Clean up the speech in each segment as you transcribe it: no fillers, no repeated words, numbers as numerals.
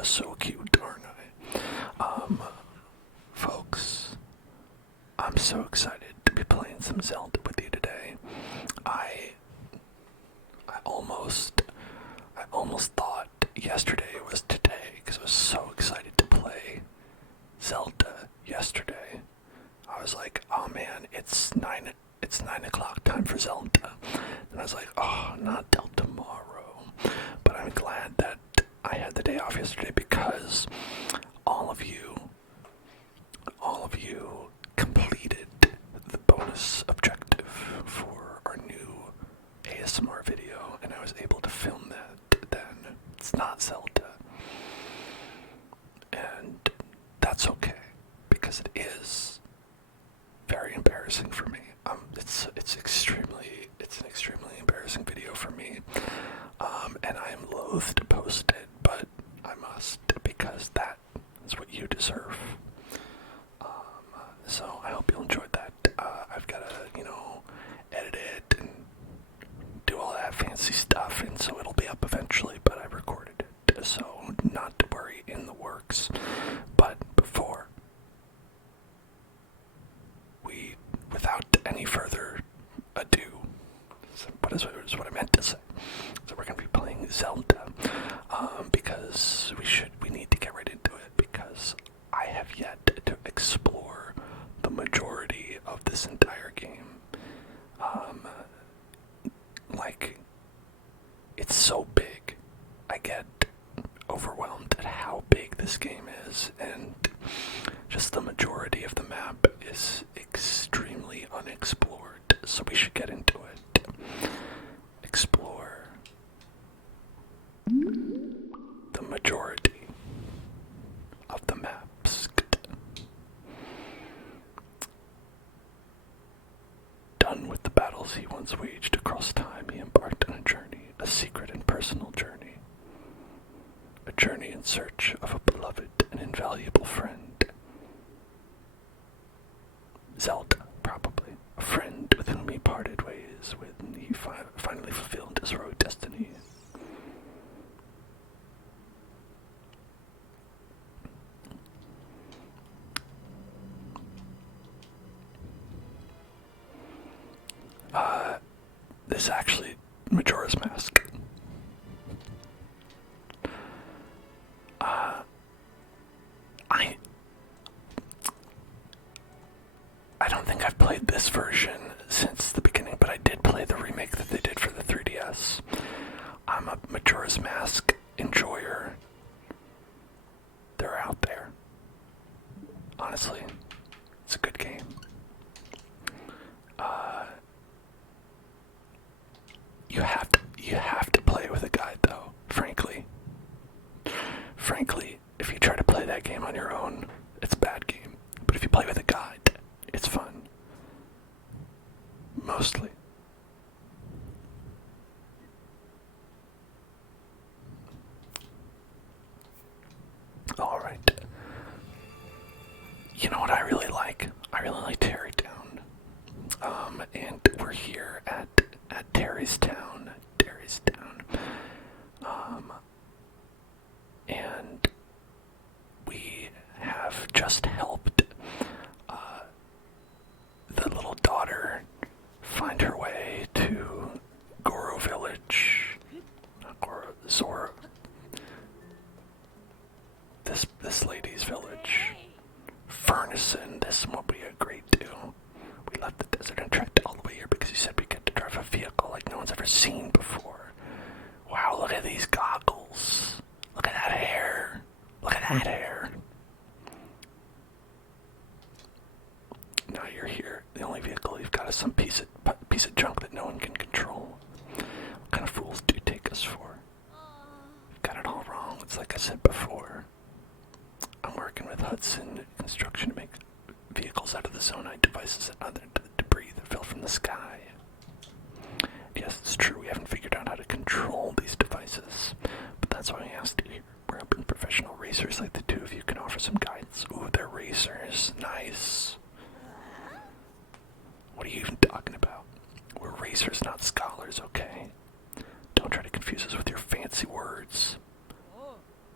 just so cute, aren't I? Folks, I'm so excited to be playing some Zelda with you today. I almost thought yesterday was today because I was so excited to play Zelda yesterday. I was like, oh man, it's 9 o'clock time for Zelda. And I was like, oh, not till tomorrow. But I'm glad that I had the day off yesterday because all of you completed the bonus objective for our new ASMR video, and I was able to film that then. It's not Zelda. And that's okay, because it is very embarrassing for me. It's an extremely embarrassing video for me. And I am loath to post it, but I must, because that is what you deserve. So I hope you enjoyed that. I've got to, edit it and do all that fancy stuff, and so it'll be up eventually, but I recorded it, so not to worry, in the works. But without any further ado, what I meant to say. So we're going to be playing Zelda, because we need to get right into it, because I have yet to explore the majority of this entire game. It's so big. I get overwhelmed at how big this game is, and just the majority of the map is extremely unexplored, so we should get into it. Explore the majority of the maps. Done with the battles he once waged across time, he embarked on a journey, a secret and personal journey. A journey in search of a beloved and invaluable friend. Zelda, probably. A friend with whom he parted ways when he finally fulfilled his heroic destiny. This is actually Majora's Mask. I don't think I've played this version since the beginning, but I did play the remake that they did for the 3DS. I'm a Majora's Mask enjoyer. They're out there. Honestly, it's a good game. You have to play with a guide, though. Frankly, if you try to play that game on your own, it's a bad game. But if you play with a guide, it's fun. Mostly. Alright. You know what I really like? I really like Terry Town. And we're here at Terry's Town. And we have just helped the little daughter find her way to Goro Village. Not Goro, Zora. This lady's village. Furnison, this is what we agreed to. We left the desert and trekked all the way here because you said we get to drive a vehicle like no one's ever seen before. Wow, look at these goggles. Look at that hair. Look at that hair. Now you're here. The only vehicle you've got is some piece of junk that no one can control. What kind of fools do you take us for? You've got it all wrong. It's like I said before. I'm working with Hudson Construction to make vehicles out of the Zonite devices and other debris that fell from the sky. Yes, it's true, we haven't figured out how to control these devices, but that's why I asked you here. We're hoping professional racers like the two of you can offer some guidance. Ooh, they're racers. Nice. What are you even talking about? We're racers, not scholars, okay? Don't try to confuse us with your fancy words.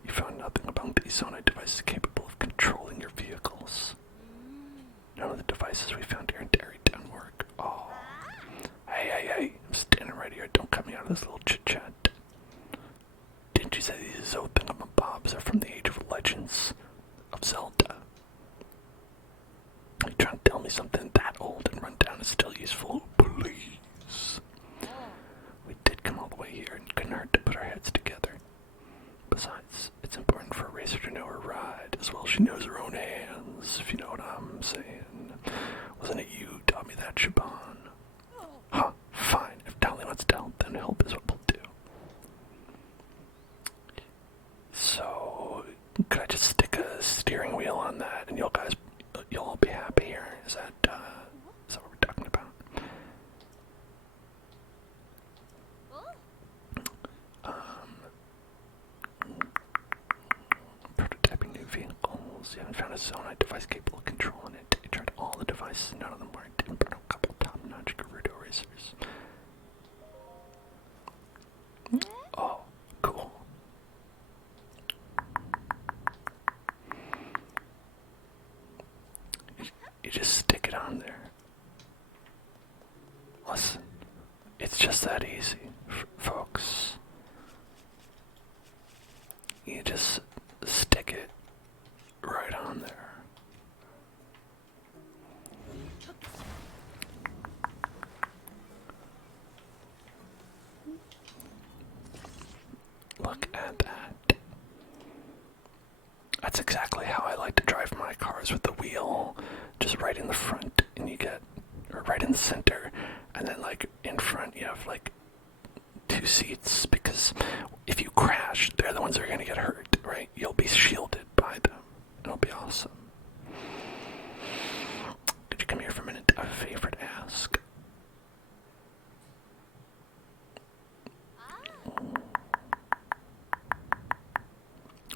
You found nothing about found these Zonite devices capable of controlling your vehicles. None of the devices we found here in Terrytown work. Oh. Hey, I'm standing right here. Don't cut me out of this little chit-chat. Didn't you say these thingamabobs are from the age of Legends of Zelda? Are you trying to tell me something that old and run down is still useful? Please. We did come all the way here and couldn't hurt to put our heads together. Besides, it's important for a racer to know her ride as well as she knows her own hands, if you know what I'm saying. Wasn't it you who taught me that, Shaban? Huh, fine. If Dolly wants to help, then help is what we'll do. So, could I just stick a steering wheel on that and you'll all be happy here? Is that what we're talking about? Prototyping new vehicles. You haven't found a Zonite device capable of controlling it. You tried all the devices, none of them worked. Even brought a couple top-notch Gerudo racers. Oh, cool. You just stick it on there. Listen, it's just that easy, folks. You just stick it right on there. Look at that. That's exactly how I like to drive my cars, with the wheel just right in the front, and you get, or right in the center, and then like in front you have like 2 seats, because if you crash, they're the ones that are going to get hurt, right? You'll be shielded by them. It'll be awesome. Could you come here for a minute? I have a favor to ask.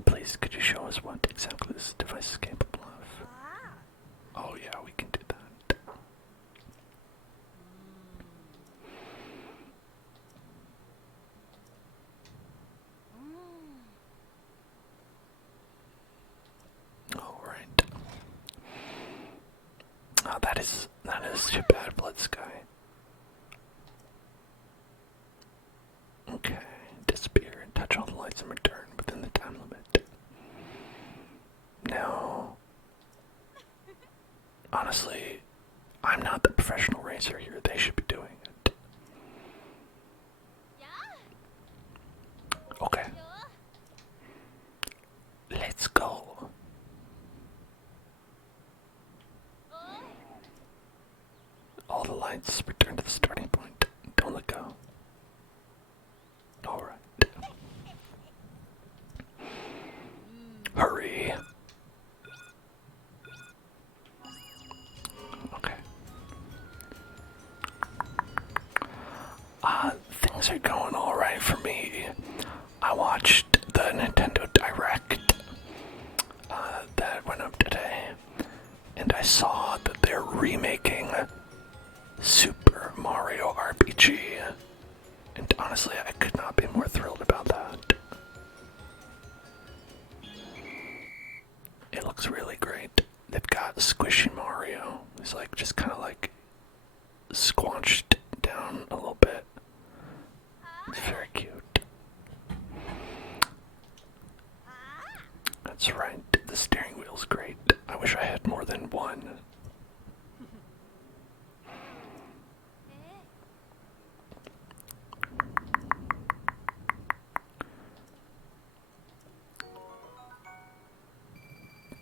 Please, could you show us what exactly this device is capable of? Oh yeah, we can do that. All right. Oh, that is too bad, Blood Sky. Okay, disappear and touch all the lights and return within the time limit. No. Honestly, I'm not the professional racer here. They should be doing it. Okay. Let's go. All the lights return to the starting point. Don't let go. Alright. Hurry. Okay. Things are going alright for me. I watched the Nintendo Direct that went up today, and I saw that they're remaking Super Mario RPG, and honestly, I could not be more thrilled about that. It looks really great. They've got Squishy Mario. He's like just kind of like squanched down a little bit. It's very cute. That's right. The steering wheel's great. I wish I had more than one.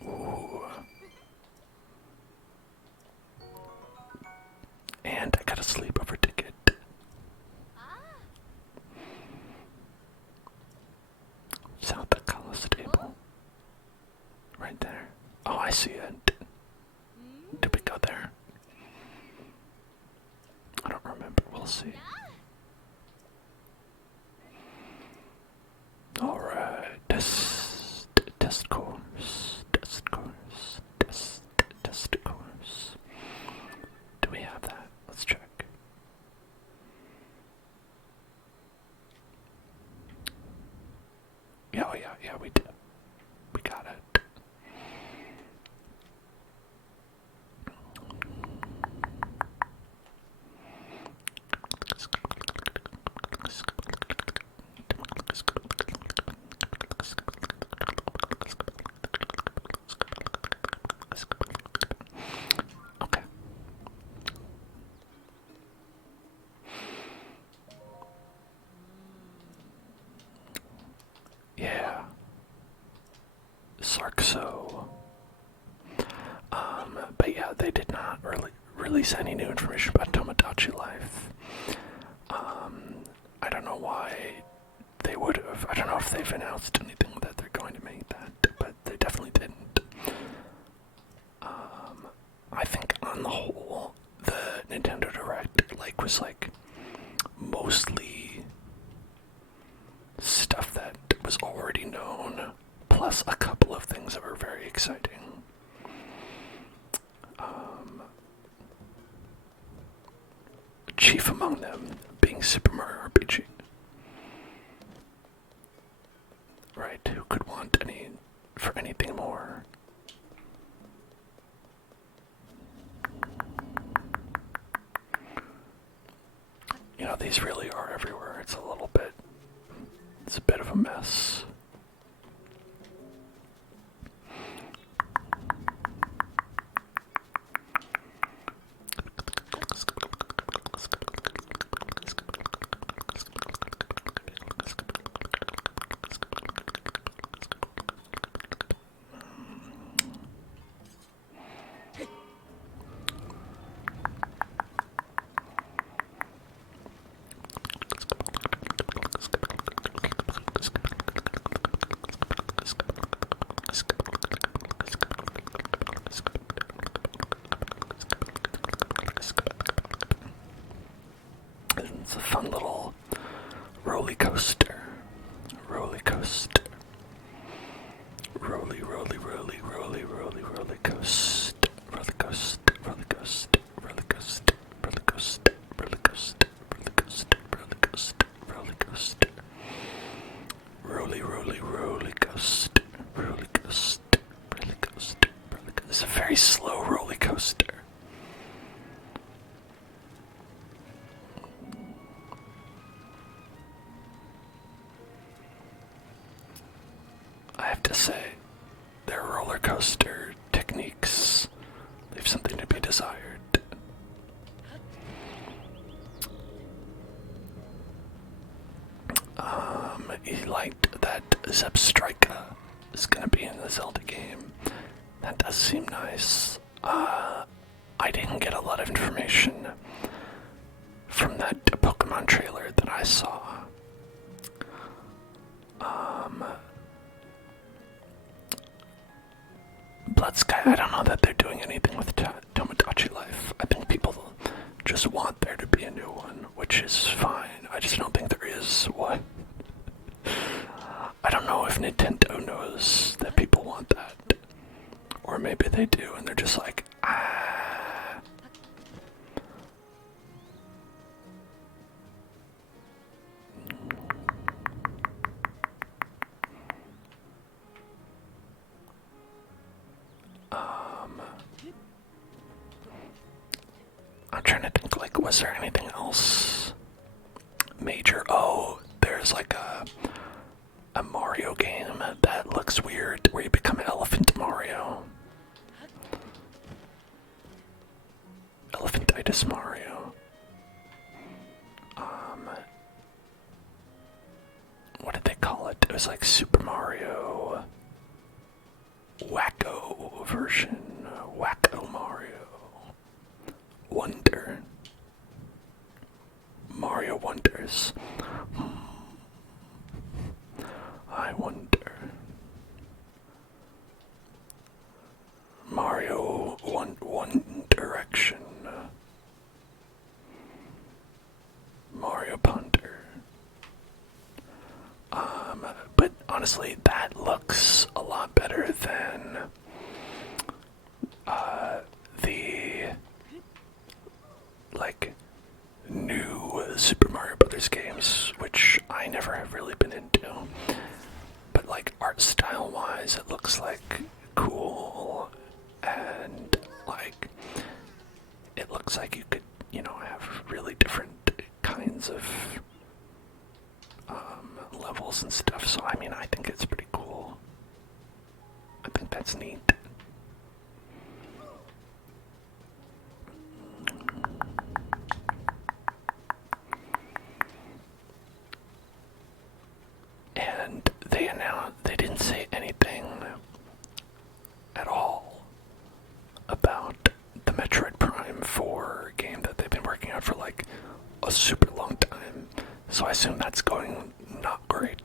Ooh. And I got a sleepover ticket. South Dakota Stable. Right there. Oh, I see it. Did we go there? I don't remember. We'll see. Alright. Test course. Test course. Test course. Do we have that? Let's check. Yeah, oh yeah, we do. We they did not really release any new information about Tomodachi Life. I don't know why they would have. I don't know if they've announced anything that they're going to make that, but they definitely didn't. I think on the whole, the Nintendo Direct was mostly stuff that was already known, plus a couple of things that were very exciting. Chief among them being Super Mario RPG. Right, who could want for anything more? You know, these really are everywhere. It's a bit of a mess. It's a fun little roller coaster. Roller coaster. Roly, roly, roly, roly, roly, roller coaster. Roller coaster, roller coaster, roller coaster, roller coaster, roller coaster, roller coaster, roller coaster, roller coaster. Roly, roly, roller coaster. Roller coaster, roller coaster, roller coaster. It's a very slow roller coaster. I have to say, their roller coaster techniques leave something to be desired. He liked that Zepstrika is gonna be in the Zelda game. That does seem nice. I didn't get a lot of information from that Pokemon trailer that I saw. Bloodsky, I don't know that they're doing anything with Tomodachi Life. I think people just want there to be a new one, which is fine. I just don't think there is one. I don't know if Nintendo knows that people want that. Or maybe they do and they're just like, ah. I'm trying to think, was there anything else major? Oh, there's a Mario game that looks weird where you become Elephant Mario. Elephantitis Mario. What did they call it? It was like Super Mario Wacko version. Wacko Mario. Wonder. Mario Wonders. I wonder. Mario One Direction. Mario Ponder. But honestly, that looks a lot better than the new Super Mario Brothers games, which I never have really been into. But art style wise, it looks cool, and it looks like you could, have really different kinds of levels and stuff. So I mean, I think it's pretty cool. I think that's neat. And they didn't say anything at all about the assume that's going not great.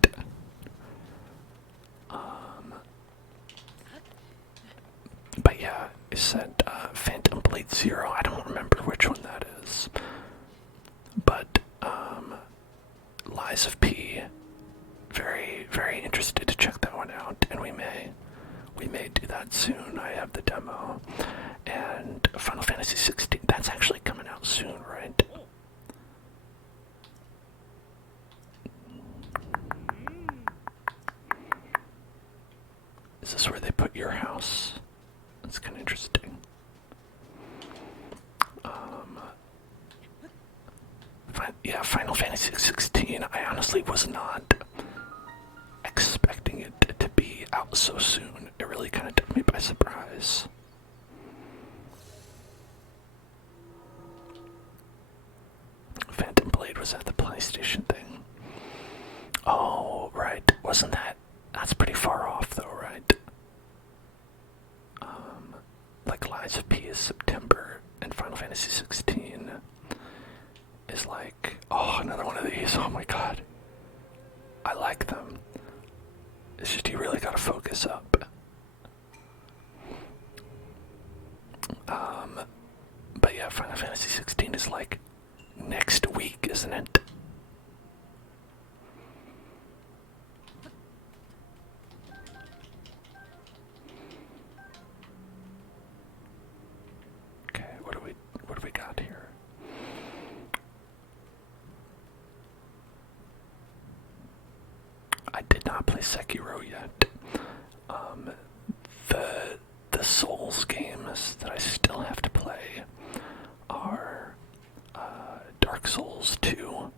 But yeah, it said Phantom Blade Zero. I don't remember which one that is. But Lies of P. Very, very interested to check that one out, and we may do that soon. I have the demo. And Final Fantasy 16, that's actually coming out soon, right? Is this where they put your house? That's kind of interesting. Yeah, Final Fantasy 16, I honestly was not expecting it to be out so soon. It really kind of took me by surprise. Phantom Blade was at the PlayStation thing. Oh, right. Wasn't that? That's pretty far off, though, right? Like Lies of P is September, and Final Fantasy 16 is like, oh, another one of these. Oh my god. I like them. It's just you really gotta focus up. But yeah, Final Fantasy 16 is like next week, isn't it? Okay, what do we got here? I did not play Sekiro yet. The Souls games that I still have to play are Dark Souls 2,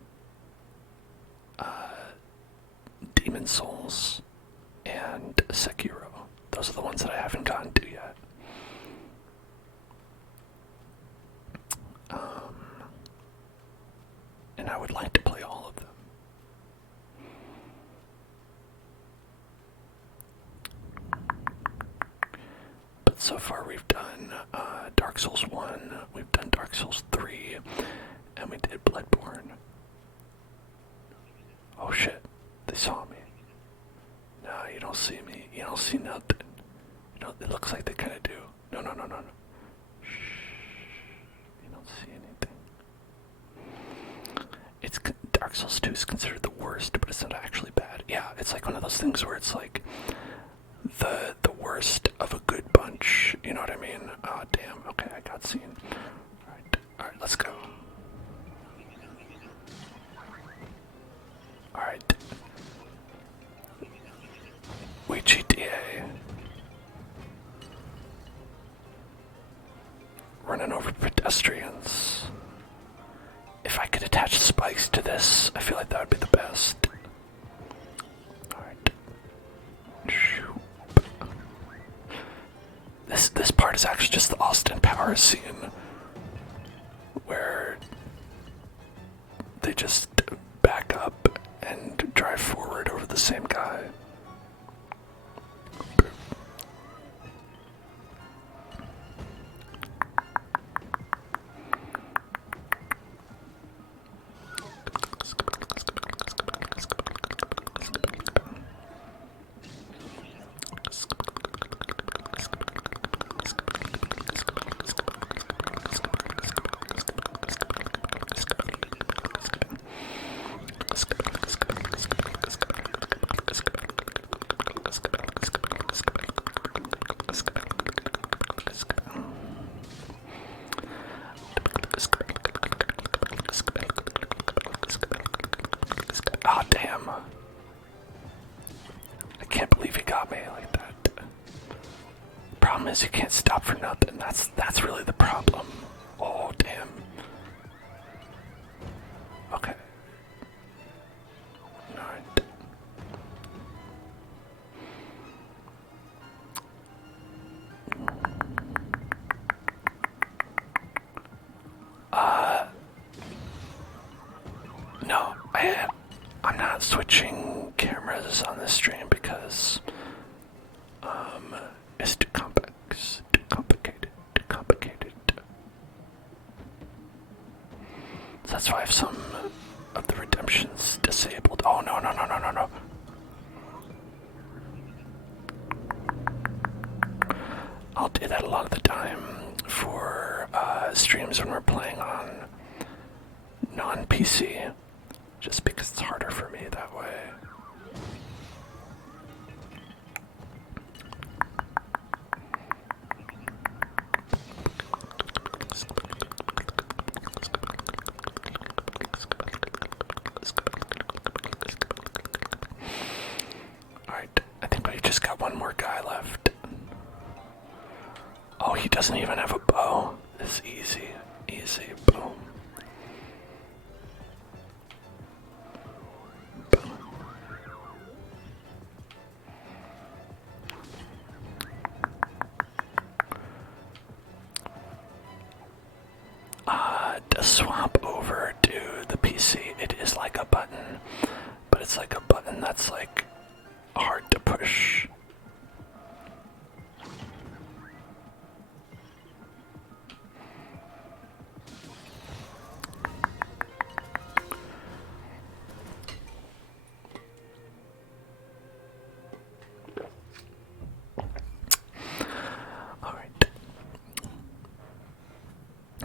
Demon Souls, and Sekiro. Those are the ones that I haven't gotten to yet. And I would like to play all of them. But so far we've done Dark Souls 1, we've done Dark Souls 3, and we did Bloodborne. Oh shit, they saw me. No, you don't see me. You don't see nothing. You know, it looks like they kind of do. No. Shh. You don't see anything. Dark Souls 2 is considered the worst, but it's not actually bad. Yeah, it's like one of those things where it's like the worst of a good bunch. You know what I mean? Oh, damn. Okay, I got seen. Alright, let's go. Alright. We GTA. Running over pedestrians. If I could attach spikes to this, I feel like that would be the best. Alright. This part is actually just the Austin Powers scene where they just back up and drive forward over the same guy. Oh, damn. I can't believe he got me like that. Problem is you can't stop for nothing. That's really the problem. Oh, damn. Okay. Alright. No, I'm not switching cameras on this stream because it's too complex, too complicated. So that's why I have some of the redemptions I'll do that a lot of the time for streams when we're playing on non-PC, just because it's harder for me that way. Alright, I think we just got one more guy left. Oh, he doesn't even have a bow. It's easy. Easy. Boom. Boom. To swap over to the PC, it is like a button, but it's like a button that's like hard to push. Alright.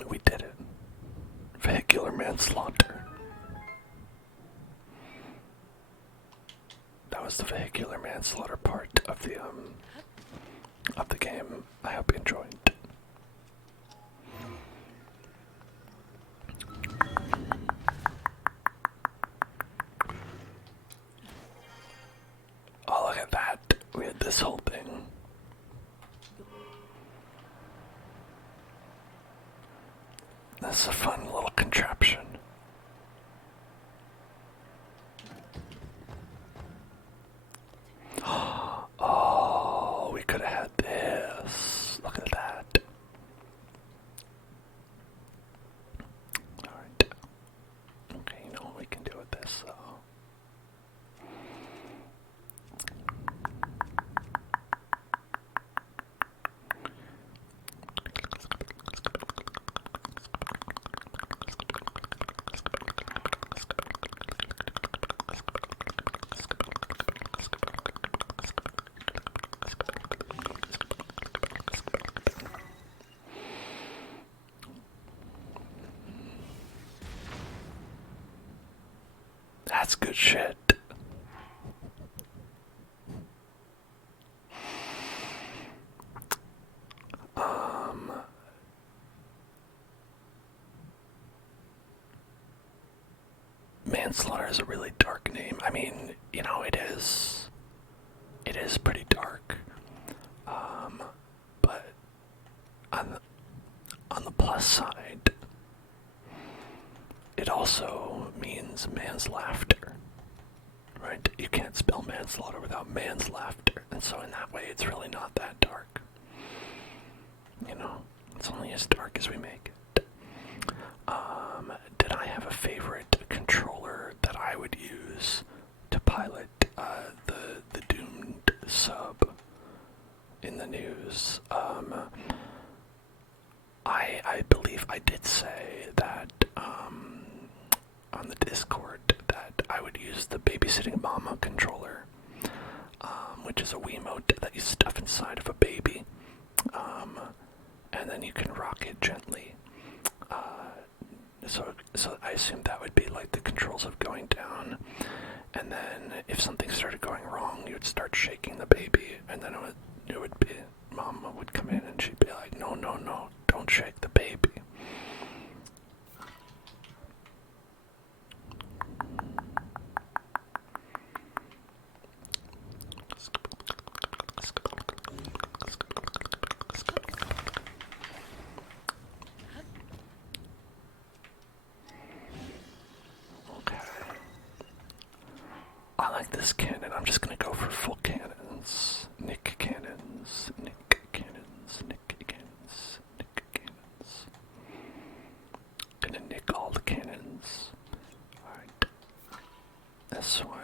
We did it. Vehicular manslaughter. That was the vehicular manslaughter part of the game. I hope you enjoyed. Oh, look at that. We had this whole thing. That's a fun little contraption. Oh, we could have had this. Look at that. Alright. Okay, you know what we can do with this, though. That's good shit. Manslaughter is a really dark name. I mean, you know, it is pretty dark. But on the plus side, it also means man's laughter, right? You can't spell manslaughter without man's laughter, and so in that way, it's really not that dark. You know, it's only as dark as we make it. Did I have a favorite controller that I would use to pilot the doomed sub in the news? I believe I did say that on the Discord that I would use the babysitting mama controller, which is a Wiimote that you stuff inside of a baby, and then you can rock it gently. So I assumed that would be like the controls of going down, and then if something started going wrong, you would start shaking the baby, and then it would be Mama would come in and she'd be like, no, no, no, don't shake the baby. I like this cannon. I'm just gonna go for full cannons. Nick cannons. Nick cannons. Nick cannons. Nick cannons. Gonna nick all the cannons. Alright. This one.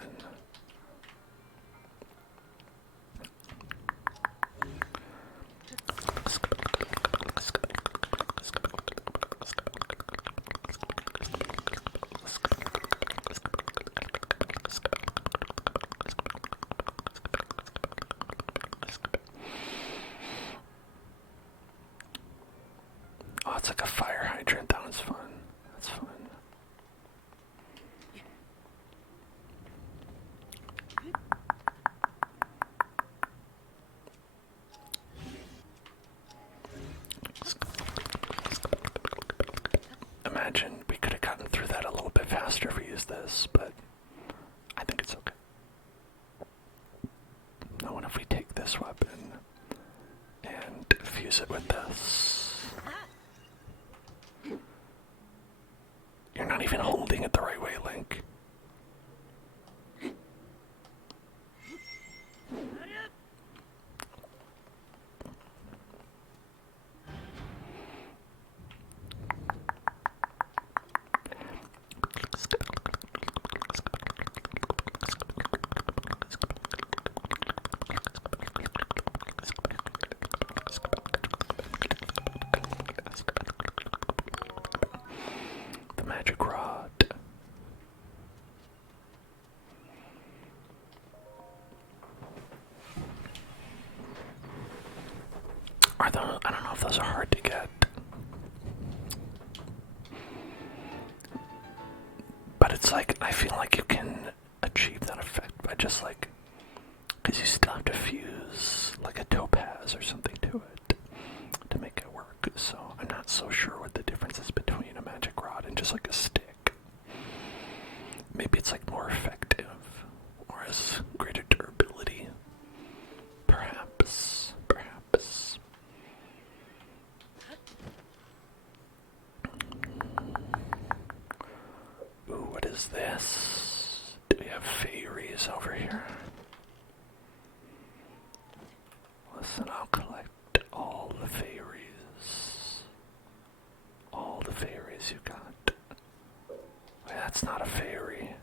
it's like a fire hydrant. That one's fun. That's fun. Imagine we could have gotten through that a little bit faster if we used this, but I think it's okay. Now what if we take this weapon and fuse it with this? You're not even holding it the right way, Link. The magic rod. I don't know if those are hard to get. But it's like, I feel like you can achieve that effect by just like, because you still have to fuse like a topaz or something to it to make it work. So I'm not so sure what the difference is between a magic rod and just like a stick. Maybe it's like more effective or has greater durability. Perhaps. Ooh, what is this? Do we have fairies over here? Listen, I'll collect all the fairies. All the fairies you got. Wait, that's not a fairy.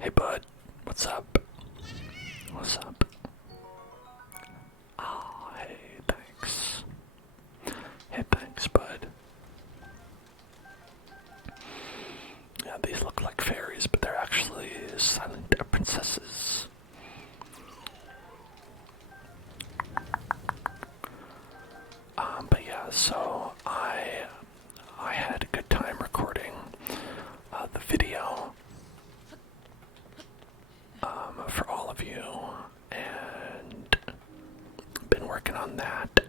Hey bud, what's up? What's up? Oh, hey, thanks. Hey, thanks, bud. Yeah, these look like fairies, but they're actually silent princesses. But yeah, so I had a good time recording the video for all of you, and been working on that.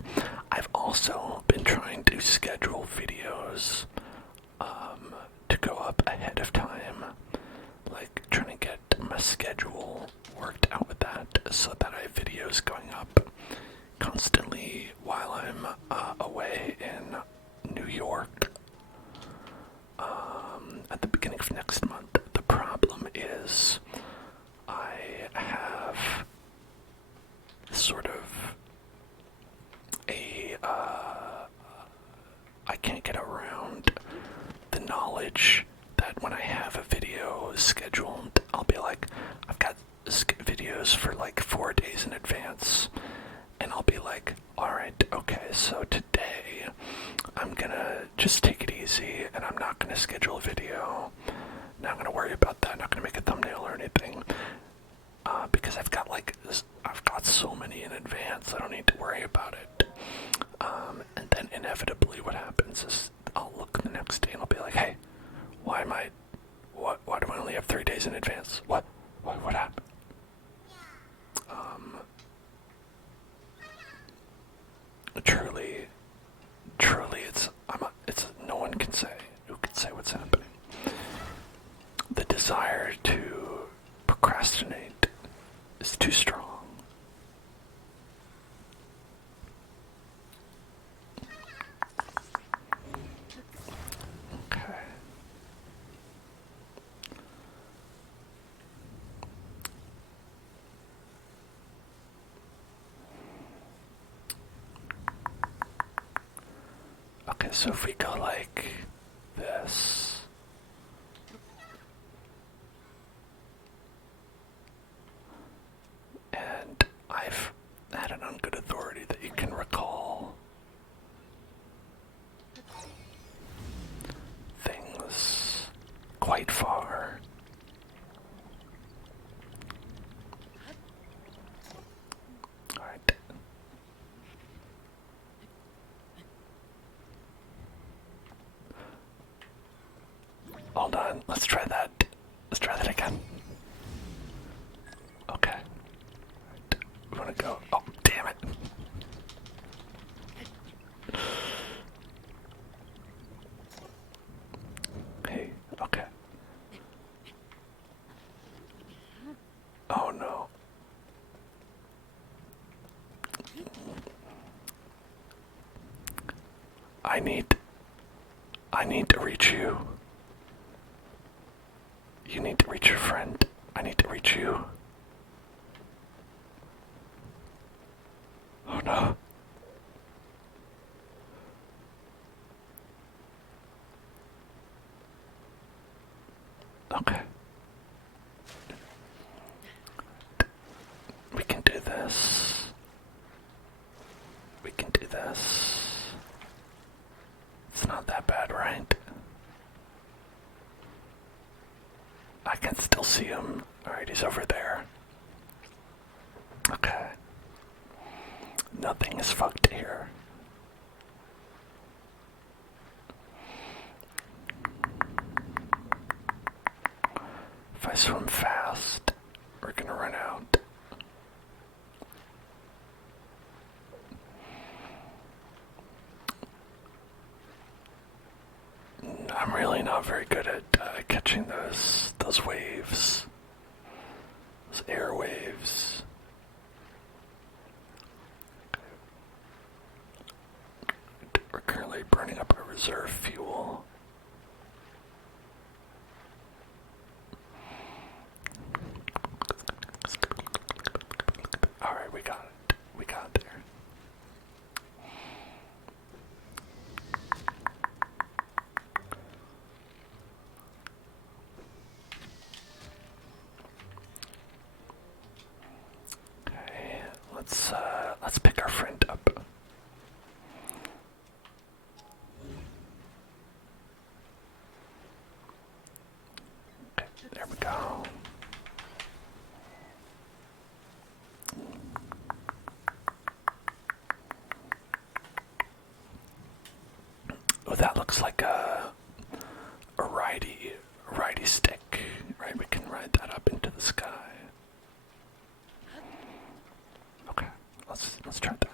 I've also been trying to schedule videos to go up ahead of time, like trying to get my schedule worked out with that so that I have videos going up constantly while I'm away in New York at the beginning of next month. The problem is I have sort of I can't get around the knowledge that when I have a video scheduled, I'll be like, I've got videos for like 4 days in advance, and I'll be like, alright, okay, so today I'm gonna just take it easy, and I'm not gonna schedule a video. Not gonna worry about that, not gonna make a thumbnail or anything. Because I've got so many in advance, I don't need to worry about it. And then inevitably what happens is I'll look the next day and I'll be like, hey, why do I only have 3 days in advance? What happened? Truly, it's no one can say what's happening. The desire to procrastinate is too strong. Okay. Okay, so if we go like this, and I've had it on good authority that you can recall hold on. Let's try that. Let's try that again. Okay. We want to go. Oh, damn it. Hey, okay. Oh no. I need to reach you. You need to reach your friend. I need to reach you. Oh no. Okay. We can do this. We can do this. It's not that bad, right? I can still see him. Alright, he's over there. Okay. Nothing is fucked here. If I swim fast, we're gonna run out. I'm really not very good at catching those waves, those air waves. We're currently burning up our reserve fuel. Alright, we got it. We got there. Okay, let's pick our friend up. Okay, there we go. Oh, that looks like a righty stick, right? We can ride that up into the sky. Okay, let's try that.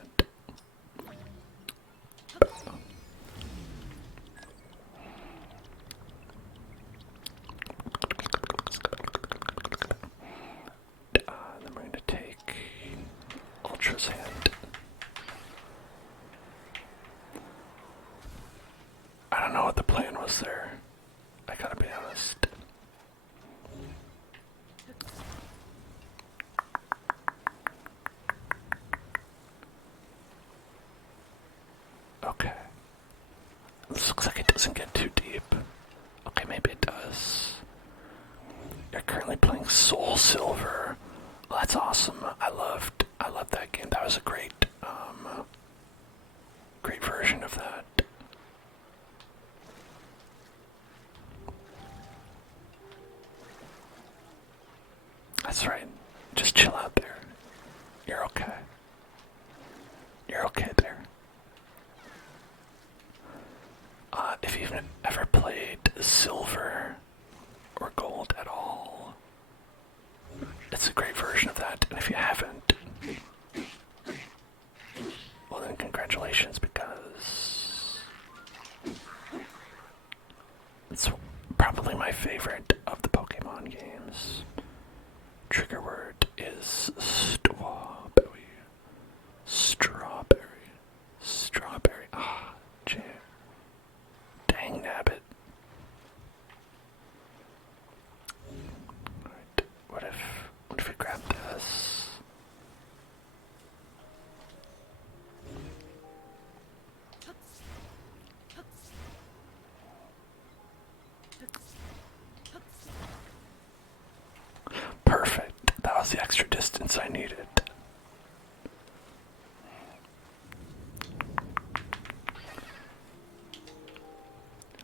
Then we're gonna take Ultra's hand. I don't know what the plan was there. I gotta be honest. Okay. This looks like it doesn't get too deep. Okay, maybe it does. You're currently playing Soul Silver. Well, that's awesome. I loved that game. That was a great version of that. That's right. Just chill out there. You're okay. You're okay there. If you've ever played Silver or Gold at all, it's a great version of that. And if you haven't, well then congratulations, because it's probably my favorite of the Pokemon games. Trigger word is strawberry. Strawberry. Strawberry. Ah, jam. Dang nabbit. Alright, what if we grab this? Perfect. That was the extra distance I needed.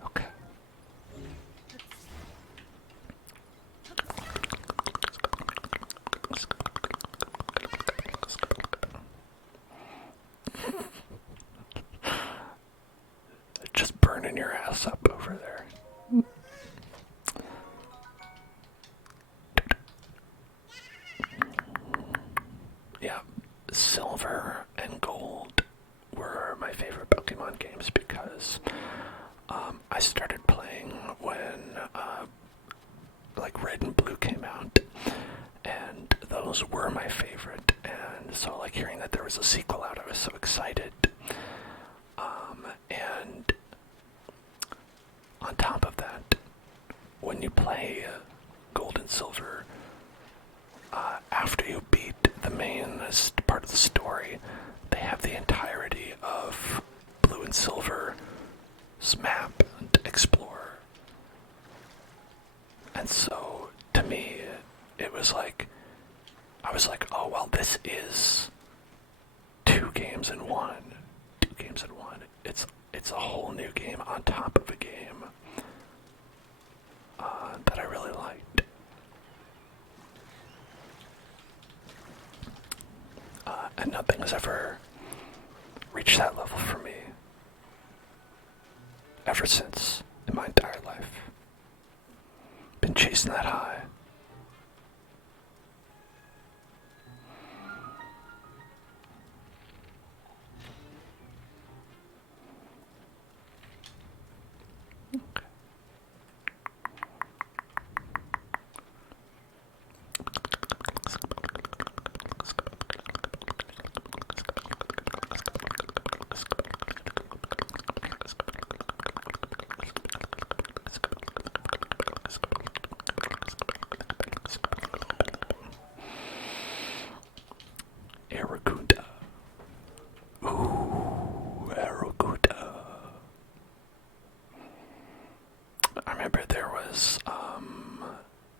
Okay. Just burning your ass up over there. originals were my favorite, and so like hearing that there was a sequel out, I was so excited. And on top of that, when you play Gold and Silver, after you beat the main part of the story, they have the entirety of Blue and Silver's map to explore. And so, to me, it was like, I was like, oh, well, this is 2 games in one. 2 games in one. It's a whole new game on top of a game that I really liked. And nothing has ever reached that level for me ever since in my entire life. Been chasing that high. Aracuda. Ooh, Aracuda. I remember there was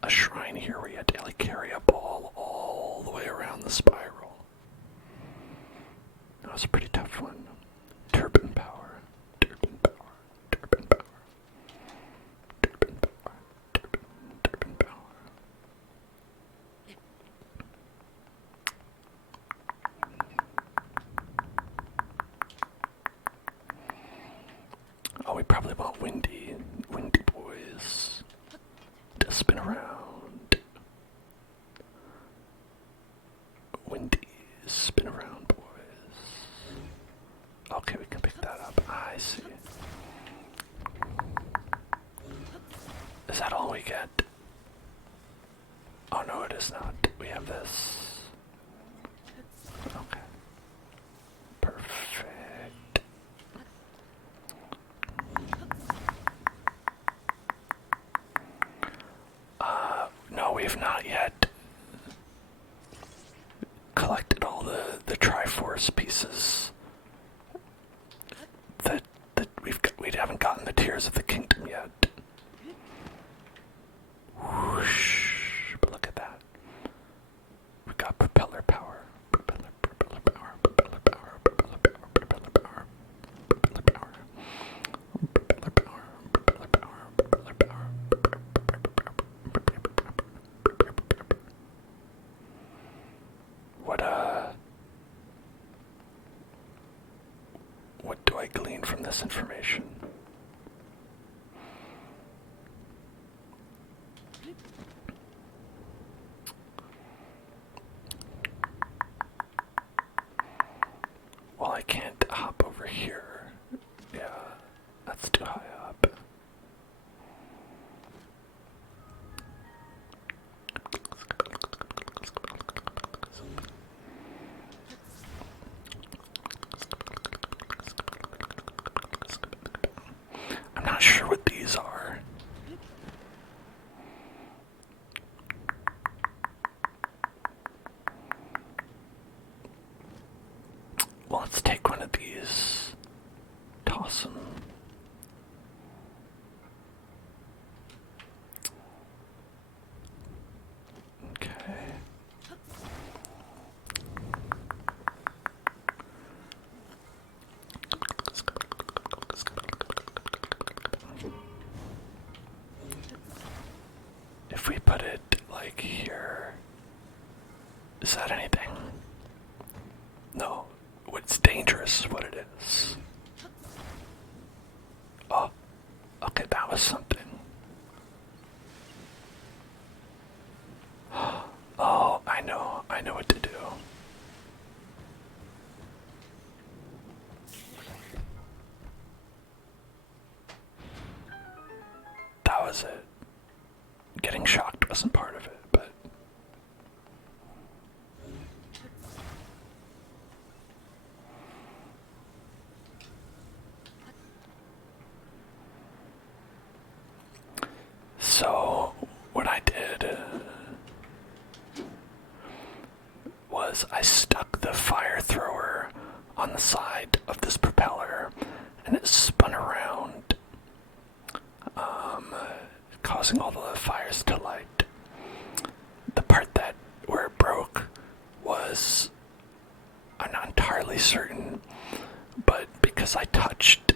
a shrine here where you had to like carry a ball all the way around the spiral. That was a pretty tough one. Turbine power. Turbine power. Turbine power. Turbine power. Turbine power. Oh, we probably want windy boys to spin around. Windy, spin around, boys. Okay, we can pick that up. I see. Is that all we get? Oh no, it is not. We have this. Okay. Perfect. No, we have not yet collected all the Triforce pieces that we haven't gotten the Tears of the Kingdom yet. Whoosh! But look at that. We got propeller power. Propeller power. Propeller power. Propeller power. Propeller power. Propeller power. Propeller power. Propeller power. Propeller power. What do I glean from this information? Well, I can't hop over here. Yeah, that's too high up. I'm not sure what these are. Well, let's take one of these. Toss them. Okay. If we put it like here, is that anything? No. It's dangerous is what it is. Oh, okay, that was something. Oh, I know what to do. That was it. Getting shocked wasn't part of it, but was I stuck the fire thrower on the side of this propeller, and it spun around, causing all the fires to light. The part that where it broke was, I'm not entirely certain, but because I touched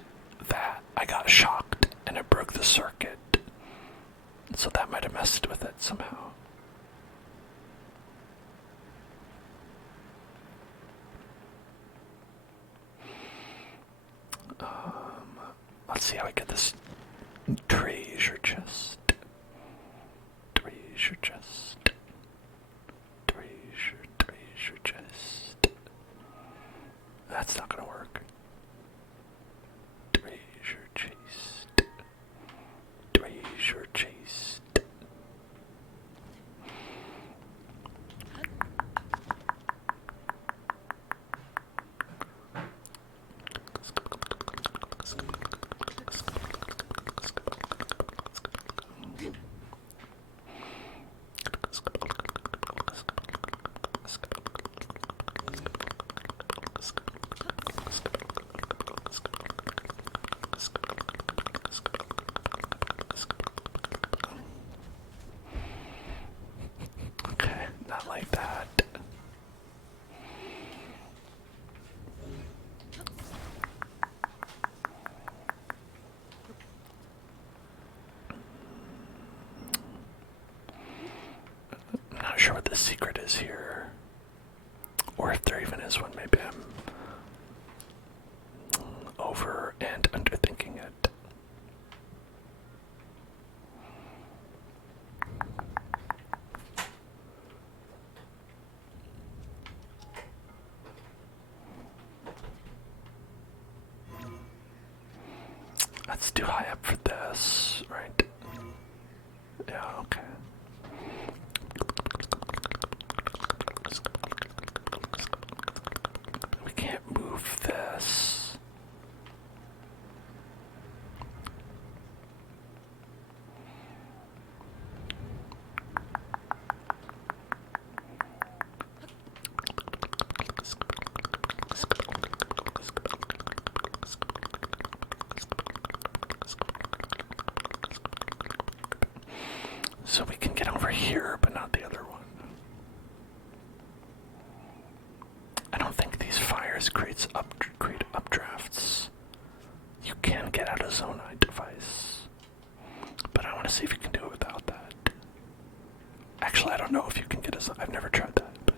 that, I got shocked and it broke the circuit. So that might have messed with it somehow. Let's see how I get this treasure chest. Treasure chest. Treasure chest. That's not gonna work. Treasure chest. Treasure chest. Okay, not like that. I'm not sure what the secret is here, or if there even is one. Maybe I'm over and underthinking it. That's too high up for this, right? Yeah, okay. We can't move this. So we can get over here, but not the other one. I don't think these fires create updrafts. You can get out of Zonai device, but I want to see if you can do it without that. Actually, I don't know if you can get a. I've never tried that, but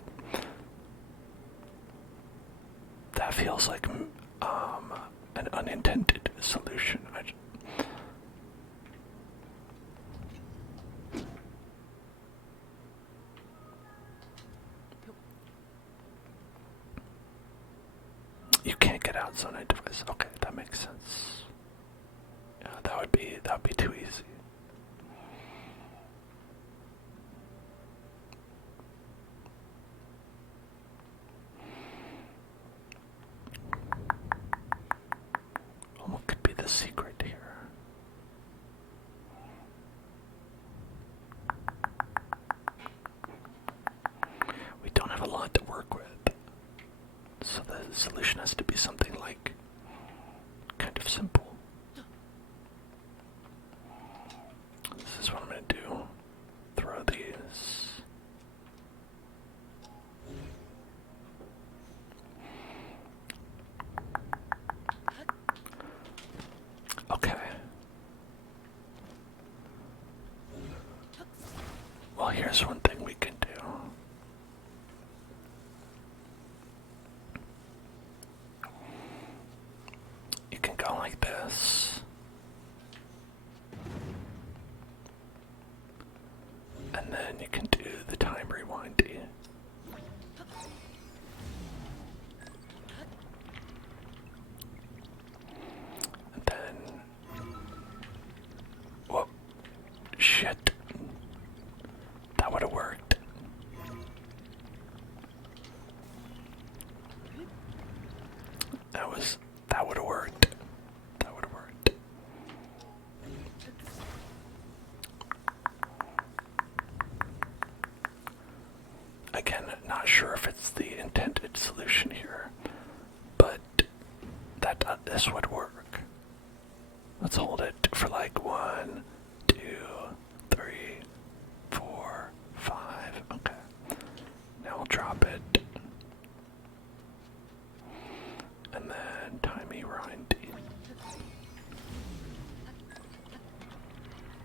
that feels like an unintended solution. You can't get out Zonai device. Okay, that makes sense. Yeah, that would be too easy. What could be the secret here? We don't have a lot to work with. So the solution has to be something like kind of simple. This is what I'm going to do. Throw these. Okay. Well, here's one thing we can do. You can go like this. And then you can do the time rewindy. And then... Whoa. Shit. That would have worked. That would have worked. That would have worked. Again, not sure if it's the this would work. Let's hold it for like 1, 2, 3, 4, 5. Okay. Now we'll drop it. And then timey windy.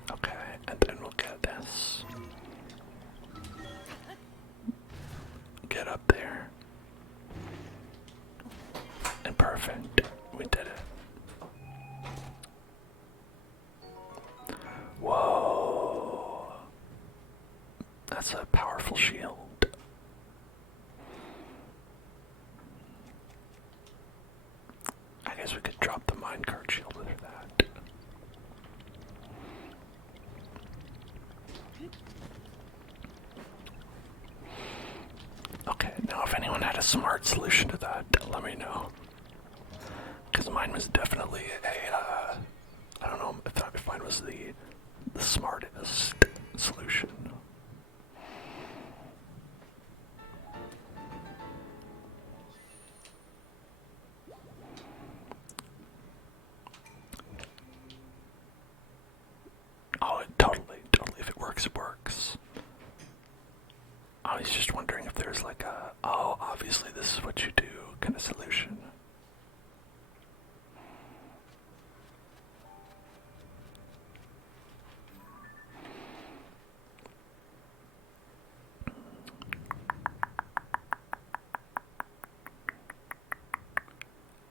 Okay, and then we'll get this. Get up there. And perfect. We did it. Whoa. That's a powerful shield. I guess we could drop the minecart shield with that. Okay, now if anyone had a smart solution to that, let me know. Because mine was definitely I don't know if mine was the smartest solution. Oh, totally. If it works, it works. I was just wondering if there's like oh, obviously this is what you do kind of solution.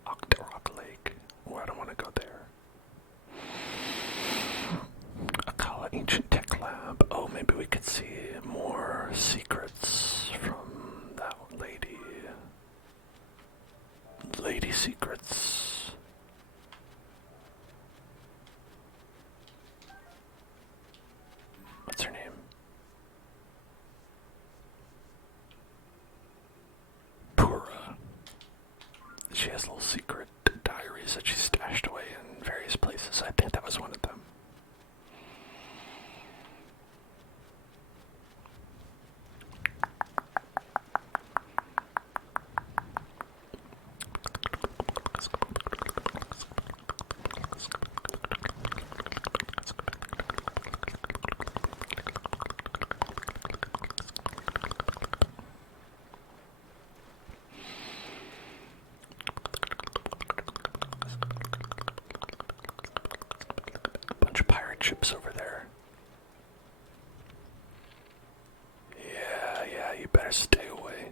Octorok Lake. Oh, I don't want to go there. Akala Ancient Tech Lab. Oh, maybe we could see more secrets from that lady. Lady secrets. What's her name? Pura. She has little secret diaries that she stashed away in various places. I think that was one of them. Bunch of pirate ships over there. Yeah, you better stay away.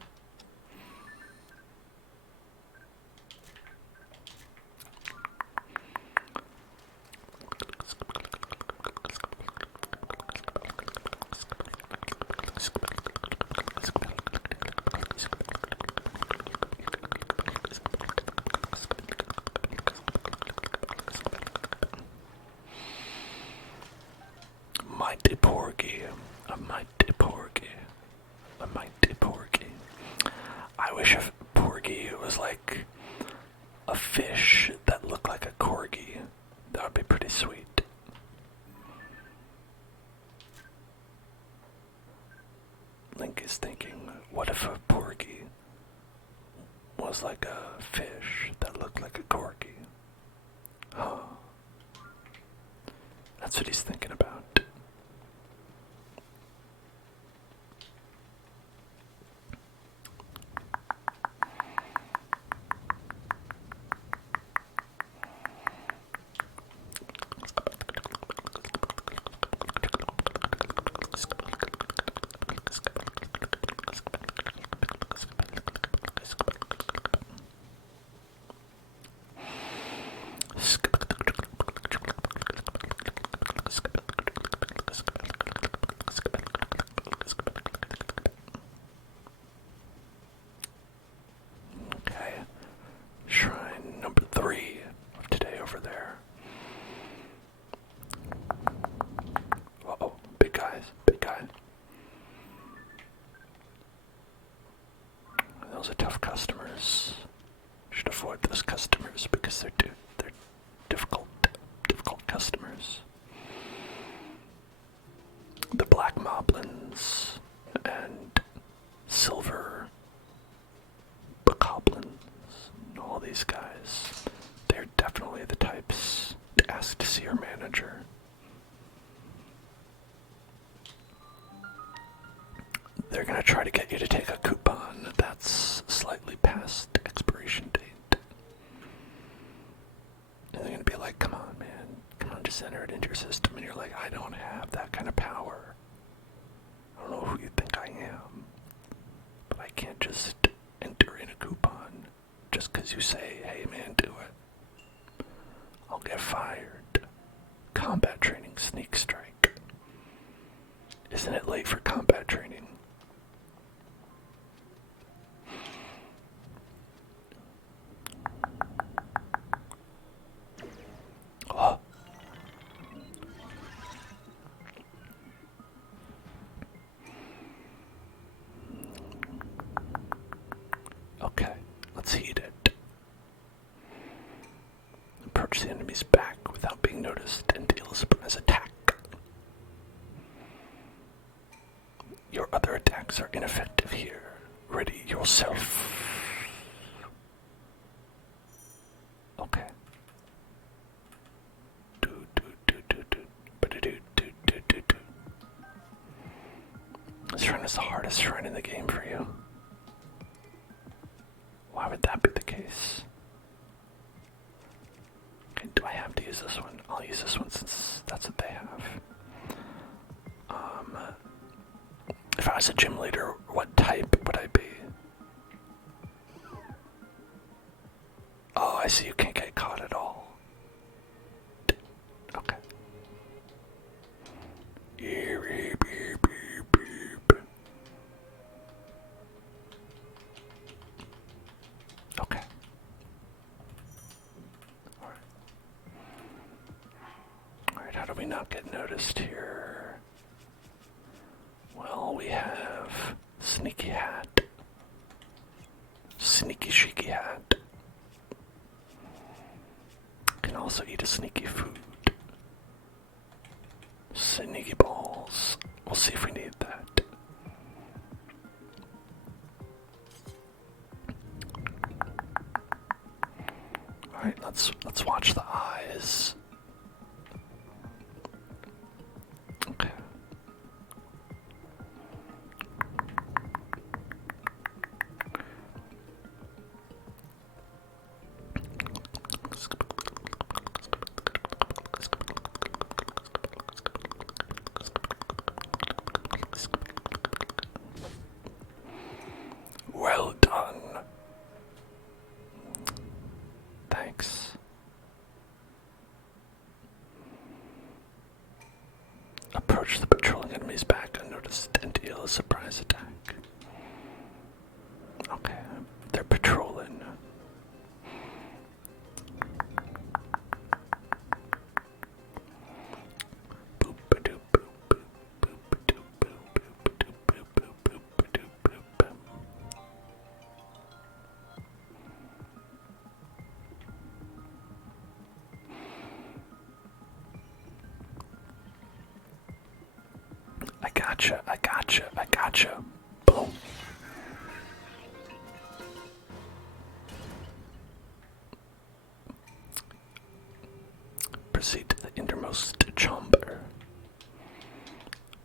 Mighty porgy, a mighty porgy, a mighty porgy. I wish a porgy was like a fish that looked like a corgi. That would be pretty sweet. Link is thinking, what if a porgy was like a fish that looked like a corgi? Huh. That's what he's thinking about. Okay. Shrine number 3 of today over there. Uh-oh, big guys, big guy. Those are tough customers. Should avoid those customers because they're difficult customers. The black moblins and silver bokoblins and all these guys, they're definitely Display the types. Ask to see your manager. They're going to try to get you to take a coupon that's slightly past expiration date. And they're going to be like, come on, man. Come on, just enter it into your system. And you're like, I don't have that kind of power. I don't know who you think I am. But I can't just enter in a coupon just because you say, hey, man, do it. I'll get fired. Combat training sneak strike. Isn't it late for combat training? Oh. Okay, let's heat it. Approach the enemy's back without being noticed and deal a surprise attack. Your other attacks are ineffective here. Ready yourself. Okay. This run is the hardest run in the game for you. Why would that be the case? Okay, do I have to use this one? I'll use this one since that's what they have. If I was a gym leader, what type would I be? Oh, I see, you can't get caught at all. Okay. Okay. Alright, how do we not get noticed here? Well, we have Sneaky Hat. Sneaky Sheiky Hat. Can also eat a sneaky food. Sneaky balls. We'll see if we need that. Alright, let's watch the eyes. Okay. Well done. Thanks. Approach the patrolling enemy's back unnoticed and deal a surprise attack. Okay, they're patrolling. I gotcha. Boom. Proceed to the innermost chamber.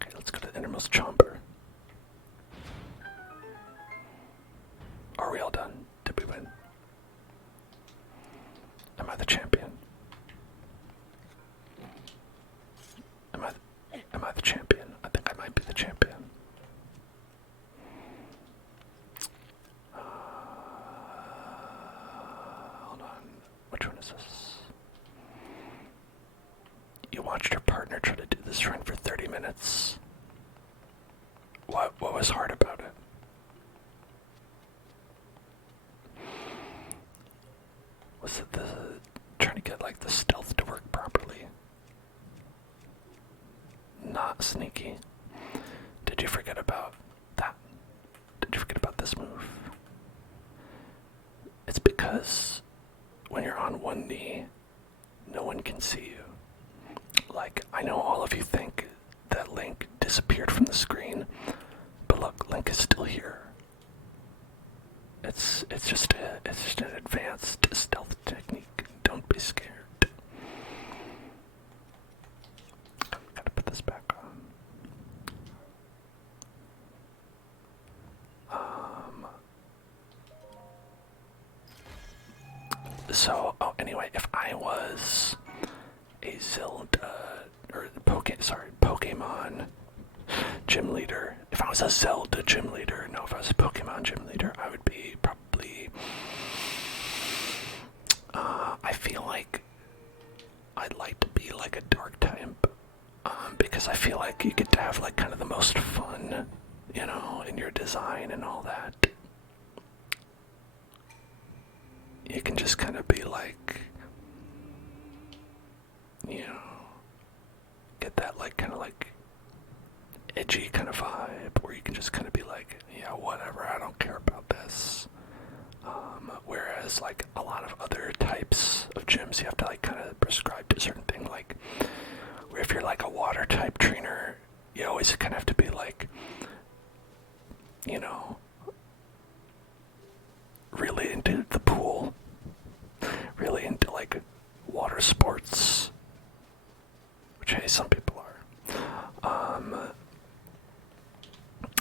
Okay, let's go to the innermost chamber. Are we all done? Did we win? Am I the champion? Am I the champion? I think I might be the champion. Hold on. Which one is this? You watched your partner try to do this run for 30 minutes. What was hard about it? Was it trying to get like the stealth to work properly? Not sneaky. Did you forget about that? Did you forget about this move? It's because when you're on one knee, no one can see you. Like, I know all of you think that Link disappeared from the screen, but look, Link is still here. It's just an advanced stealth technique. Don't be scared. So, oh, anyway, if I was a Zelda, or Pokemon gym leader, if I was a Zelda gym leader, no, if I was a Pokemon gym leader, I would be probably, I feel like I'd like to be like a dark type, because I feel like you get to have like kind of the most fun, you know, in your design and all that. You can just kind of be like, you know, get that like kind of like edgy kind of vibe, or you can just kind of be like, yeah, whatever, I don't care about this. Whereas like a lot of other types of gyms, you have to like kind of prescribe to a certain thing, like where if you're like a water type trainer, you always kind of have to be like, you know, really into the pool, really into like water sports, which hey, some people are.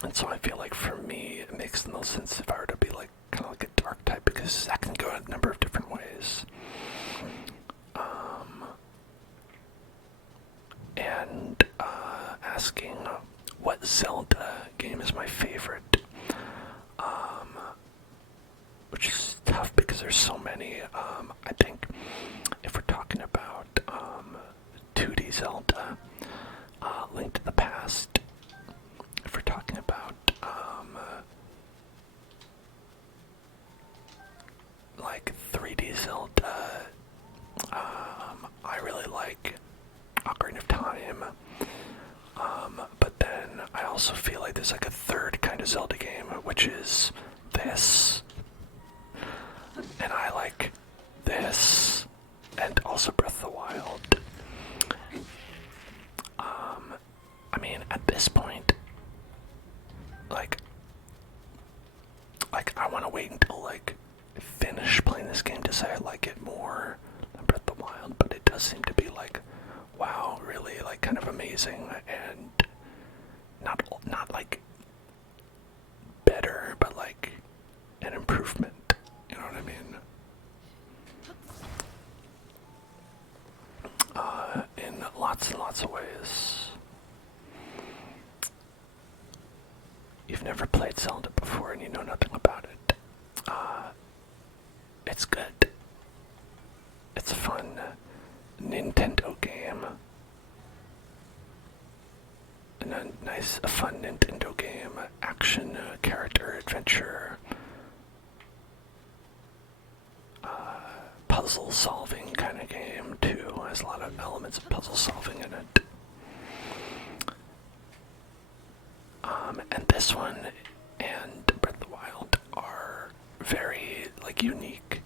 And so I feel like for me, it makes the most sense if I were to be like kind of like a dark type, because that can go in a number of different ways. And asking what Zelda game is my favorite, which is tough because there's so many. I think if we're talking about 2D Zelda, Link to the Past. If we're talking about like 3D Zelda, I really like Ocarina of Time. But then I also feel like there's like a third kind of Zelda game, which is this. And I like this, and also Breath of the Wild. I mean, at this point, like I want to wait until like finish playing this game to say I like it more than Breath of the Wild, but it does seem to be like, wow, really like kind of amazing, and not like better, but like an improvement. You know what I mean? In lots and lots of ways. You've never played Zelda before and you know nothing about it. It's good. It's a fun Nintendo game. A fun Nintendo game. Action, character, adventure. Puzzle solving kind of game too. Has a lot of elements of puzzle solving in it. And this one and Breath of the Wild are very like unique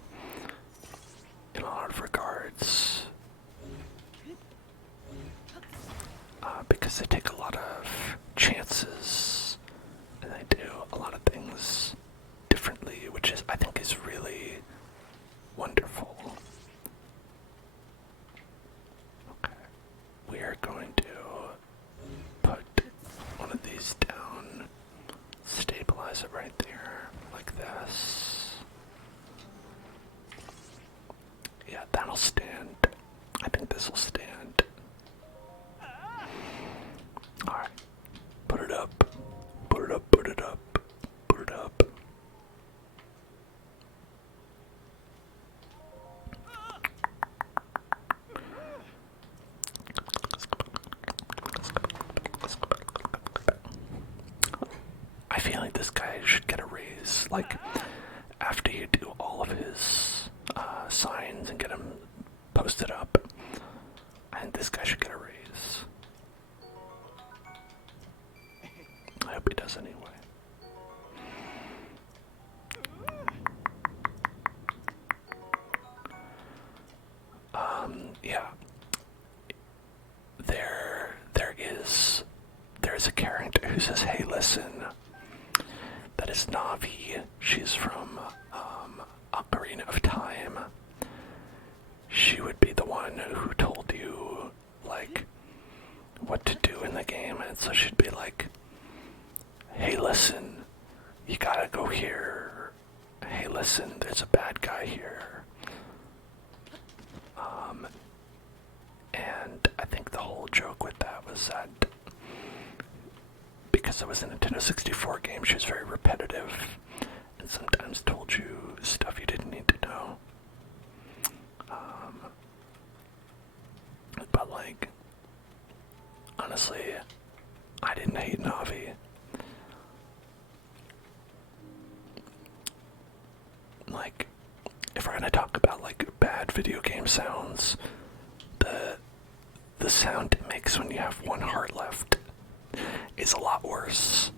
in a lot of regards, because they take a lot of chances and they do a lot of things differently, which is I think is really wonderful. Okay, we are going to put one of these down, stabilize it right there, like this. Yeah, that'll stand. I think this will stand. Alright, put it up, put it up, put it up, put it up. I feel like this guy should get a raise. Like, after you do all of his signs and get him posted up, I think this guy should get a raise. I hope he does anyway. Yeah. There's a character who says, "Hey, listen." That is Navi. She's from Ocarina of Time. She would be the one who told you, like, what to do in the game, and so she'd be like, "Hey, listen, you gotta go here. Hey, listen, there's a bad guy here. And I think the whole joke with that was that because it was a Nintendo 64 game, she was very repetitive and sometimes told you stuff you didn't need to know. But like, honestly, I didn't hate Navi. Like, if we're gonna talk about like bad video game sounds, the sound it makes when you have one heart left is a lot worse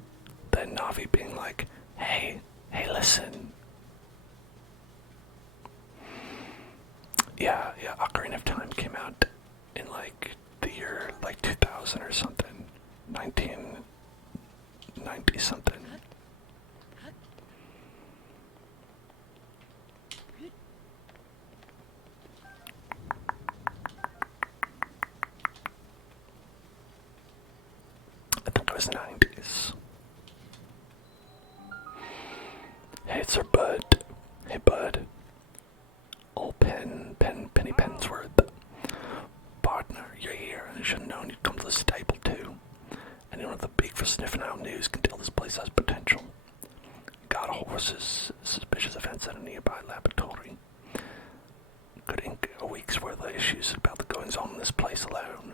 than Navi being like, hey, listen. Yeah, Ocarina of Time came out in like the year like 2000 or something, 1990 something. I think it was 90s. Hey, it's our bud. Hey, bud. Old penny Pensworth. Partner, you're here, and you should have known you'd come to the stable too. Anyone with a beak for sniffing out news can tell this place has potential. Got horses, suspicious events at a nearby laboratory. Could ink a week's worth of issues about the goings-on in this place alone.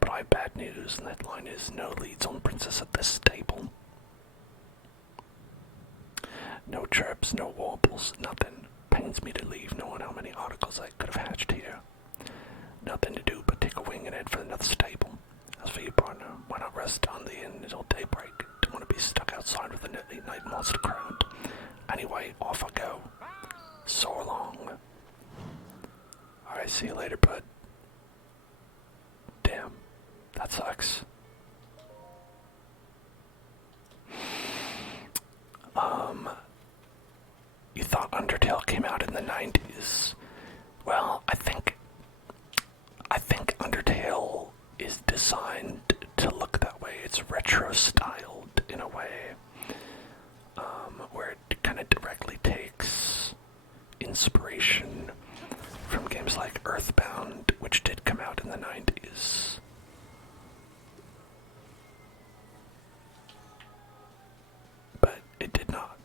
But I have bad news, and the headline is no leads on Princess at this stable. No chirps, no warbles, nothing. Pains me to leave knowing how many articles I could have hatched here. Nothing to do but take a wing and head for another stable. As for you, partner, why not rest on the inn until daybreak? Don't want to be stuck outside with a late night monster crowd. Anyway, off I go. So long. Alright, see you later, bud. Damn, that sucks. You thought Undertale came out in the 90s. Well, I think Undertale is designed to look that way. It's retro-styled in a way, where it kind of directly takes inspiration from games like Earthbound, which did come out in the 90s. But it did not.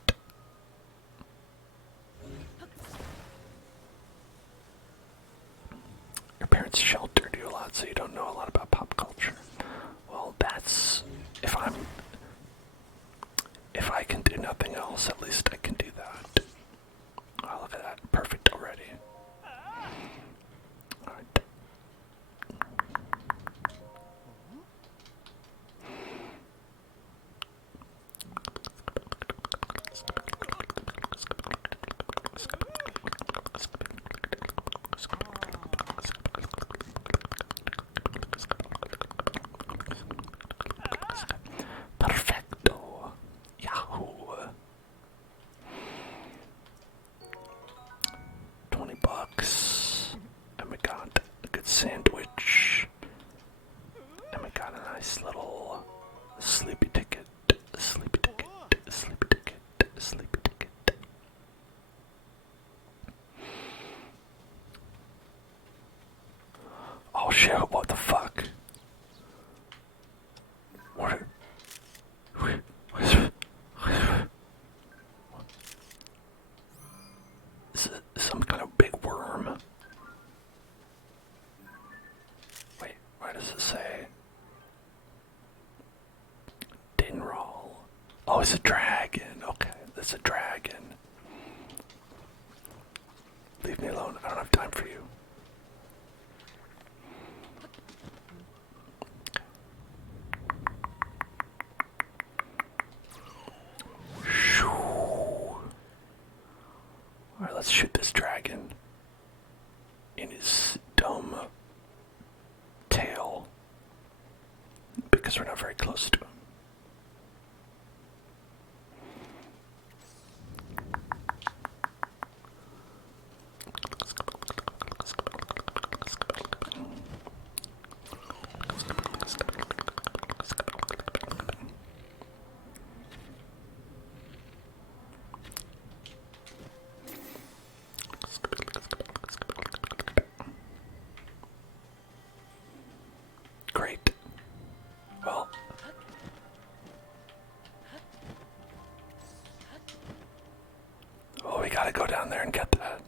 Your parents sheltered you a lot, so you don't know a lot about pop culture. Well, that's... If I can do nothing else, at least I can do that. Oh, look at that. Perfect already. Alright. Perfecto. Yahoo. $20. And we got a good sandwich. And we got a nice little sleepy ticket. Sleepy ticket. Sleepy ticket. Sleepy ticket. Oh shit, what the fuck? What? Is it some kind of big worm? Wait, what does it say? Dinroll. Oh, it's a dragon. Okay, it's a dragon. Leave me alone. I don't have time for you. Alright, let's shoot this dragon in his dumb tail, because we're not very close to him. we gotta go down there and get that.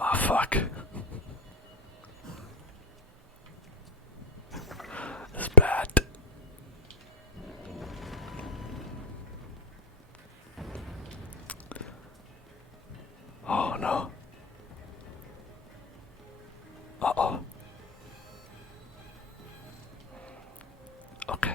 Oh, fuck. It's bad. Oh, no. Uh-oh. Okay.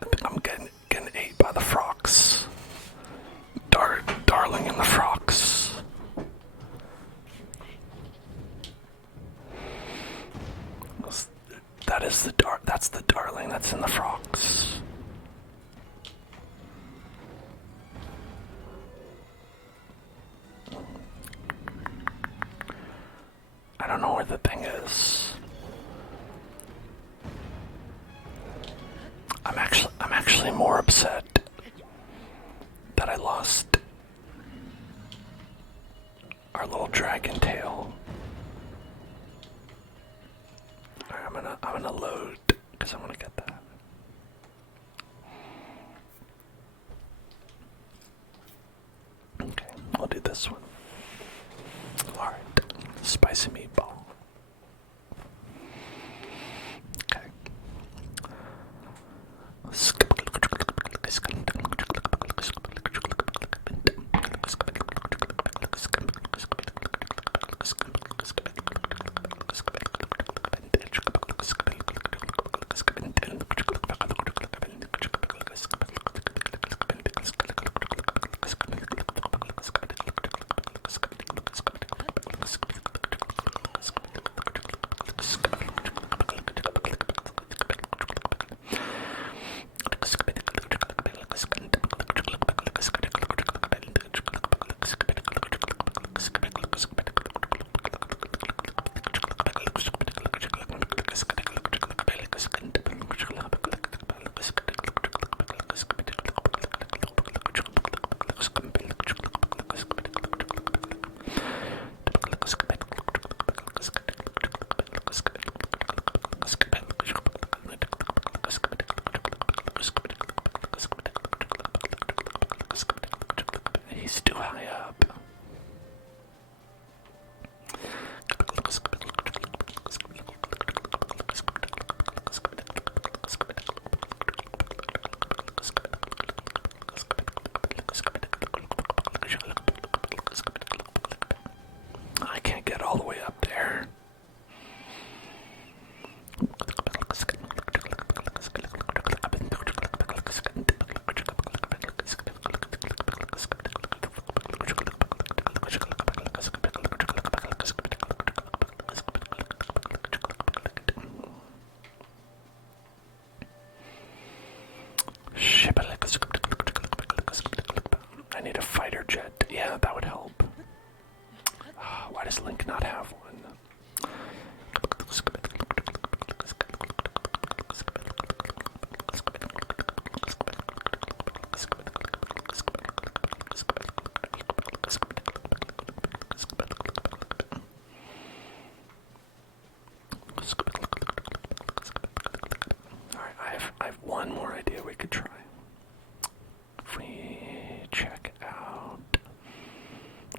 I think I'm getting ate by the frogs. Darling and the frogs. That's the darling that's in the frogs. I don't know where the thing is. I'm actually more upset that I lost our little dragon tail. Alright, I'm gonna load because I want to get that. Okay, I'll do this one. Alright, spicy meatball. Okay. He's too high up. I can't get all the way up there. I need a fighter jet. Yeah, that would help. Why does Link not have one? Alright, I have one more idea we could try. If we check out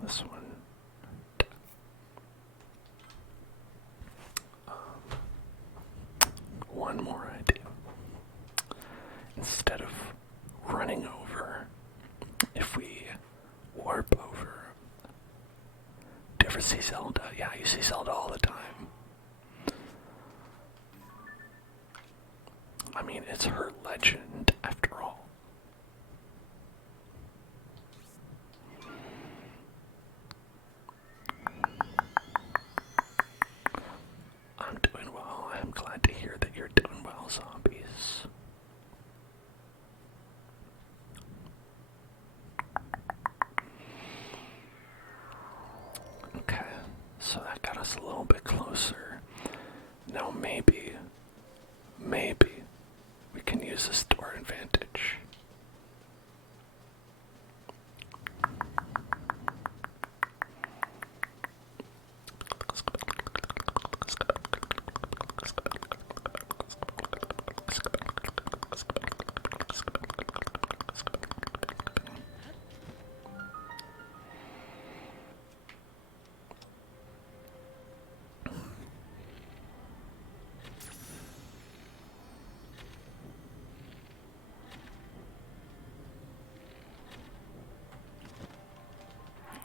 this one. One more idea. Instead of running over, if we warp over. Do you ever see Zelda? Yeah, you see Zelda all the time. I mean, it's her legend, after all. I'm doing well. I'm glad to hear that you're doing well, zombies. Okay, so that got us a little bit closer. maybe we can use this to our advantage.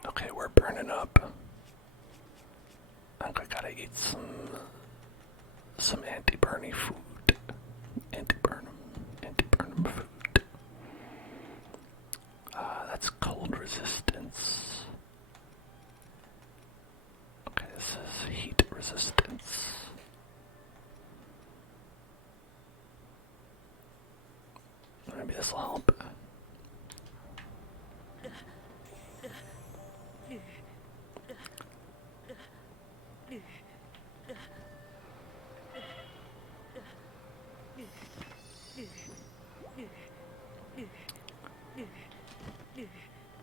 Okay, we're burning up. I think I gotta eat some anti-burny food. Anti-burnum food. That's cold resistance. Okay, this is heat resistance. Maybe this will help.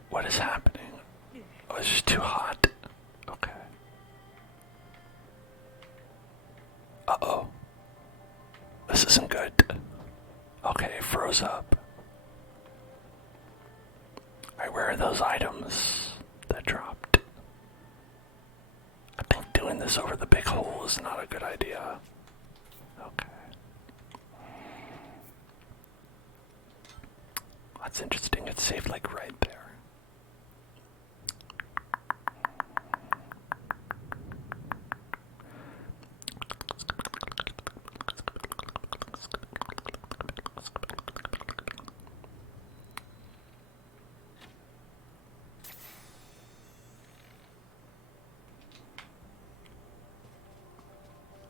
What is happening? Oh, it's just too hot. Okay. Uh-oh. This isn't good. Okay, it froze up. Alright, where are those items that dropped? I think doing this over the big hole is not a good idea. Okay. That's interesting. It's saved like right there.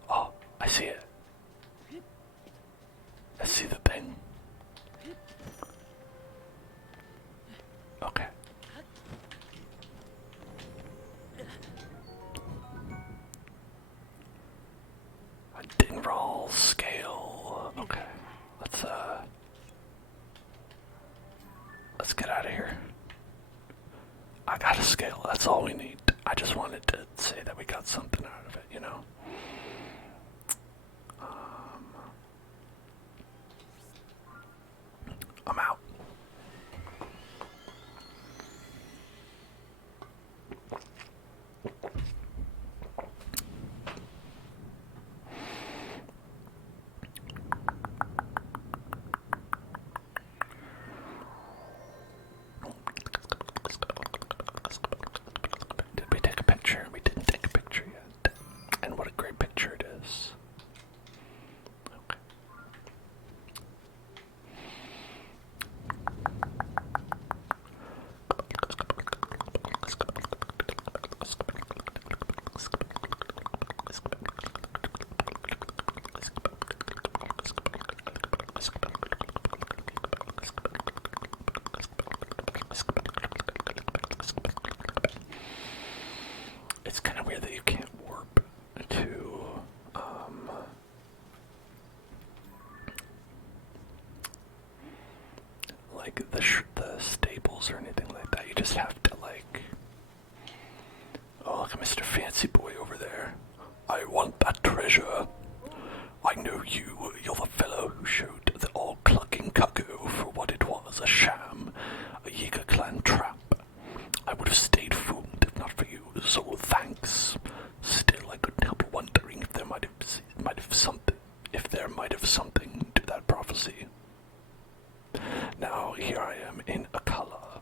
Oh, I see it. I see the thing. Okay. A binaural scale. Okay. Let's get out of here. I got a scale. That's all we need. I just wanted to say that we got something out of it, you know? I'm out. Did we take a picture? We didn't take a picture yet. And what a great picture it is. Okay. It's kind of weird that you can't warp to, like the stables or anything like that. You just have to like, oh, look at Mr. Fancy Boy over there. I want that treasure. I know you. You're the fellow who showed the all-clucking cuckoo for what it was, a sham, a Yeager clan trap. I would have stayed fooled if not for you, so thanks. Still, I couldn't help wondering if there might have something to that prophecy. Now here I am in Akala.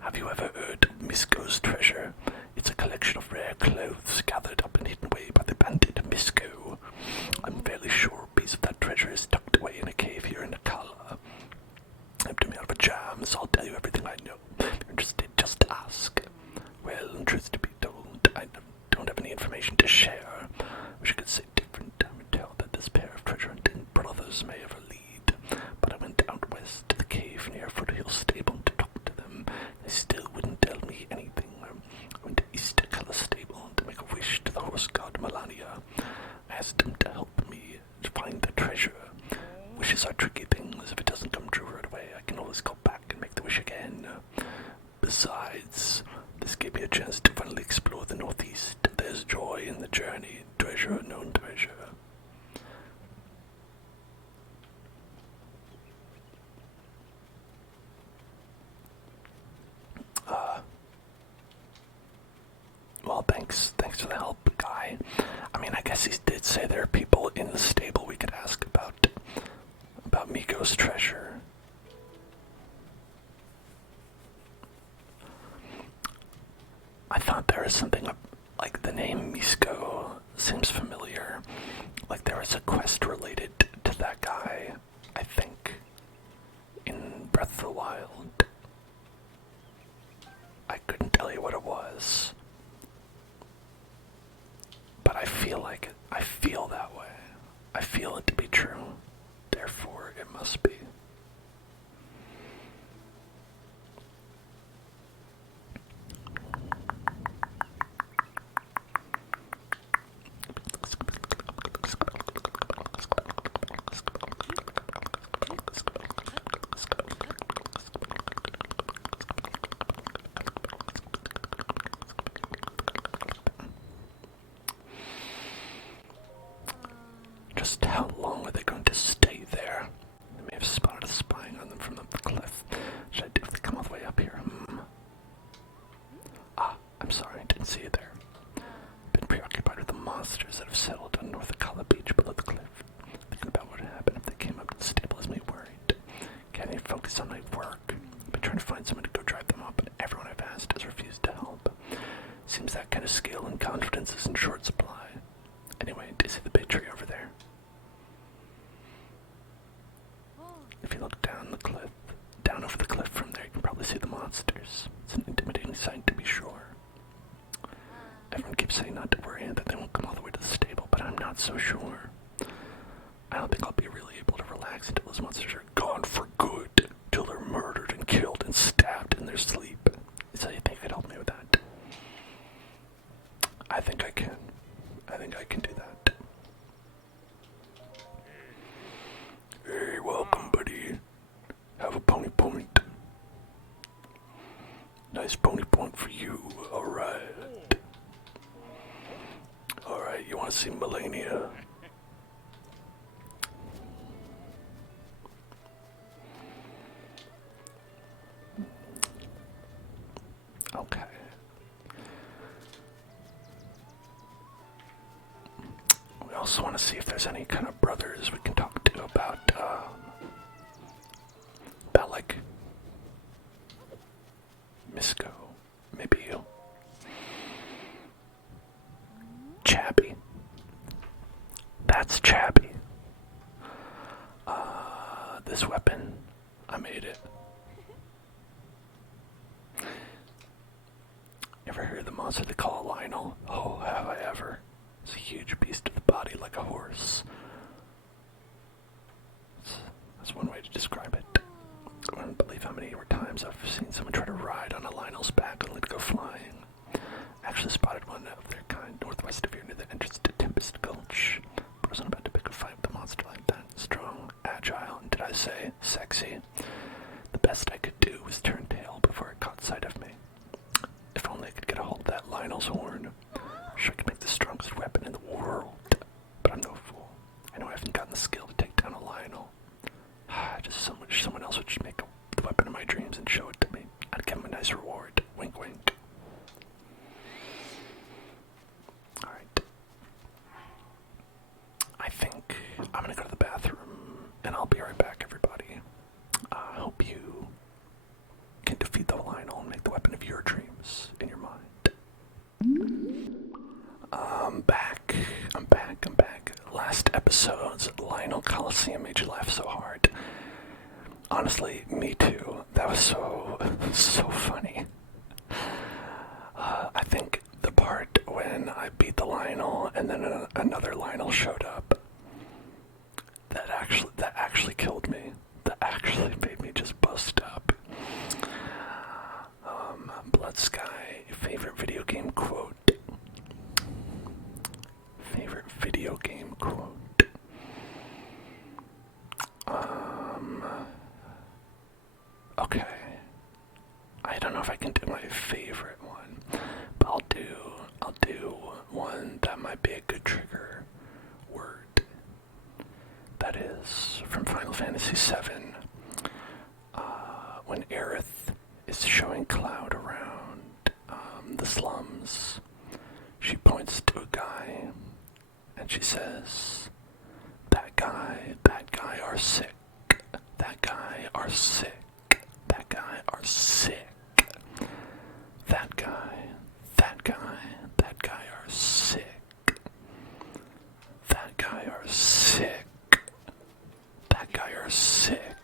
Have you ever heard of Misko's treasure? It's a collection of rare clothes gathered up and hidden away by the bandit Misko. I'm fairly sure a piece of that treasure is tucked away in a cave here in Akala. Empty me out of a jam, so I'll tell you everything I know. If you're interested, just ask. Well, truth to be told, I don't have any information to share. Wish I could say different. I would tell that this pair of treasure hunting brothers may ever lead. But I went out west to the cave near Foothill Stable to talk to them. They still wouldn't tell me anything. I went to East Akala Stable to make a wish to the horse god Melania. I asked him to help me to find the treasure. treasure. Wishes are tricky things. If it doesn't come true right away, I can always go back and make the wish again. Besides, this gave me a chance to finally explore the Northeast. There's joy in the journey, treasure, known treasure. Well, thanks for the help, guy. I mean, I guess he did say there are people in the stable we could ask about Miko's treasure. I thought there was something like the name Misko seems familiar. Like there was a quest related to that guy, I think, in Breath of the Wild. I couldn't tell you what it was. But I feel like it. I feel that way. I feel it to be true. Therefore, it must be. Just how long are they going to stay there? They may have spotted us spying on them from up the cliff. Should I do if they come all the way up here? Ah, I'm sorry, I didn't see you there. Been preoccupied with the monsters that have settled on North Akala Beach below the cliff. Thinking about what would happen if they came up to the stable has me worried. Can't even focus on my work. I've been trying to find someone to go drive them up, but everyone I've asked has refused to help. Seems that kind of skill and confidence is in short supply. Anyway, do you see the big tree over there? If you look down over the cliff from there, you can probably see the monsters. It's an intimidating sight to be sure. Everyone keeps saying not to worry and that they won't come all the way to the stable, but I'm not so sure. I don't think I'll be really able to relax until those monsters are gone for good, till they're murdered and killed and stabbed in their sleep. So you think you could help me with that? I think I can. I think I can do that. Hey, welcome, buddy. Have a pony point. Nice pony point for you. Alright. Alright, you want to see Melania? Okay. We also want to see if there's any kind of brothers we can talk to about like Misko. Maybe you. Chappy. That's Chappy. This weapon, I made it. Ever heard of the monster they call a Lionel? Oh, have I ever. It's a huge beast with a body like a horse. That's one way to describe it. I wouldn't believe how many times I've seen someone try to ride on a Lionel's back only to go flying. Actually spotted one of their kind northwest of here near the entrance to Tempest Gulch. But I wasn't about to pick a fight with a monster like that. Strong, agile, and did I say sexy? The best I could do was turn tail before it caught sight of me. If only I could get a hold of that Lionel's horn. I'm sure I could make the strongest weapon in the world. But I'm no fool. I know I haven't gotten the skill to take down a Lionel. Just someone else would just make the weapon of my dreams and show it to me. I'd give him a nice reward. Wink, wink. Alright. I think I'm gonna go to the bathroom, and I'll be right back, everybody. I hope you can defeat the Lionel and make the weapon of your dreams in your mind. I'm back. Last episode's Lionel Coliseum made you laugh so hard. Honestly, me too. That was so funny. I think the part when I beat the Lionel and then another Lionel showed up, that actually killed me. That actually made me just bust up. Blood Sky, favorite video game quote. Favorite video game quote. if I can do my favorite one, but I'll do one that might be a good trigger word. That is from Final Fantasy VII. When Aerith is showing Cloud around the slums, she points to a guy and she says, that guy are sick. That guy are sick. That guy are sick. That guy are sick. That guy are sick. That guy are sick.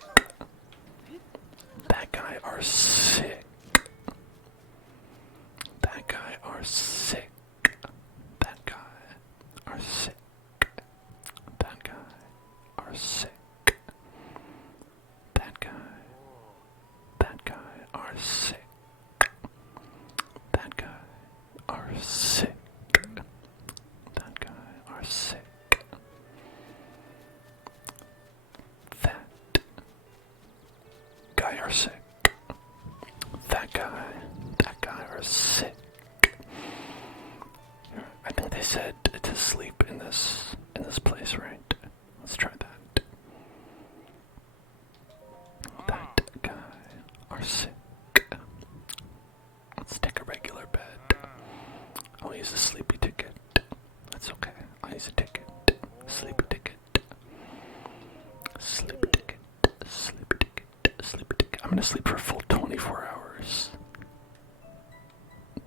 That guy are sick. That guy are sick. That guy are sick. That guy are sick. That guy are sick. That guy are sick. That guy are sick. That guy are sick. That guy are sick. I think they said to sleep in this place, right? Let's try that. That guy are sick. Let's take a regular bed. I'll use a sleepy ticket. That's okay. I'll use a ticket. Sleepy ticket. Sleepy ticket. Sleepy ticket. Sleepy ticket. I'm gonna sleep for a full 24 hours.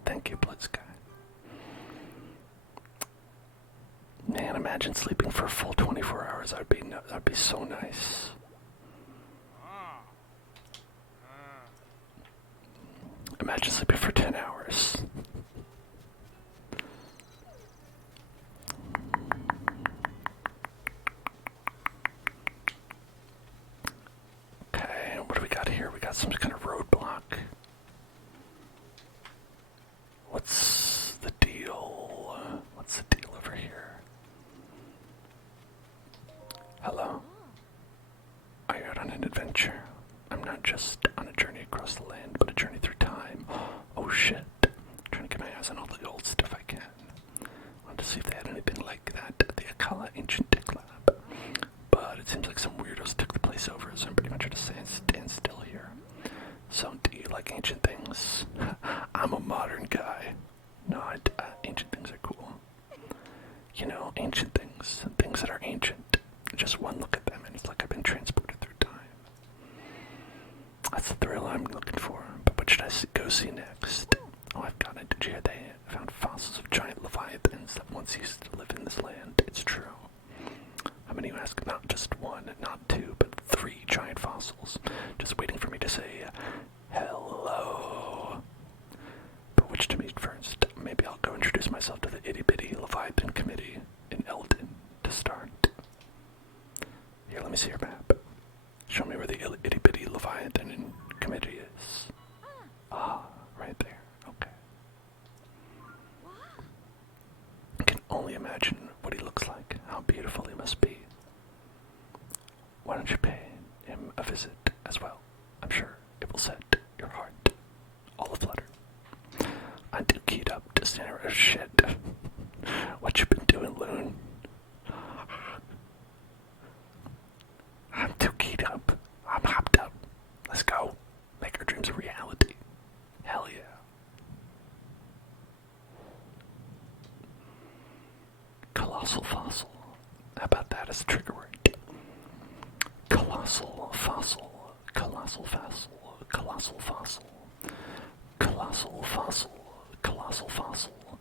Thank you, Blitz guy. Man, imagine sleeping for a full 24 hours. That'd be so nice. Imagine sleeping for 10 hours. Okay, what do we got here? We got some kind of roadblock. What's the deal? What's the deal over here? Hello? Are you out on an adventure? I'm not just on a journey across the land, but a journey through time. Oh shit. I'm trying to get my eyes on all the old stuff I can. Wanted to see if they had anything like that at the Akala Ancient Tech Lab. But it seems like some weirdos took the place over, so I'm pretty much just stand still here. So, do you like ancient things? I'm a modern guy. No, ancient things are cool. You know, ancient things that are ancient. Just one look at them and it's like I've been transported through time. That's the thrill I'm looking for. But what should I go see next? Oh, I've got it. Did you hear they found fossils of giant leviathans that once used to live in this land? It's true. How many you ask? Not just one, not two, but 3 giant fossils. Just waiting for me to say, hello. But which to meet first? Maybe I'll go introduce myself to the itty-bitty Leviathan Committee in Eldon to start. Here, let me see your map. Show me where the itty-bitty Leviathan Committee is. Ah, right there. Okay. I can only imagine what he looks like, how beautiful he must be. Why don't you pay him a visit as well? I'm sure it will set your heart all aflutter. I'm too keyed up to stand around. Shit. What you been doing, Loon? I'm too keyed up. I'm hopped up. Let's go. Make our dreams a reality. Hell yeah. Colossal fossil. How about that as a trigger word? Colossal fossil. Colossal fossil. Colossal fossil. Colossal fossil. Colossal fossil.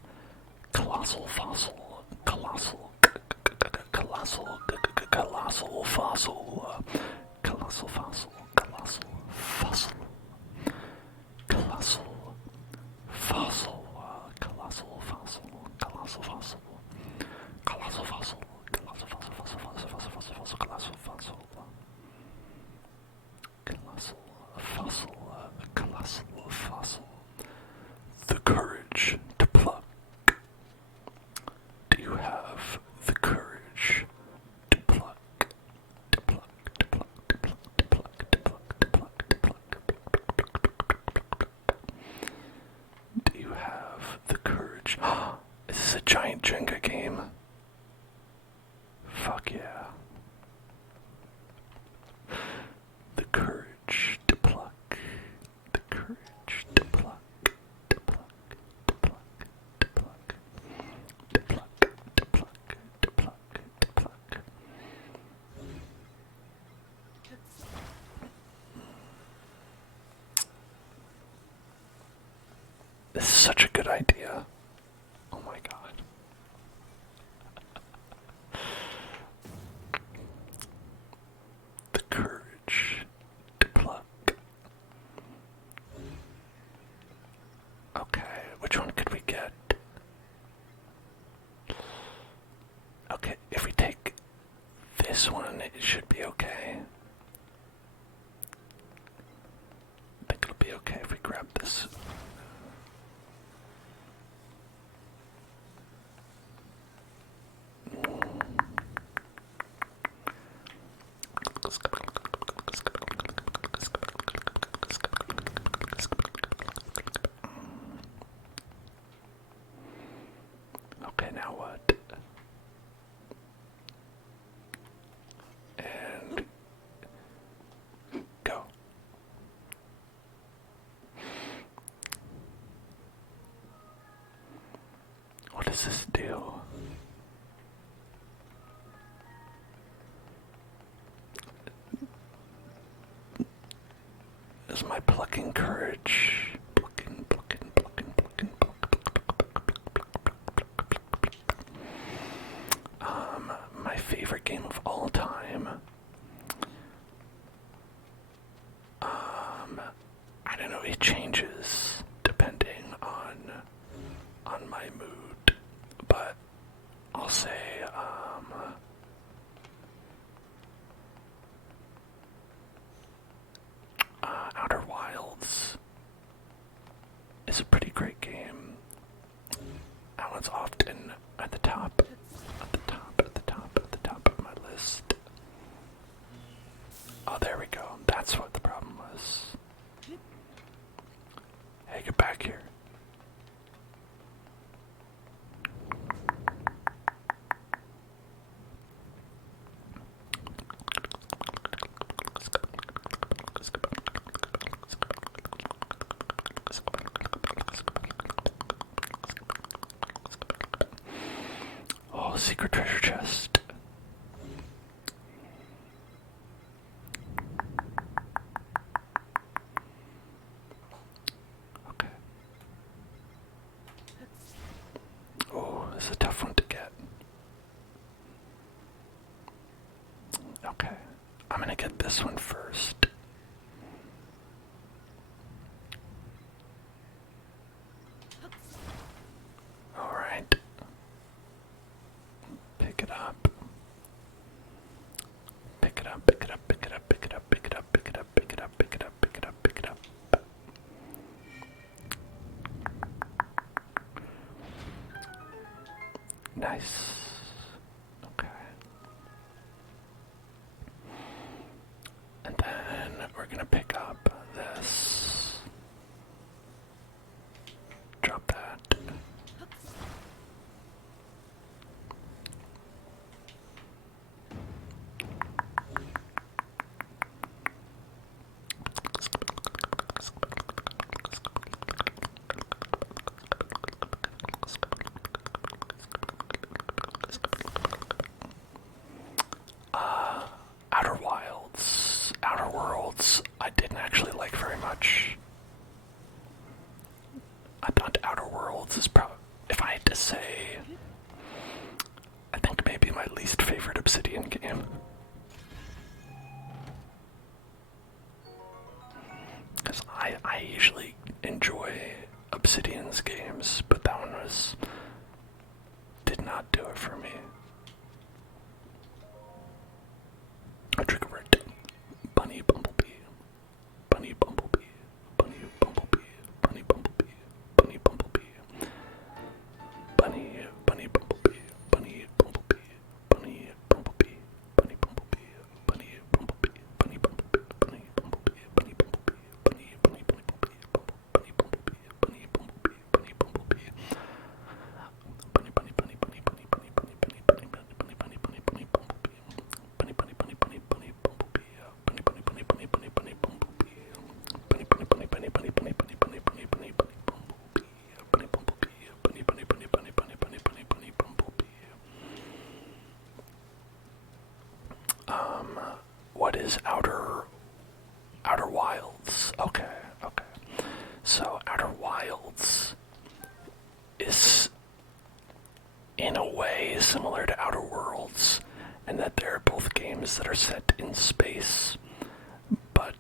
Colossal fossil. Colossal. Colossal. Colossal fossil. Colossal fossil. Colossal fossil. Colossal fossil. Colossal fossil. Colossal fossil. Colossal fossil. Colossal fossil. Fossil. Fossil. Fossil. Fossil. Fossil. Colossal fossil. Colossal fossil. Colossal fossil. The courage to pluck. Do you have the courage to pluck? To pluck. To pluck. To pluck. To pluck. To This is such a good idea. Oh my god. The courage to pluck. Okay, which one could we get? Okay, if we take this one, it should be okay. I think it'll be okay if we grab this. Okay, now what? And go. What does this do? Is my plucking courage? Plucking. My favorite game of all time. I don't know, it changes depending on my mood, but I'll say, Outer Wilds is a pretty great game. That one's often at the top of my list. Oh, there we go. That's what the problem was. Hey, get back here. Oh, secret treasure chest. Okay. Oh, this is a tough one to get. Okay. I'm gonna get this one first. Alright. Pick it up. Pick it up, pick it up, pick it up, pick it up, pick it up, pick it up, pick it up, pick it up, pick it up, pick it up. Nice. Okay. And then we're gonna pick up this. Drop that. Outer Worlds, I didn't actually like very much. I thought Outer Worlds is probably, if I had to say, I think maybe my least favorite Obsidian game. Because I usually enjoy Obsidian's games, but that one did not do it for me. A trigger word. Bunny Bumblebee. Bunny Bumblebee. Bunny Bumblebee. Bunny Bumblebee. Bunny Bumblebee. Bunny Bumblebee. Bunny Bumblebee. Bunny Bumblebee. Bunny Bumblebee. Bunny Bumblebee. Bunny Bumblebee. Bunny Bumblebee. Bunny Bumblebee. Bunny Bumblebee. Bunny Bumblebee. Bunny Bumblebee. Bunny Bumblebee. Bunny Bumblebee. Bunny bunny bunny bunny bunny bunny bunny bunny bunny bunny bunny bunny bunny bunny bumblebee. Bunny bunny bunny bunny bunny bumblebee. Bunny bunny bunny bunny bunny bunny bumblebee. Bunny bunny bunny bunny bunny bunny bunny bunny bunny bunny bunny bumblebee. Bunny bumblebee. Bunny bunny bunny bunny bunny bunny bunny bunny bumblebee. What is Outer Wilds? Okay, okay. So Outer Wilds games that are set in space, but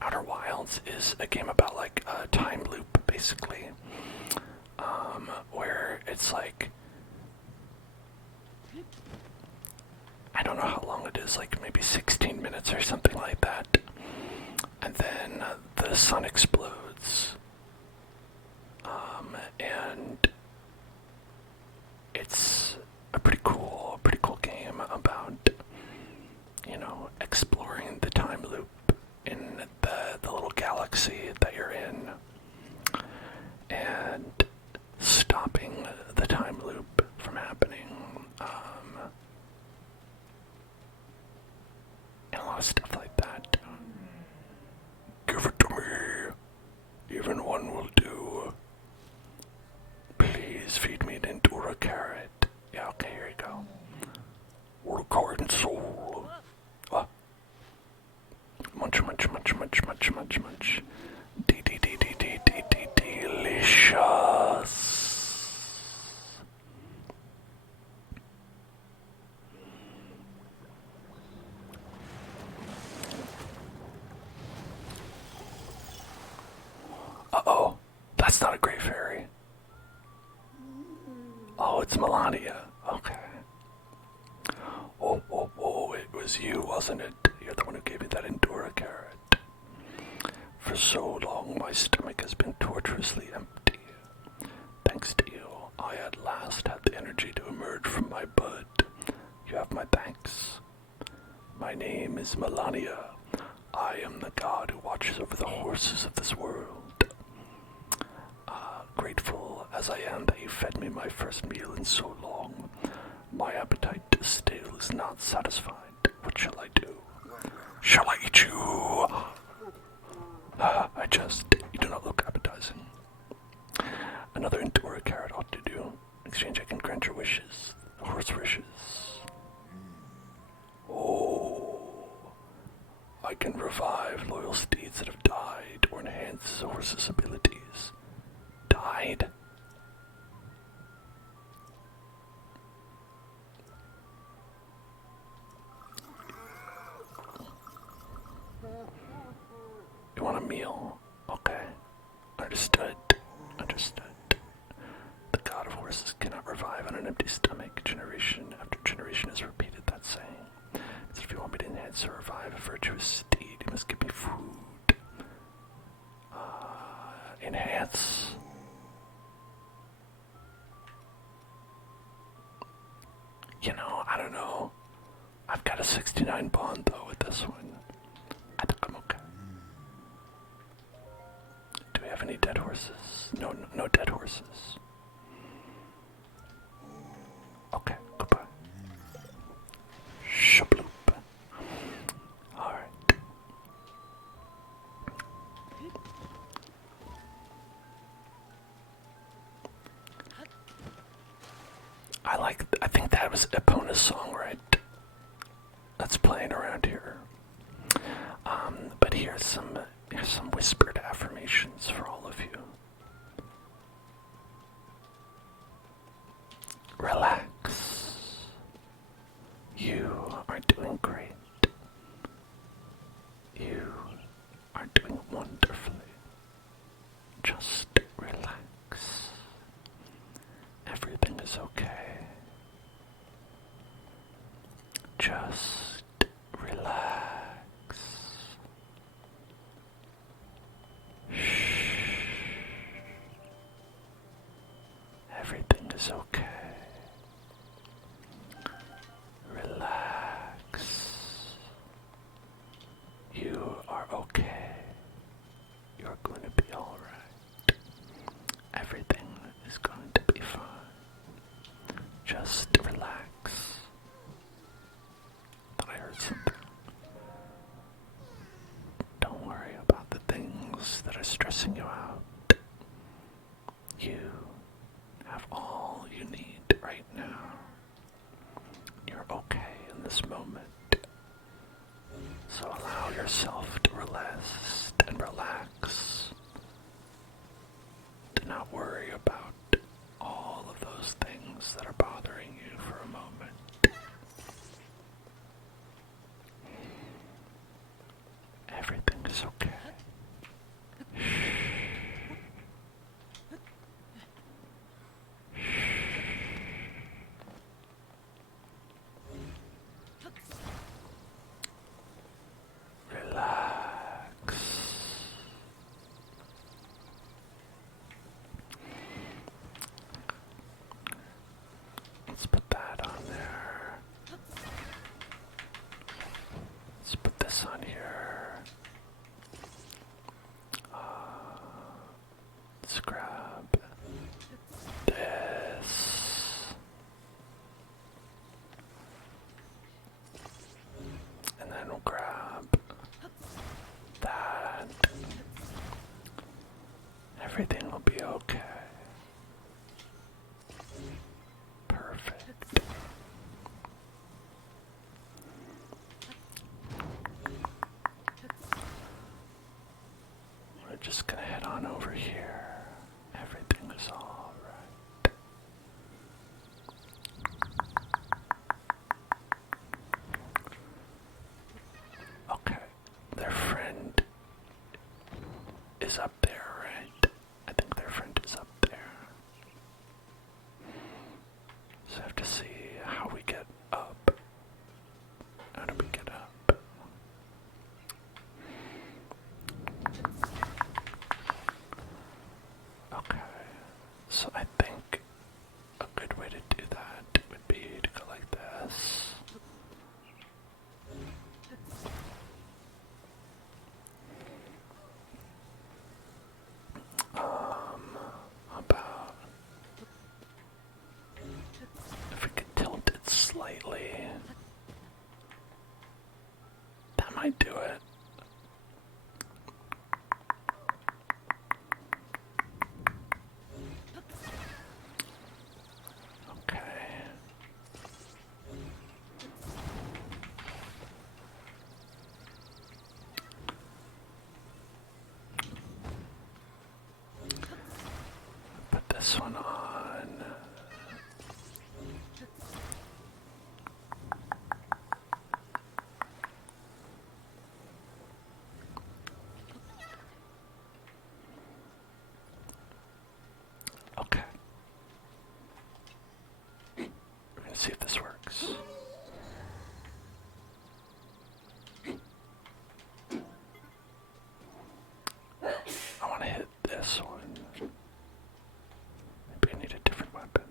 Outer Wilds is a game about like a time loop, basically, where it's like, I don't know how long it is, like maybe 16 minutes or something like that, and then the sun explodes, and it's a pretty cool game about, you know, exploring the time loop in the little galaxy that you're in, and stopping the time loop from happening, and a lot of stuff like that. Give it to me. Even one will do. Please feed me an Endura carrot. Yeah, okay, here you go. World card and soul. What? Munch, munch, munch, munch, munch, munch, munch. Delicious. Uh-oh, that's not a great fairy. Oh, it's Melania. Okay. Oh, it was you, wasn't it? You're the one who gave me that Endura carrot. For so long, my stomach has been torturously empty. Thanks to you, I at last had the energy to emerge from my bud. You have my thanks. My name is Melania. I am the god who watches over the horses of this world. Grateful as I am that you fed me my first meal in so long, my appetite still is not satisfied. What shall I do? Shall I eat you? You do not look appetizing. Another Endura carrot ought to do. In exchange, I can grant your wishes. Horse wishes. Oh, I can revive loyal steeds that have died or enhance the horse's abilities. Died? You want a meal? Okay. Understood. Understood. The god of horses cannot revive on an empty stomach. Generation after generation has repeated that saying. So if you want me to enhance or revive a virtuous steed, you must give me food. Enhance. You know, I don't know. I've got a 69 bond though with this one. I think I'm okay. Do we have any dead horses? No dead horses. Okay, goodbye. Shabloop. Alright. I think that was Epona's song, right? That's playing around here. But here's some whispered affirmations for all of you. Relax. You are doing great. You are doing wonderfully. Just relax. Everything is okay. Just relax. Shh. Everything is okay. Relax. You are okay. You're going to be alright. Everything is going to be fine. Just relax. I heard something. Don't worry about the things that are stressing you out. You have all you need right now. You're okay in this moment. So allow yourself to rest and relax. Do not worry about all of those things that are bothering you for a moment. just gonna head on over here. Everything is alright. Okay, their friend is up there, right? I think their friend is up there. So I have to see how we get up. How do we get up? Okay, so I think a good way to do that would be to go like this. How about if we could tilt it slightly? That might do it. Okay. Put this one on. Okay. We're gonna see if this works. I want to hit this one. Maybe I need a different weapon.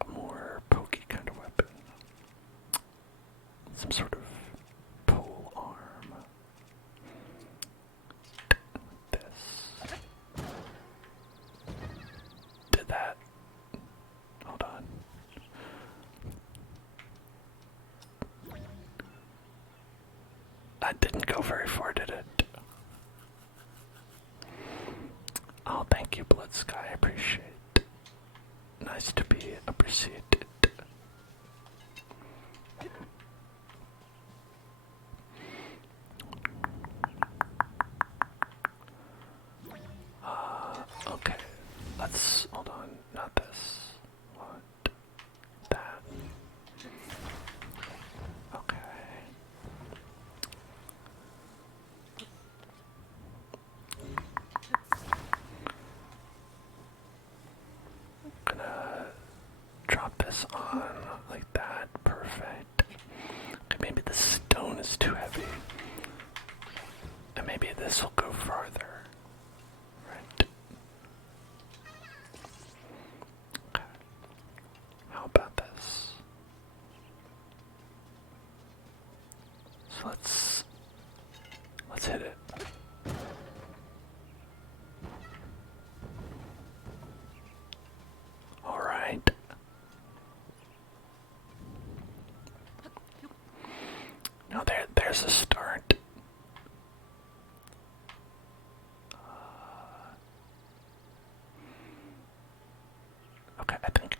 A more pokey kind of weapon. Some sort of pole arm. This. Did that. Hold on. That didn't go very far, did it? Oh, thank you, Blood Sky. I appreciate it. Nice to be appreciated. Okay. Let's hold on. Not this. What? That. Okay. Gonna drop this on like that. Perfect. Okay, maybe the stone is too heavy. And maybe this will go farther. Right. Okay. How about this? So let's hit it. All right. Now there's a start. Okay, I think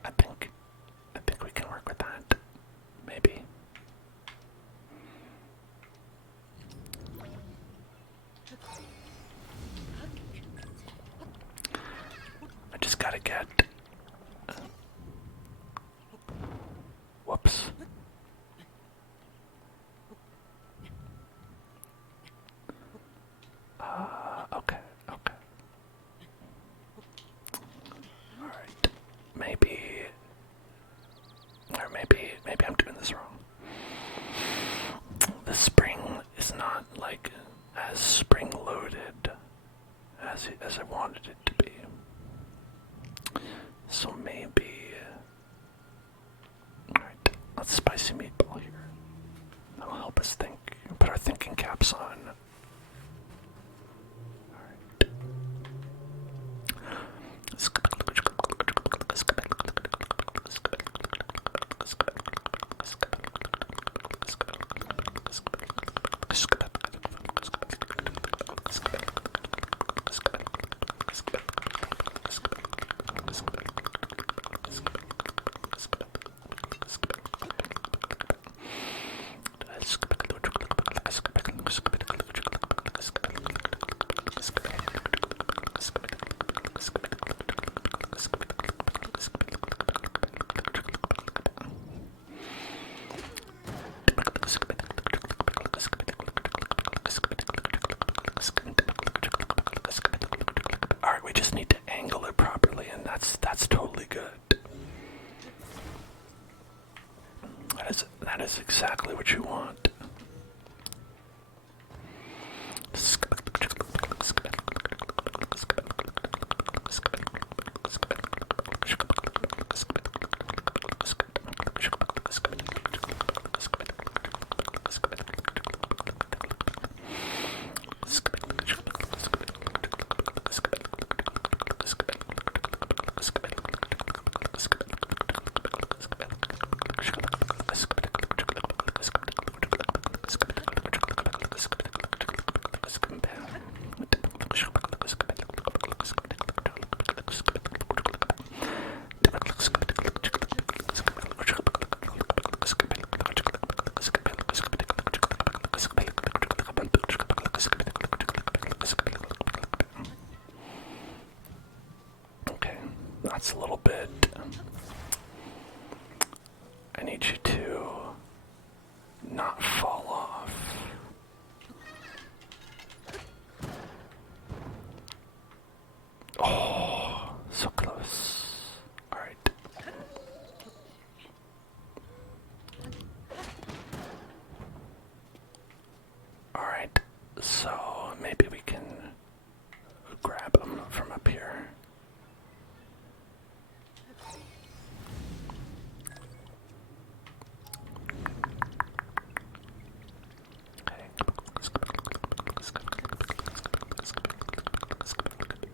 we can work with that. Maybe. I just gotta get. Whoops. Okay. Alright. Maybe I'm doing this wrong. The spring is not like as spring loaded as I wanted it to be. So maybe. Alright, let's spicy meatball here. That'll help us think. Put our thinking caps on. is exactly what you want. Okay, that's a little bit. I need you to not fall off. Oh, so close. Alright. Alright, so maybe we can grab them from up here.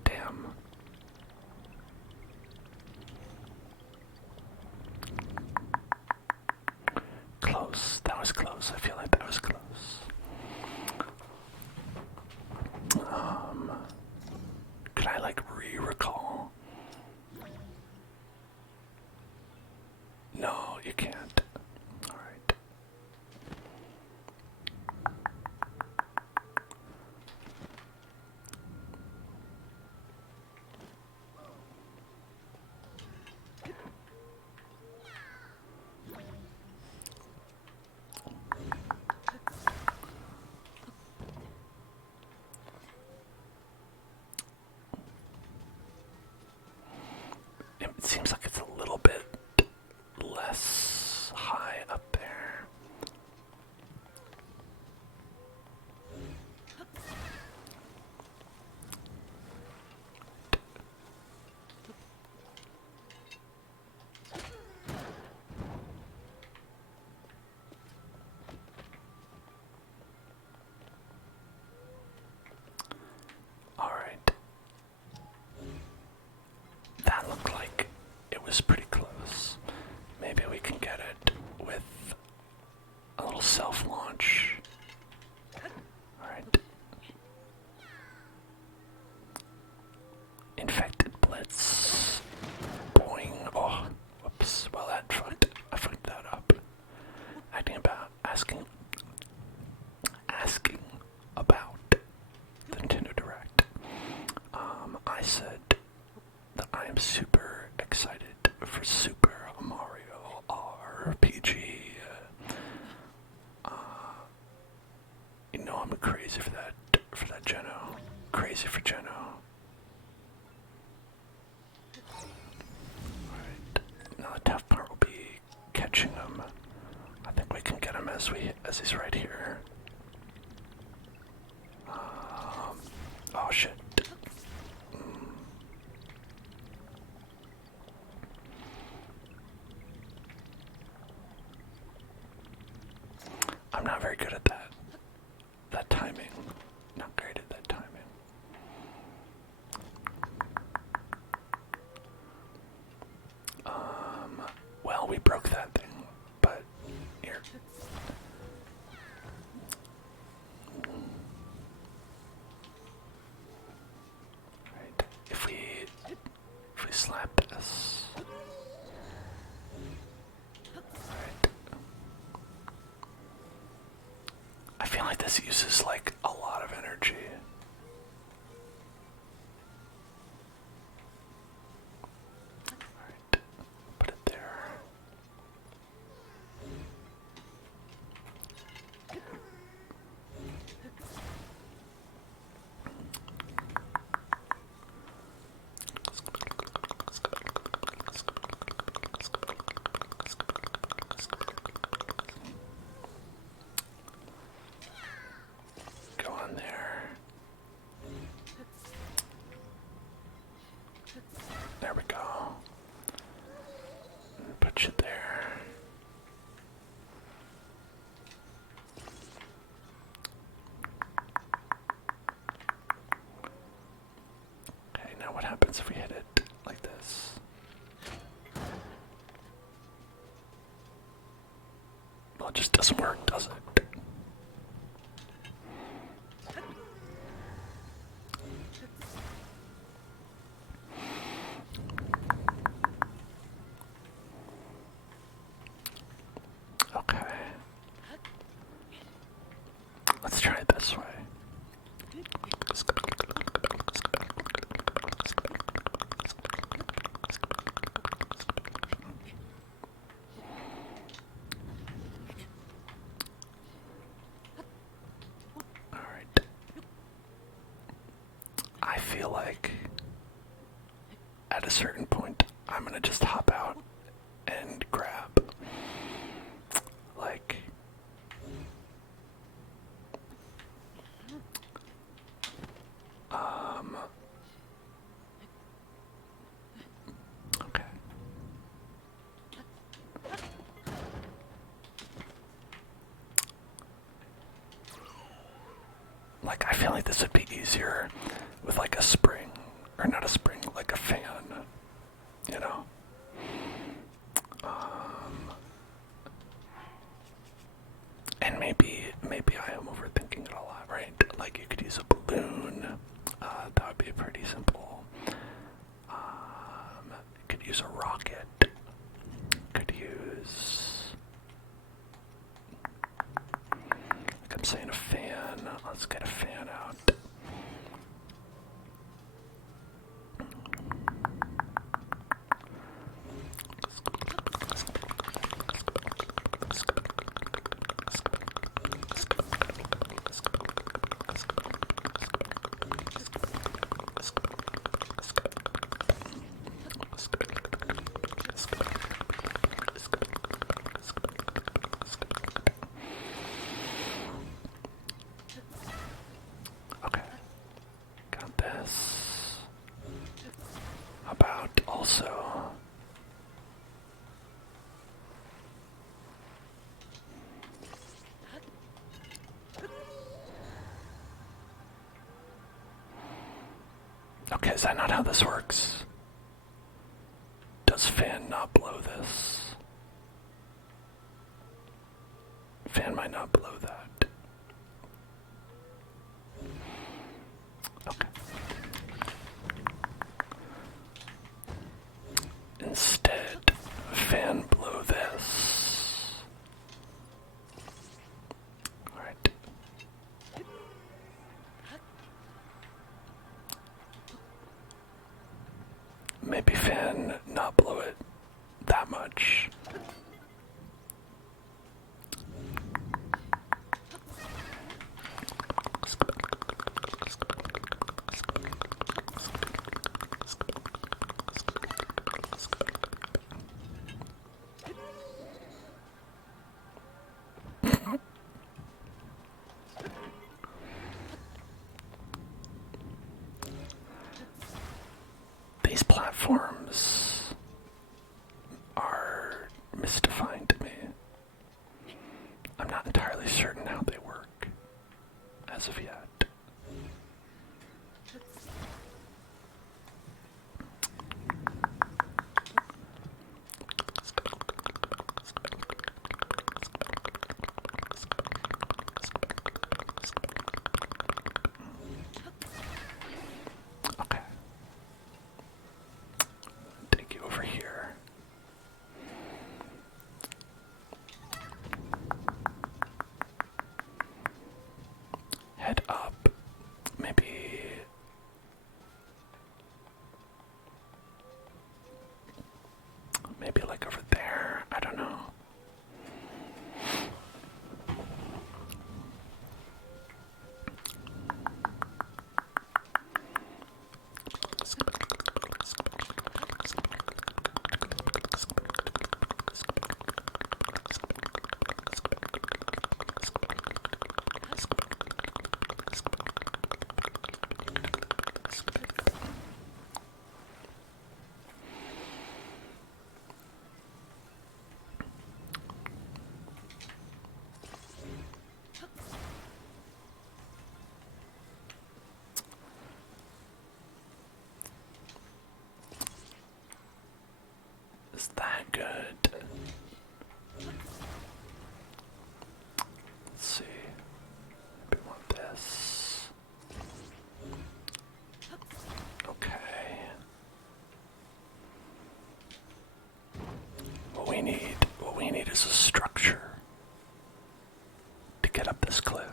Damn. Close. That was close. I feel like that was close. Could I like re-recall? No, you can't. Alright. It seems like it's a little bit less high up there. All right. That looked like it was pretty close. Maybe we can get it with a little self-launch. Alright. Infected Blitz. Boing. Oh, whoops. Well, I fucked that up. Asking about the Nintendo Direct. I said that I am super excited for Super Mario RPG. You know I'm crazy for that Geno. Crazy for Geno. Alright. Now the tough part will be catching him. I think we can get him as he's right here. Oh shit. I'm not very good at that timing. Not great at that timing. Well, we broke that thing, but here. Right. If we slap this. Right. I feel like this uses like a lot of energy. Alright, put it there. get you there. Okay, now what happens if we hit it like this? Well, it just doesn't work, does it? Okay. Let's try it this way. Alright. I feel like at a certain point I'm gonna just hop out and grab like okay. Like I feel like this would be easier with like a spring, or not a spring, like a fan, you know? And maybe I am overthinking it a lot, right? Like you could use a balloon, that would be pretty simple. You could use a rocket, could use, like I'm saying, a fan. Let's get a fan out. Okay, got this. How about also okay, is that not how this works? Does fan not blow this? Fan might not blow that. Okay. Instead, fan blow this. Alright. Maybe fan not blow it that much. These platforms are mystifying to me. I'm not entirely certain how they work as of yet. Okay. Take you over here. Head up. Maybe like over there. I don't know. Is that good? Let's see. Maybe we want this. Okay. What we need is a structure to get up this cliff.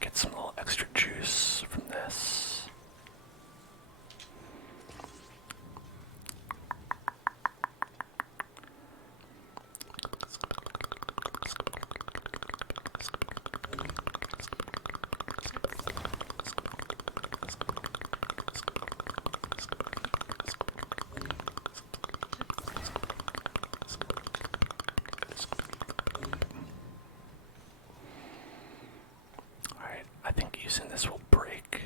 Get some little extra juice from this. Alright, I think using this will break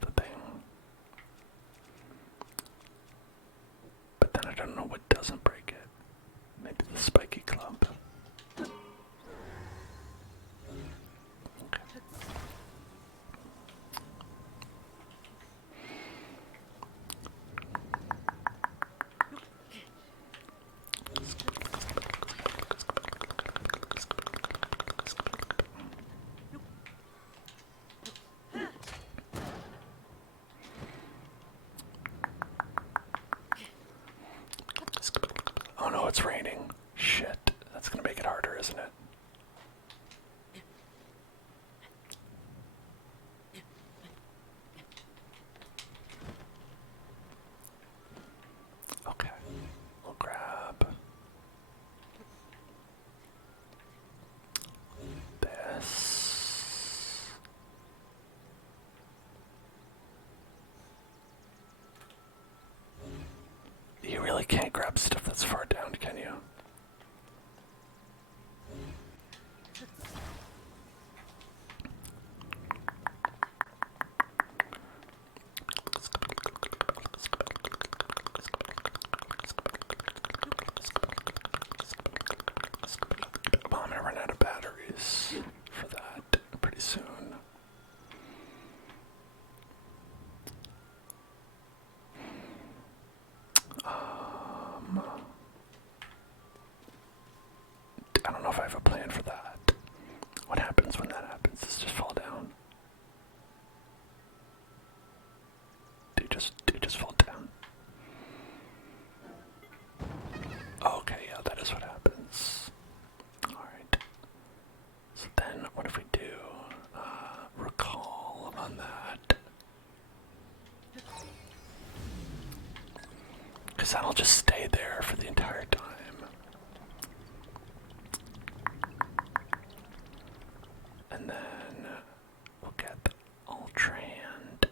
the thing. But then I don't know what doesn't break it. Maybe the spiky club. Okay. Oh no, it's raining. Shit. That's gonna make it harder, isn't it? Okay. We'll grab this. You really can't grab stuff that's far down, can you? Well, I'm gonna run out of batteries for that pretty soon. I don't know if I have a plan for that. What happens when that happens? Does it just fall down? Do you just fall down? Okay, yeah, that is what happens. Alright. So then, what if we do recall on that? Because that'll just stay there for the entire time. And then we'll get the ultra hand.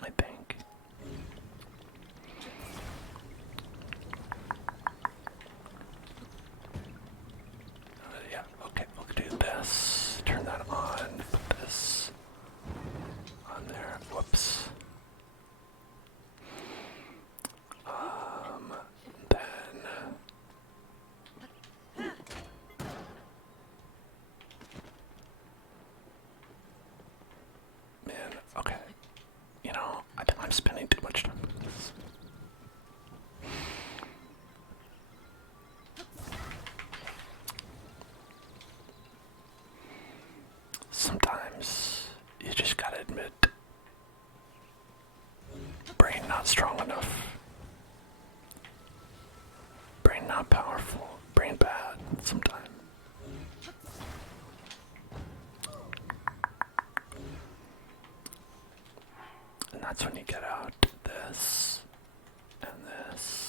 I think. Yeah, okay, we'll do this. Turn that on. Put this on there. Whoops. Then man, okay. You know, I think I'm spending too much time with this. Sometimes you just gotta admit, brain not strong enough, brain not powerful, brain bad sometimes. And that's when you get out this and this.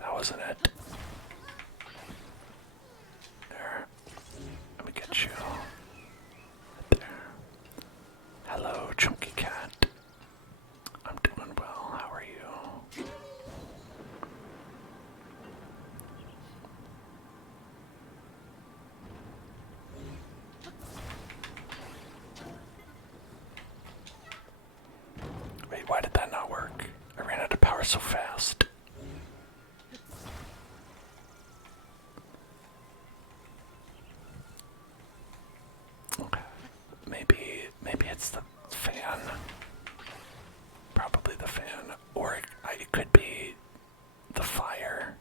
That wasn't it. There. And we got you. Right there. Hello, chunky cat. I'm doing well. How are you? Wait, why did that not work? I ran out of power so fast. Okay. Maybe it's the fan. Probably the fan. Or it could be the fire.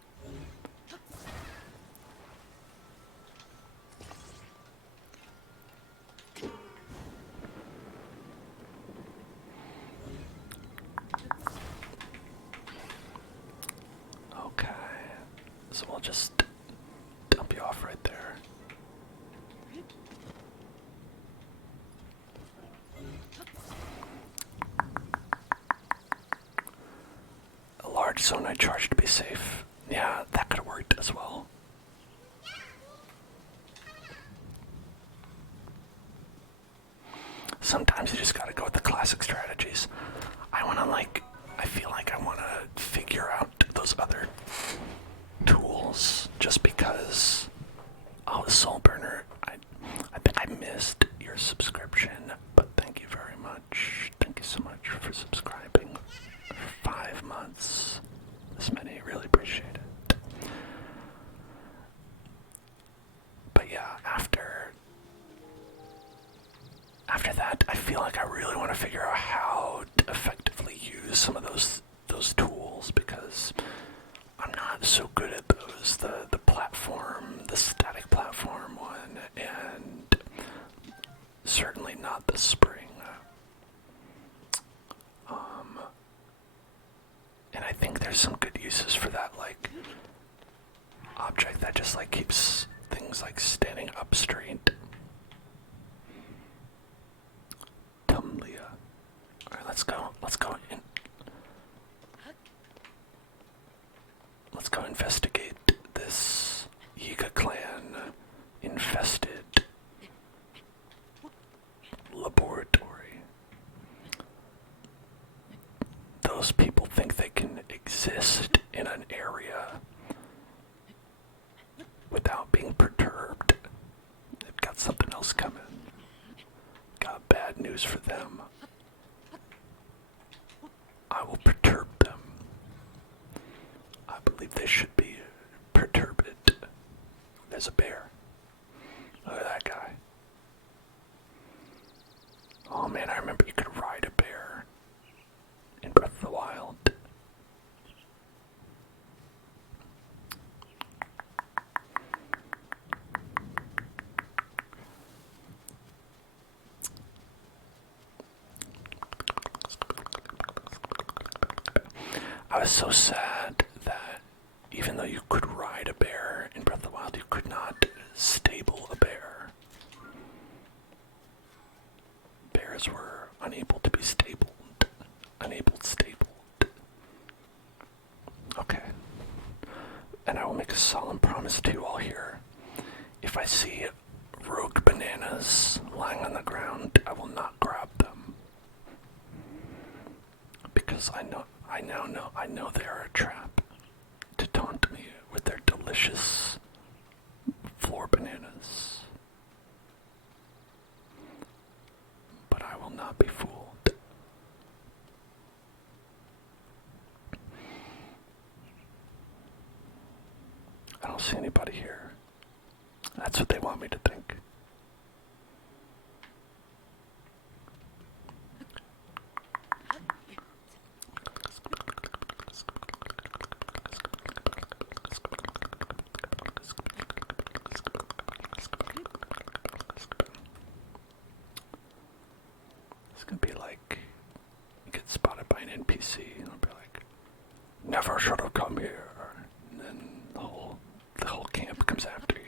Okay. So we'll just dump you off right there. A large zonite charge to be safe. Yeah, that could have worked as well. Sometimes you just gotta go with the classic strategies. I feel like I wanna figure out those other tools just because. Oh, the soul burner. I think I missed your subscription, but thank you very much. Thank you so much for subscribing for 5 months. This many, really appreciate it. But yeah, after that, I feel like I really want to figure out how to effectively use some of those tools because I'm not so good at those. The platform, the static platform one, and certainly not the spring. And I think there's some good uses for that, like object that just like keeps things like standing up straight. Tumlia. Alright, let's go in. Let's go investigate this Yiga clan infested laboratory. Those people think they can exist in an area without being perturbed. They've got something else coming. Got bad news for them. I will perturb them. I believe they should be perturbed. There's a bear. Look at that guy. Oh man, I remember you could ride a bear in Breath of the Wild. I was so sad that even though you could ride a bear in Breath of the Wild, you could not stable a bear. Bears were unable to be stabled. Stabled. Okay. And I will make a solemn promise to you all here. If I see rogue bananas lying on the ground, I will not grab them. Because I know they are a trap to taunt me with their delicious floor bananas. But I will not be fooled. I don't see anybody here. That's what they want me to think. It's gonna be like you get spotted by an NPC and it'll be like, never should have come here. And then the whole camp comes after you.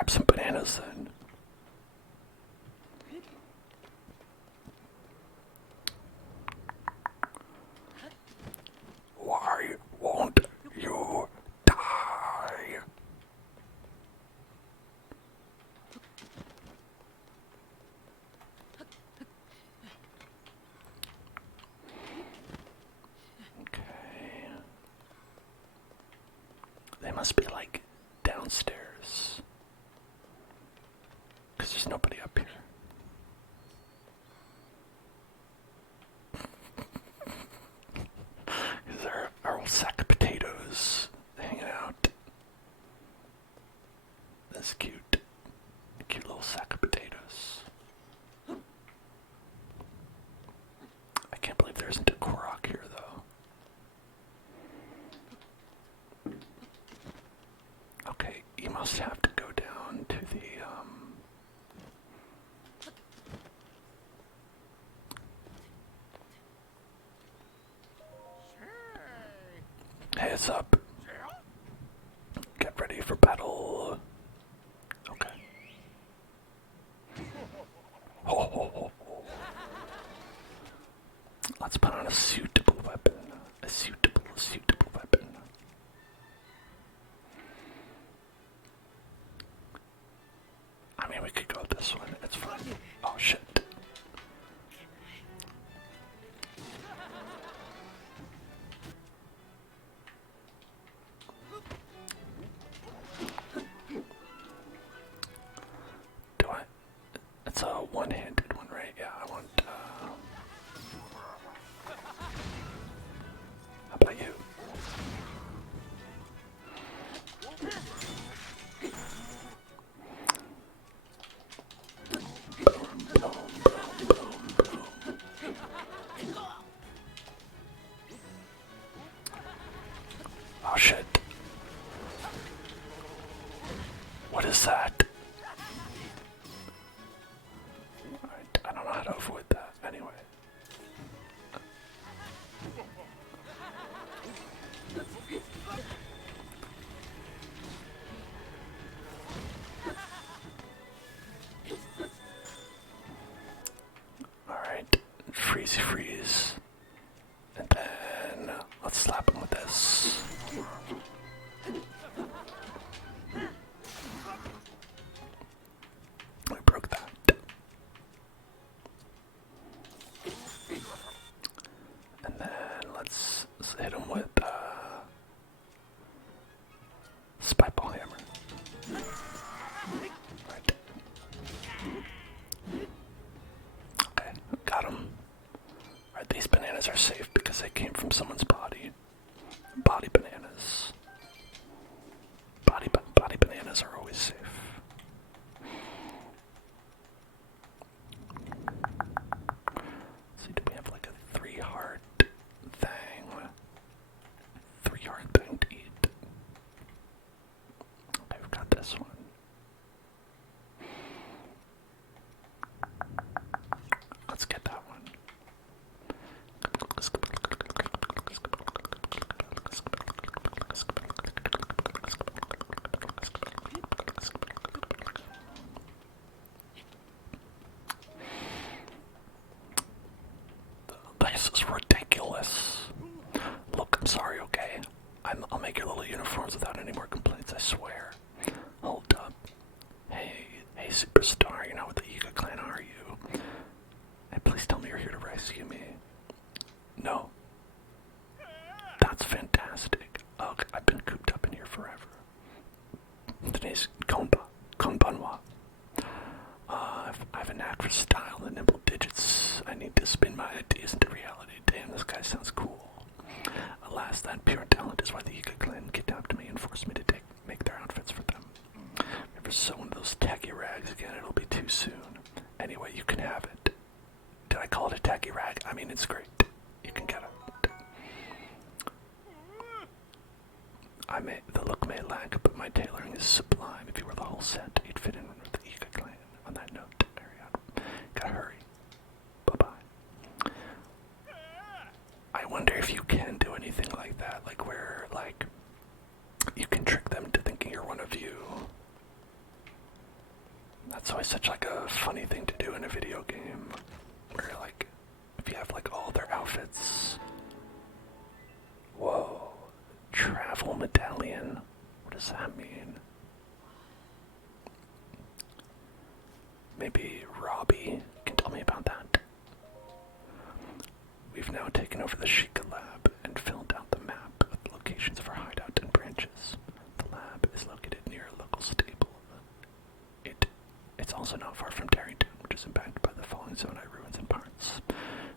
grab some bananas then. Why won't you die? Okay. They must be like downstairs. Because there's nobody up here. Is there our old sack of potatoes hanging out? That's cute. A cute little sack of potatoes. I can't believe there isn't a Korok here, though. Okay, you must have to go down to the, Hey, what's up? Get ready for battle. Okay. Oh. Let's put on a suitable weapon. A suitable weapon. I mean, we could go with this one. It's fine. Oh, shit. It's a one-handed one, right? Yeah, I want, how about you? Oh, shit. What is that? I don't know how to avoid that anyway. Alright, freeze. And then let's slap him with this. We broke that. And then let's hit him with spike ball hammer. Right. Okay, got him. Right, these bananas are safe because they came from someone's body. Body bananas. Body bananas are always safe. See, do we have like a 3-heart thing? 3-heart thing to eat. Okay, we've got this one. Let's get that one. This is ridiculous. Look, I'm sorry, okay? I'll make your little uniforms without any more complaints, I swear. Hold up. Hey, superstar, you're not with the Yiga clan, are you? Hey, please tell me you're here to rescue me. No. That's fantastic. Okay, I've been cooped up in here forever. Today's konbanwa. I have a knack for style and nimble digits. I need to spin my ideas into reality. Damn, this guy sounds cool. Alas, that pure talent is why the Yiga clan kidnapped me and forced me to make their outfits for them. If I ever sew one of those tacky rags again, it'll be too soon. Anyway, you can have it. Did I call it a tacky rag? I mean, it's great. You can get it. The look may lack, but my tailoring is sublime. If you were the whole set, you'd fit in with the Yiga clan. On that note, gotta hurry. Bye-bye. I wonder if you can do anything like that, like where, like, you can trick them into thinking you're one of you. always such like a funny thing to do in a video game, where like, if you have like all their outfits. Whoa, travel medallion. What does that mean? Maybe Robbie can tell me about that. We've now taken over the Sheikah lab and filled out the map with locations of our hideout and branches. The lab is located near a local stable. It's also not far from Darrington, which is impacted by the falling Zonai ruins in parts.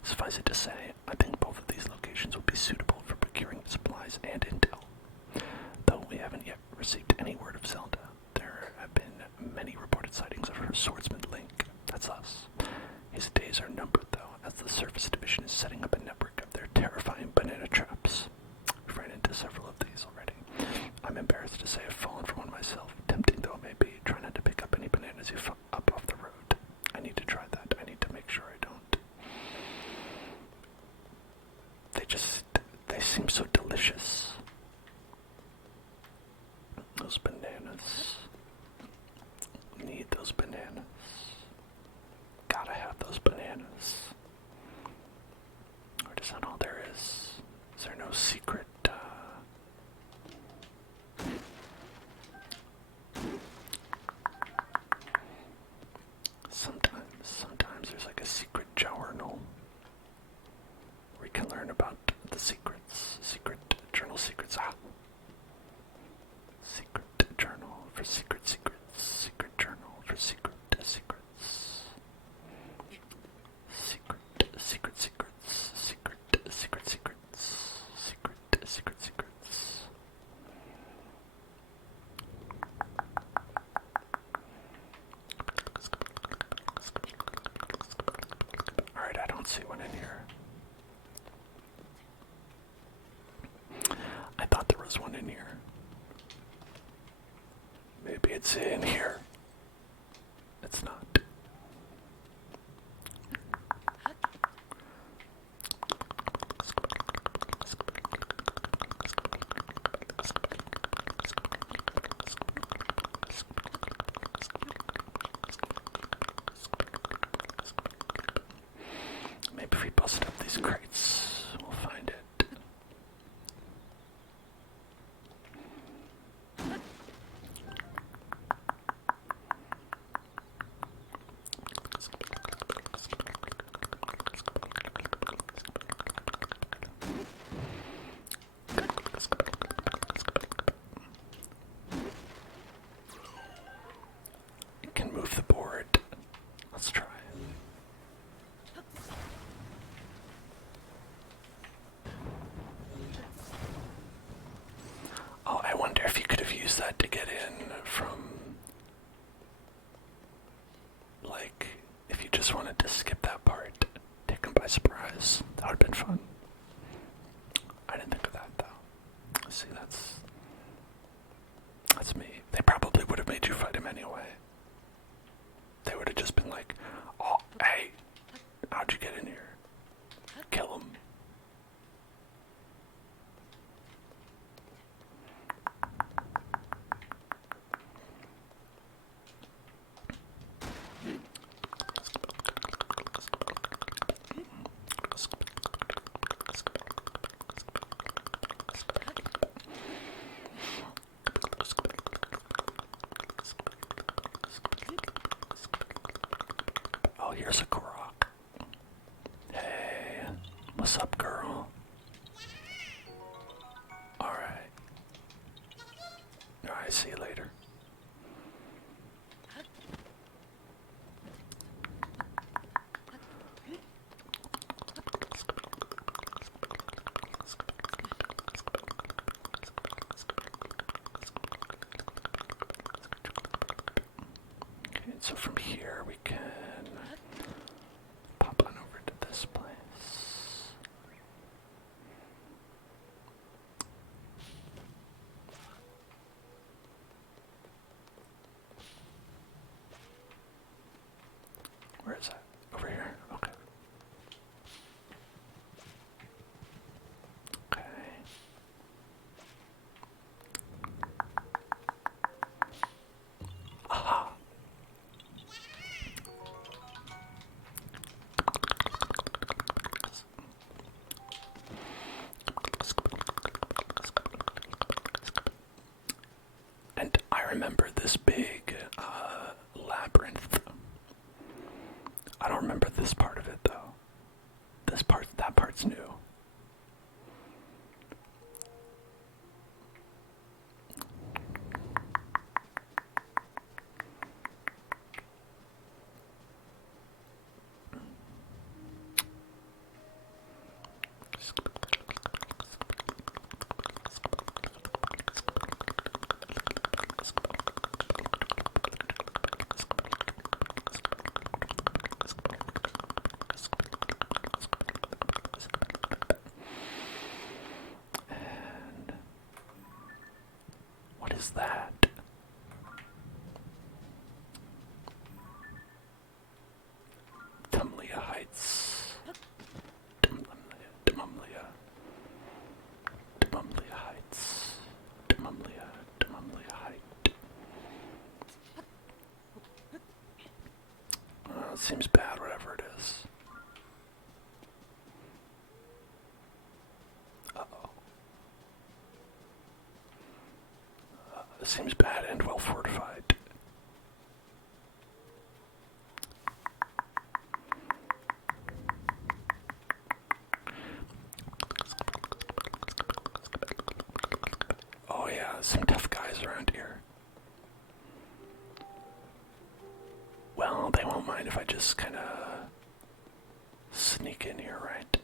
Suffice it to say, I think both of these locations would be suitable for procuring supplies and intel. Though we haven't yet received any word of Zelda, there have been many reported sightings of her swordsman Link. That's us. His days are numbered, though, as the Surface Division is setting up a network of their terrifying banana traps. We've ran into several of these already. I'm embarrassed to say I've fallen for one myself. Tempting though it may be, try not to pick up any bananas you up off the road. I need to try that. I need to make sure I don't. They seem so delicious. Those bananas. Need those bananas. Gotta have those bananas. Or is that all there is? Is there no secret, Sometimes there's like a secret journal where we can learn about the secrets. Secret journal secrets. Secret journal for secret secrets. Secret journal for secret secrets. Secret secrets. Secret secrets. Alright, I don't see one in here. I thought there was one in here. Maybe it's in here. It's not. Maybe if we bust up these crates, we'll find it. It can move the board. Let's try. Oh, I wonder if you could have used that to get in from, like, if you just wanted to skip that part, take them by surprise. That would have been fun. I didn't think of that, though. See, that's me. They probably would have made you fight him anyway. They would have just been like, oh, hey, how'd you get in here? Kill him. Oh, here's a Korok. Hey, what's up, girl? Alright. Alright, see you later. Okay, so from here we can pop on over to this place. Where is that? Over here? Okay. Okay. Aha! is that? Tumlia Heights. Tumlia Heights. Tumlia Heights. It seems bad, whatever it is. Uh-oh. It seems bad and well fortified. Oh yeah, some tough guys around here. Well, they won't mind if I just kind of sneak in here, right?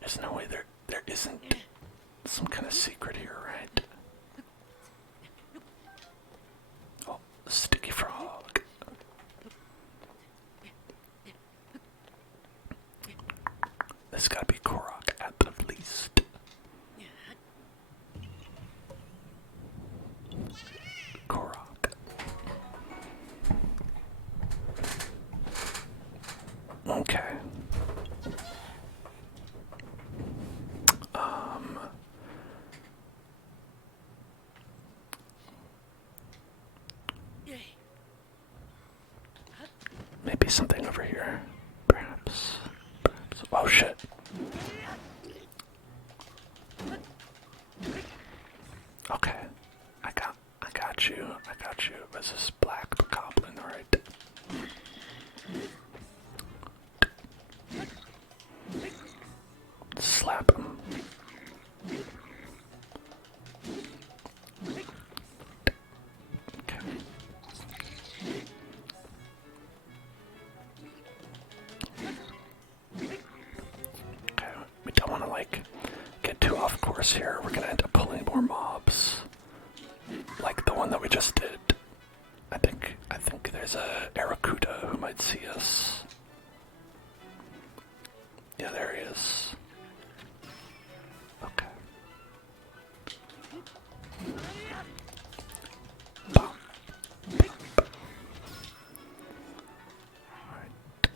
There's no way there isn't some kind of secret here, right? Oh, sticky frog. This gotta be Korok at the least. Korok. Okay. Maybe something over here. Perhaps. Oh shit. Okay. I got you. This is black goblin, alright. Slap him. Okay. Okay, we don't want to get too off course here. We're gonna end up pulling more mobs, like the one that we just did. I think there's a Arakuda who might see us. Yeah, there he is. Okay. Bum.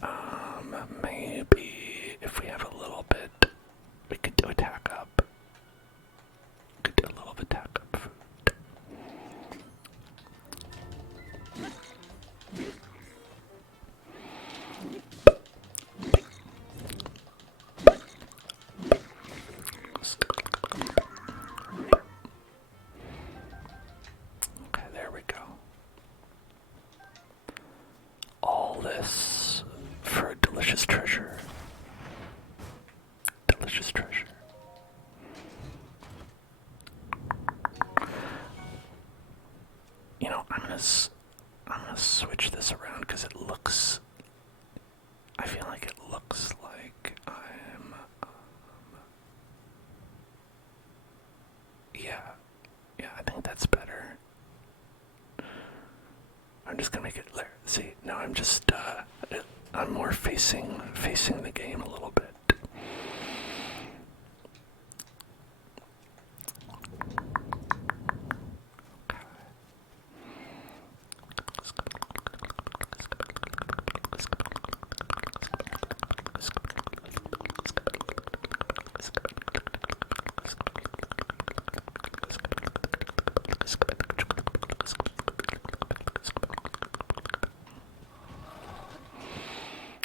Alright. Maybe if we have a little bit, we could do attack up. We could do a little bit attack up food. Okay, there we go. All this for a delicious treasure. Delicious treasure. You know, I'm gonna switch this around because it looks. I feel like it looks like I'm. Yeah, I think that's better. I'm just gonna make it. See, now I'm just. I'm more facing the game a little bit.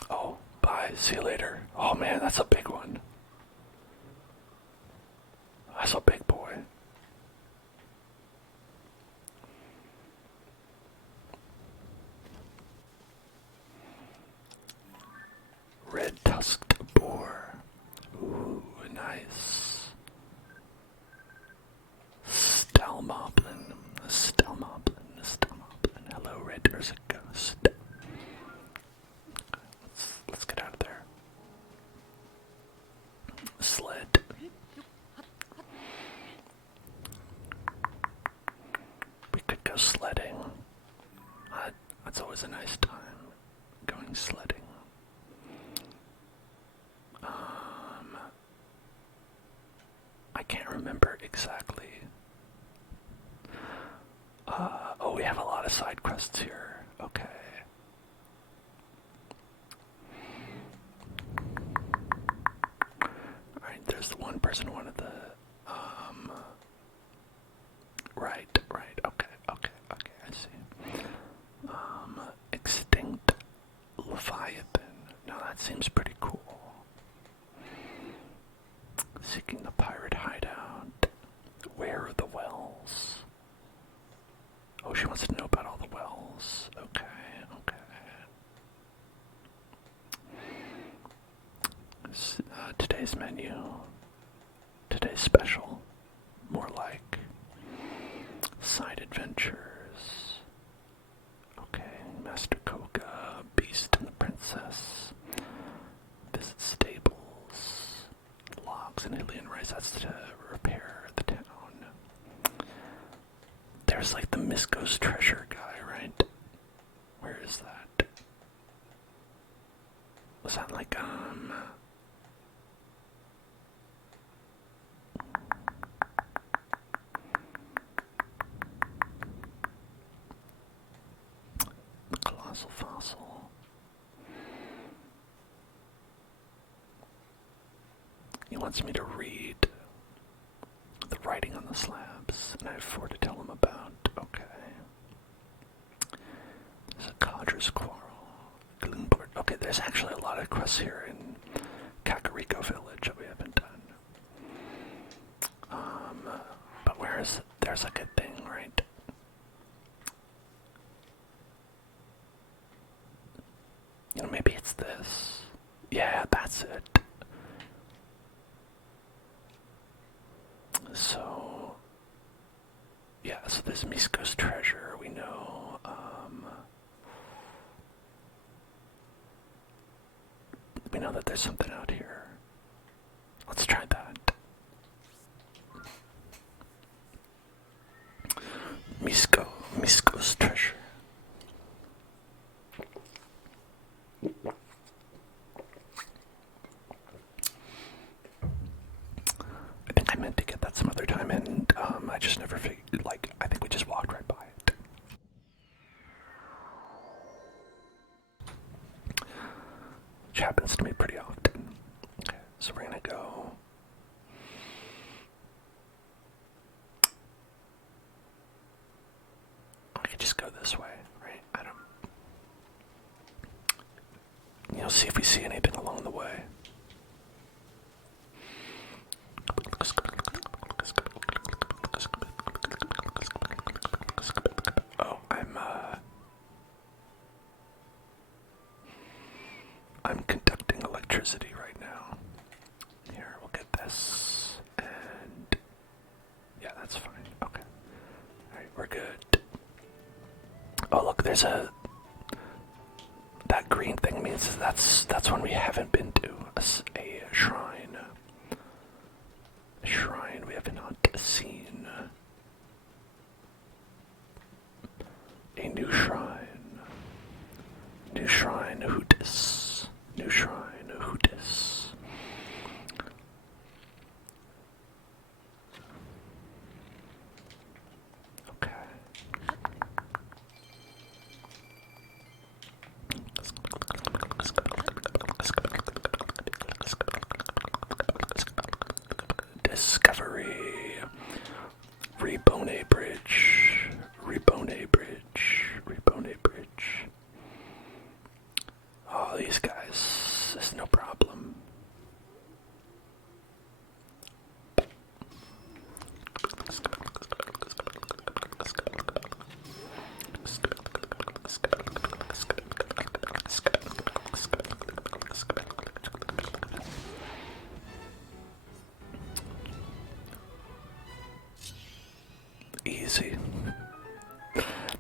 Oh, bye. See you later. Oh man, that's a big one. That's a big boy. Red tusked boar. Ooh, nice. Stelmoblin. Hello, Red. There's a ghost. Let's get out of there. Sled. We could go sledding. That's always a nice time. Going sledding. I can't remember exactly. Oh, we have a lot of side quests here. Okay. Alright, there's the one person wanted the, right, okay, I see. Extinct Leviathan. Now that seems pretty cool. Seeking the pirate hideout. Where are the wells? Oh, she wants to know about all the wells. Okay. Today's menu. Today's special. More like side adventures. Okay, Master Koga, Beast and the Princess. Visit stables. Logs and alien rice. That's to repair the town. There's like the Misko's treasure guy, right? Where is that? Was that like, the colossal fossil? He wants me to read the writing on the slabs, and I have 4 to tell him about. Okay. There's a Codra's Quarrel. Gloomboard. Okay, there's actually a lot of quests here in Kakariko Village that we haven't done. But there's like a thing, right? You know, maybe it's this. Yeah, that's it. So, yeah, so there's Misko's treasure, we know. We know that there's something out here. Let's try that. Misko's treasure. I think I meant to get that some other time, and I just never figured, like, I think we just walked right by it. Which happens to me pretty often. Okay, so we're gonna go. I could just go this way, right? I don't. See if we see anything along the way. Oh, I'm conducting electricity right now. Here, we'll get this, and yeah, that's fine. Okay. Alright, we're good. Oh, look, there's that green thing means that's one we haven't been to. A shrine. A shrine we have not seen. A new shrine. New shrine, Hootis. New shrine, Hootis. Okay. Discovery. Rebone Bridge. Rebone Bridge. Rebone Bridge. Oh, these guys. There's no problem. Easy.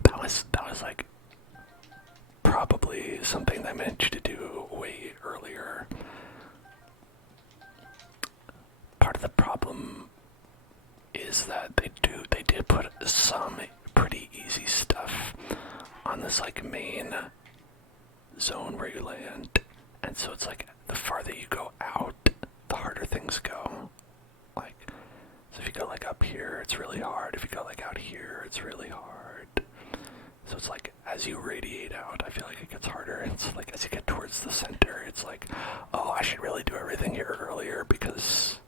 That was like probably something I meant you to do way earlier. Part of the problem is that they did put some pretty easy stuff on this like main zone where you land. And so it's like the farther you go out, the harder things go. Like, so if you go like up here, it's really hard. If you go like out here, it's really hard. So it's like as you radiate out, I feel like it gets harder. And it's like as you get towards the center, it's like, oh, I should really do everything here earlier because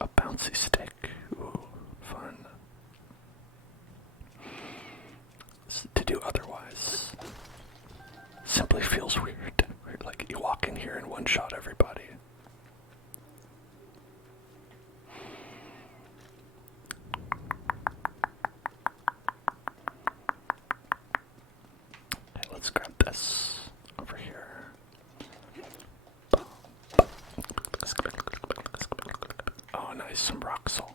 a bouncy stick. Ooh, fun. To do otherwise simply feels weird. Like you walk in here and one shot everybody. Okay, let's grab this over here. Oh, nice, some rock salt.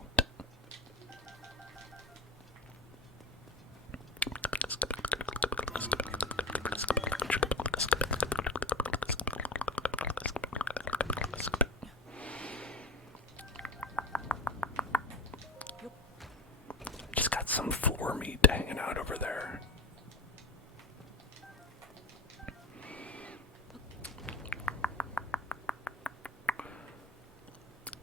Just got some floor meat hanging out over there.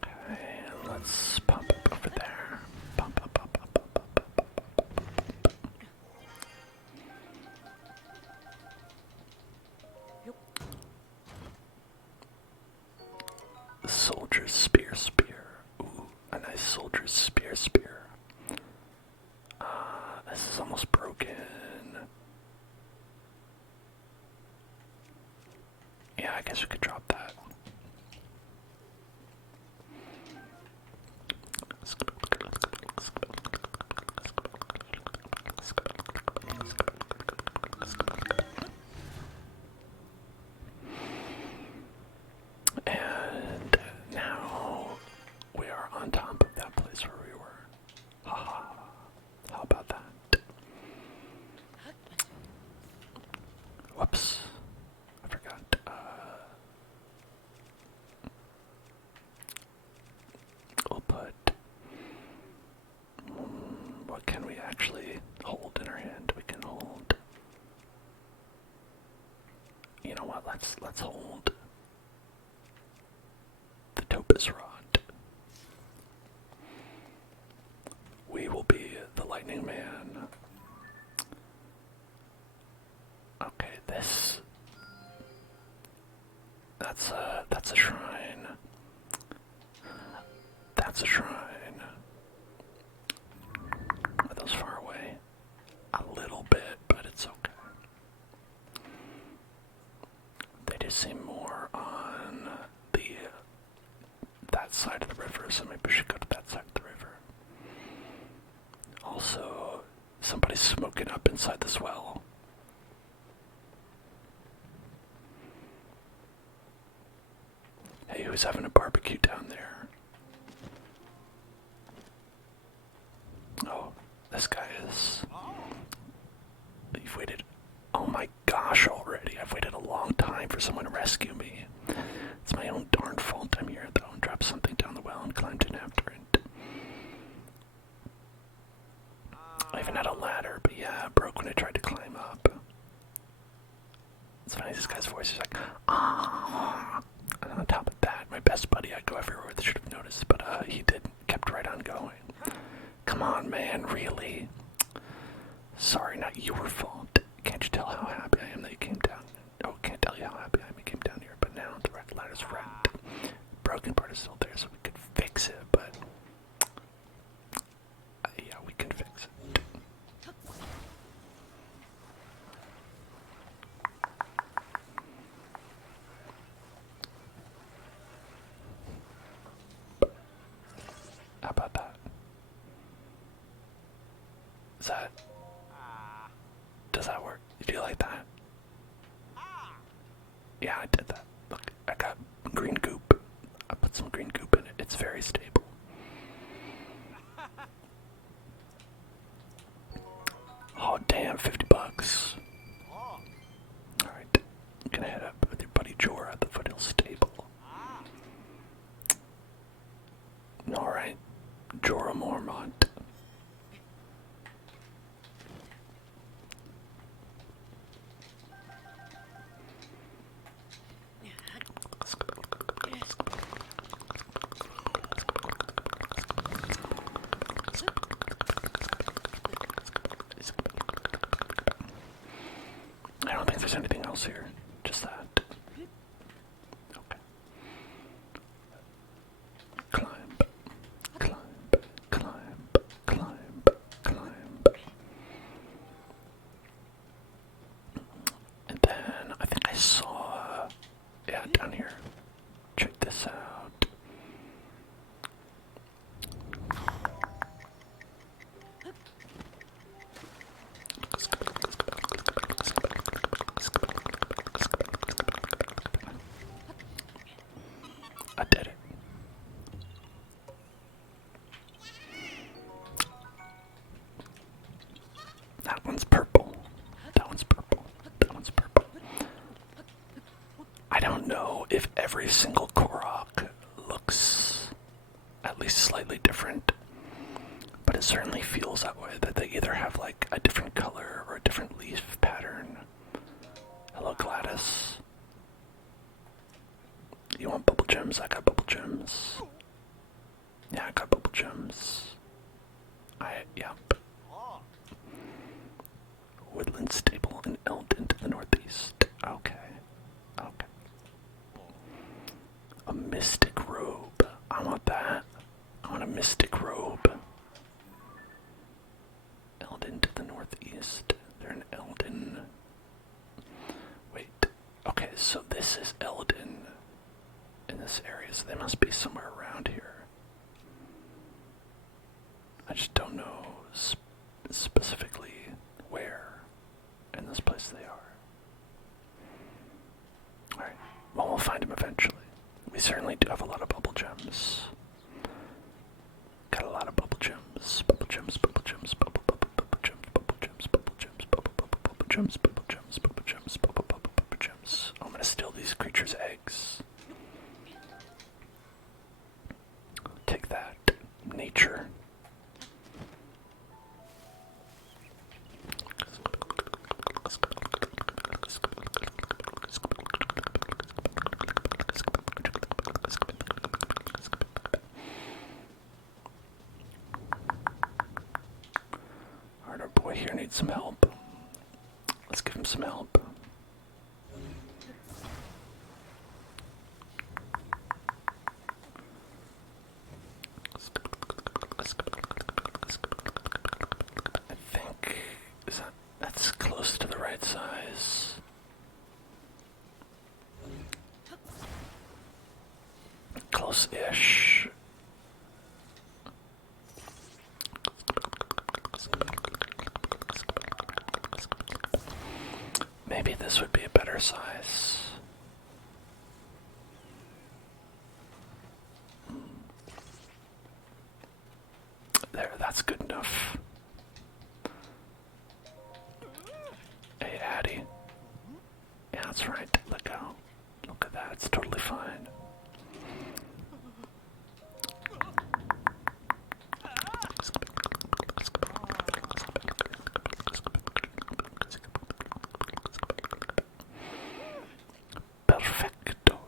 Okay, let's pump up over there. Pump up, up, up, up, up, up, up, up. Soldier's spear. Ooh, a nice soldier's spear. This is almost broken. Yeah, I guess we could drop that. And now we are on top of that place where we were. Haha. How about that? Whoops. I forgot. We'll put... what can we actually hold in our hand? We can hold... You know what? Let's hold the topaz rod. We will be the lightning man. Okay, this... That's a shrine. That's a shrine. Are those far away? A little bit, but it's okay. They just seem more on that side of the river, so maybe we should go to that side of the river. Also, somebody's smoking up inside this well. Hey, who's having a barbecue down there? Oh, this guy is... You've waited... Oh my gosh, already. I've waited a long time for someone to rescue me. It's my own darn fault I'm here, though, and dropped something down the well and climbed in after it. I even had a ladder, but yeah, it broke when I tried to climb up. It's funny, this guy's voice is like, ah. And on top of that, my best buddy I go everywhere with should have noticed, but he didn't. Kept right on going. Come on, man, really? Sorry, not your fault. Can't you tell how happy I am that you came down? Oh, can't tell you how happy I am you came down here, but now the red ladder's wrapped. Broken part is still there, so we could fix it, but... yeah, we can fix it. How about that? Is that... Does that work? Do you like that? Yeah, I did that. Look, I got green goop. I put some green goop in it. It's very stable. Oh, damn, 50 bucks. Alright, I'm gonna head up with your buddy Jorah at the Foothills Stable. Alright, Jorah Mormont. there's anything else here. Just that. Okay. Climb, climb, climb, climb, climb. And then I think I saw, yeah, down here. Check this out. I did it. That one's purple. That one's purple. That one's purple. I don't know if every single Korok looks at least slightly different, but it certainly feels that way, that they either have like a different color or a different leaf pattern. Hello, Gladys. You want bubble gems? I got bubble gems. Yeah, I got bubble gems. Yep. Woodland Stable and Eldon to the northeast. Okay. Okay. A mystic robe. I want that. I want a mystic robe. Eldon to the northeast. They're in Eldon. Wait. Okay, so this is Eldon in this area, so they must be somewhere around here. I just don't know specifically where in this place they are. Alright, well, we'll find them eventually. We certainly do have a lot of bubble gems. Got a lot of bubble gems. Bubble gems, bubble gems, bubble gems, bubble gems, bubble gems, bubble gems, bubble gems, bubble gems, bubble gems. I'm gonna steal these creatures' eggs. Take that. Nature. Alright, our boy here needs some help. Let's give him some help. I think that's close to the right size. Close-ish. Maybe this would be a better size. There, that's good enough. Hey, Addie. Yeah, that's right. Let go. Look at that. It's totally fine. Perfecto.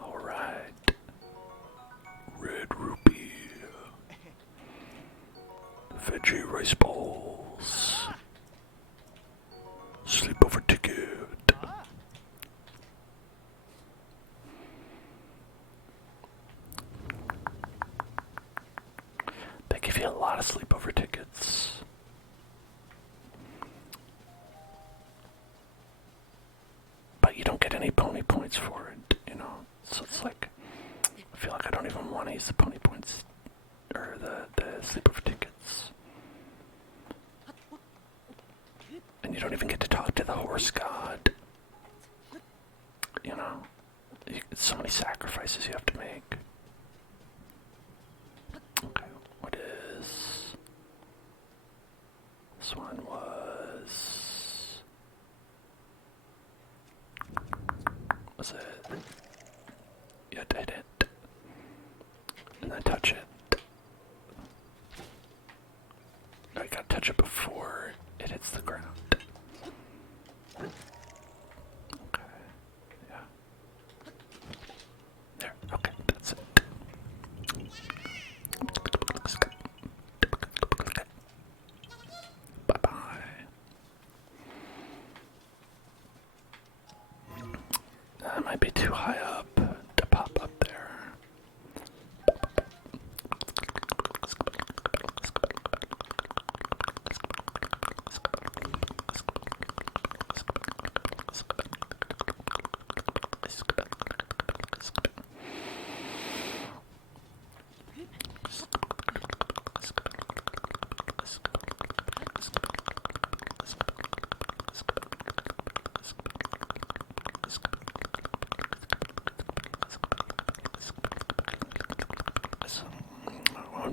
Alright. Red rupee. Veggie rice balls. Sleepover ticket. They give you a lot of sleepover tickets. But you don't get any pony points for it, you know? So it's like, I feel like I don't even want to use the pony points, or the sleepover tickets. And you don't even get to talk to the horse god. You know? It's so many sacrifices you have to make. Okay, what is... This one was... Was it? Yeah, I did it. And then touch it. I gotta touch it before it hits the ground. Okay, yeah. There, okay, that's it. Bye-bye.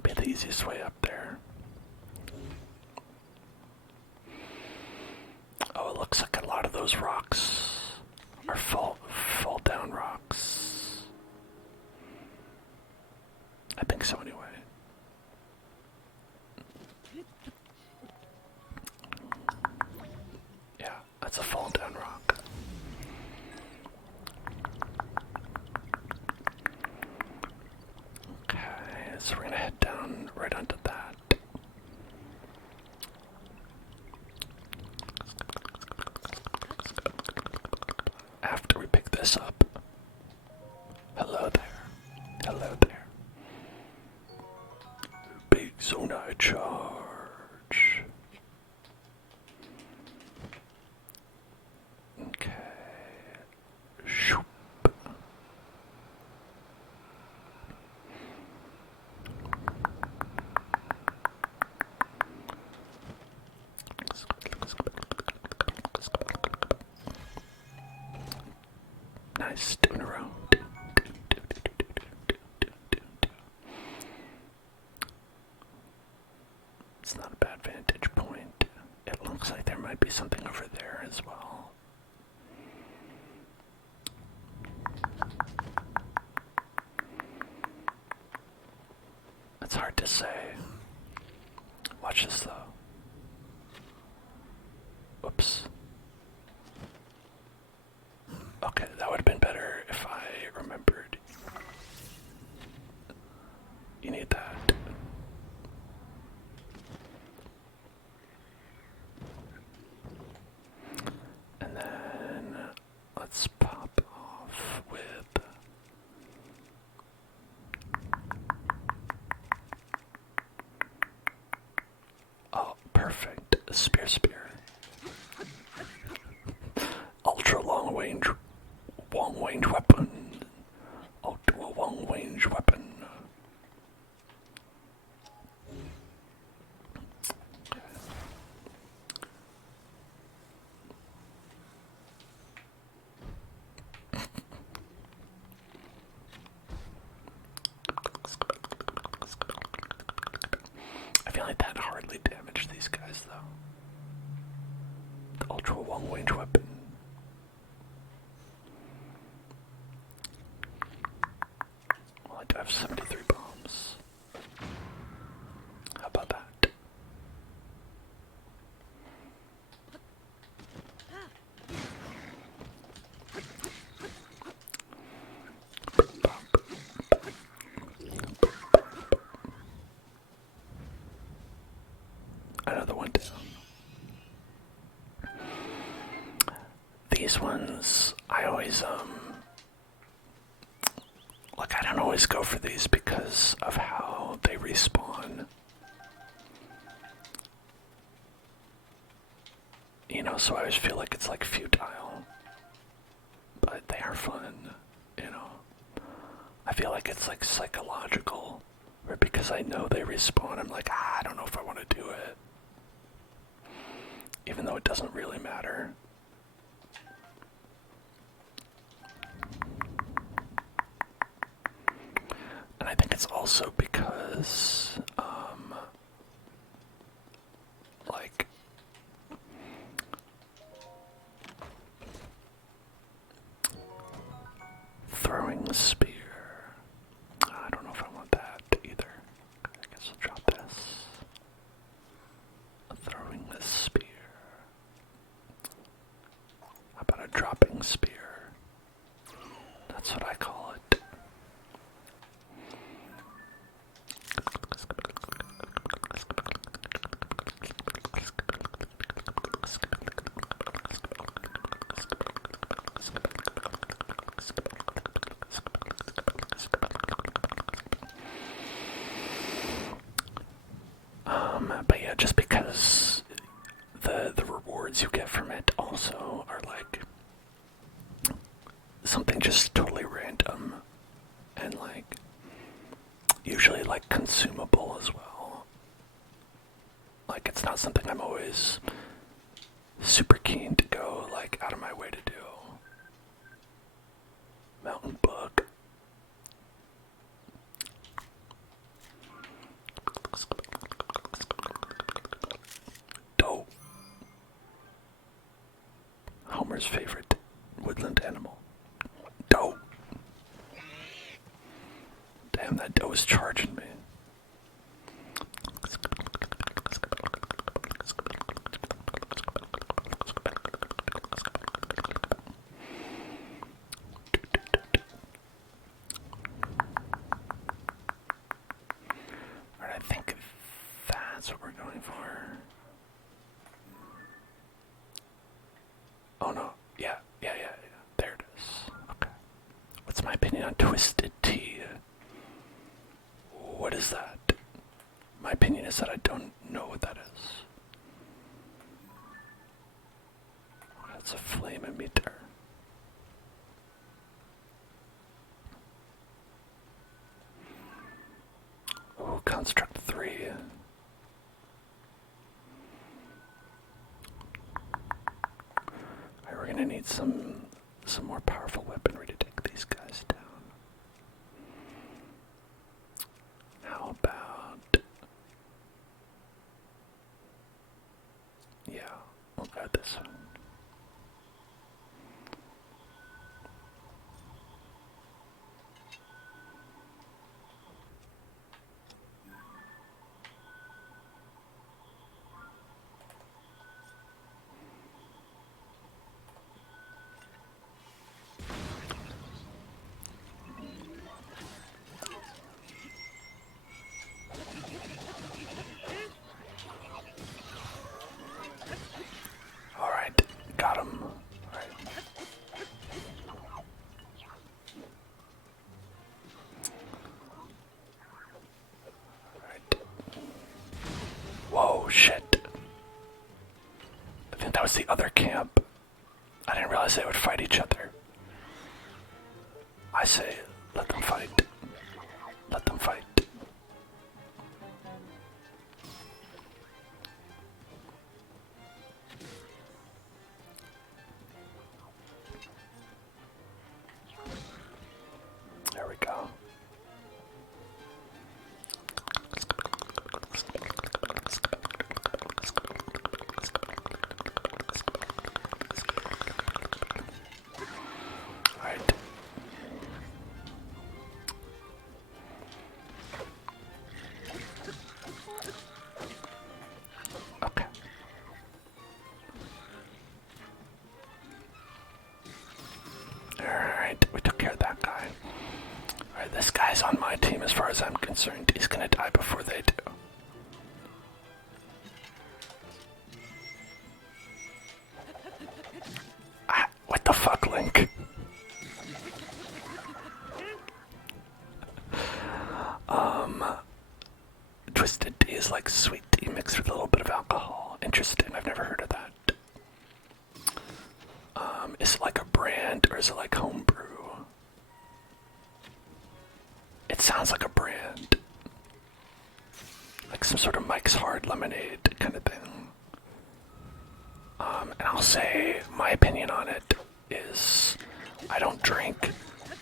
be the easiest way up there. Oh, it looks like a lot of those rocks are fall down rocks. I think so anyway. Yeah, that's a fall down rock. Okay, so we're gonna head down right onto that. After we pick this up. Hello there. Hello there. Big Zonai charge. Okay. Shoop. Nice, 2 in a row. It's not a bad vantage point. It looks like there might be something over there as well. It's hard to say. Watch this though. Whoops. Okay, that would have been better if I remembered. You need that. And then let's pop off with oh, perfect. Spear. Ultra long range weapon. Ultra long range weapon. I feel like that hardly damaged these guys though. The ultra long range weapon. Well, I do have 73 bombs. How about that? Another one down. These ones, I always, like, I don't always go for these because of how they respawn. You know, so I always feel like it's, like, futile. But they are fun, you know. I feel like it's, like, psychological. Or because I know they respawn, I'm like, I don't know if I want to do it. Even though it doesn't really matter. And I think it's also because, like, throwing the spear. I don't know if I want that either. I guess I'll drop this. Throwing the spear. How about a dropping spear? That's what I call it. But yeah, just because the rewards you get from it also are like something just totally random and like usually like consumable as well. Like it's not something I'm always super keen to go like out of my way to do. Mountain bug. gamer's favorite woodland animal. Doe. Damn, that doe is charging me. Alright, I think that's what we're going for. Oh no, yeah. There it is. Okay. What's my opinion on twisted tea? What is that? My opinion is that I don't know what that is. That's a flame emitter. Oh, construct 3. Alright, we're gonna need some more powerful weaponry to take these guys down. How about... Yeah, we'll go this one. Alright, got him. Alright. Alright. Whoa, shit. I think that was the other camp. I didn't realize they would fight each other. I say, let them fight. Let them fight. There we go. Alright. Okay. Alright, we took care of that guy. Alright, this guy's on my team as far as I'm concerned. He's gonna die before they do. Ah, what the fuck, Link? Twisted tea is like sweet tea mixed with a little bit of alcohol. Interesting, I've never heard of that. Is it like a brand or is it like homebrew? It sounds like a brand. Like some sort of Mike's Hard Lemonade kind of thing. And I'll say my opinion on it is I don't drink,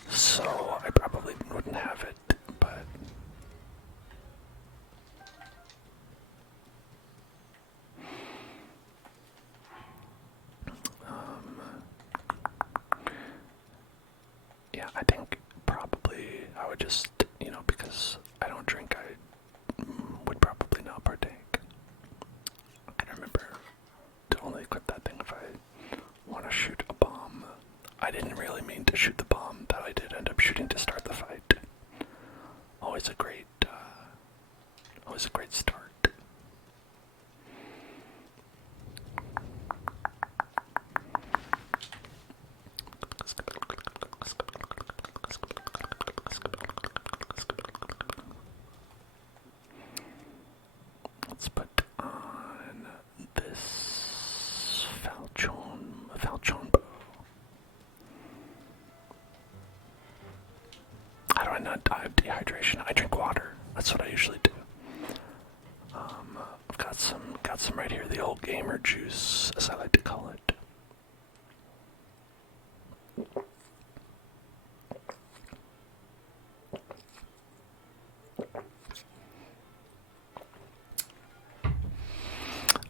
so I probably wouldn't have it, but... yeah, I think probably I would just, because I don't drink, I would probably not partake. I can remember to only equip that thing if I want to shoot a bomb. I didn't really mean to shoot the bomb that I did end up shooting to start the fight. Always a great start. Let's put on this falchion bow. How do I not die of dehydration? I drink water. That's what I usually do. I've got some right here. The old gamer juice, as I like to call it.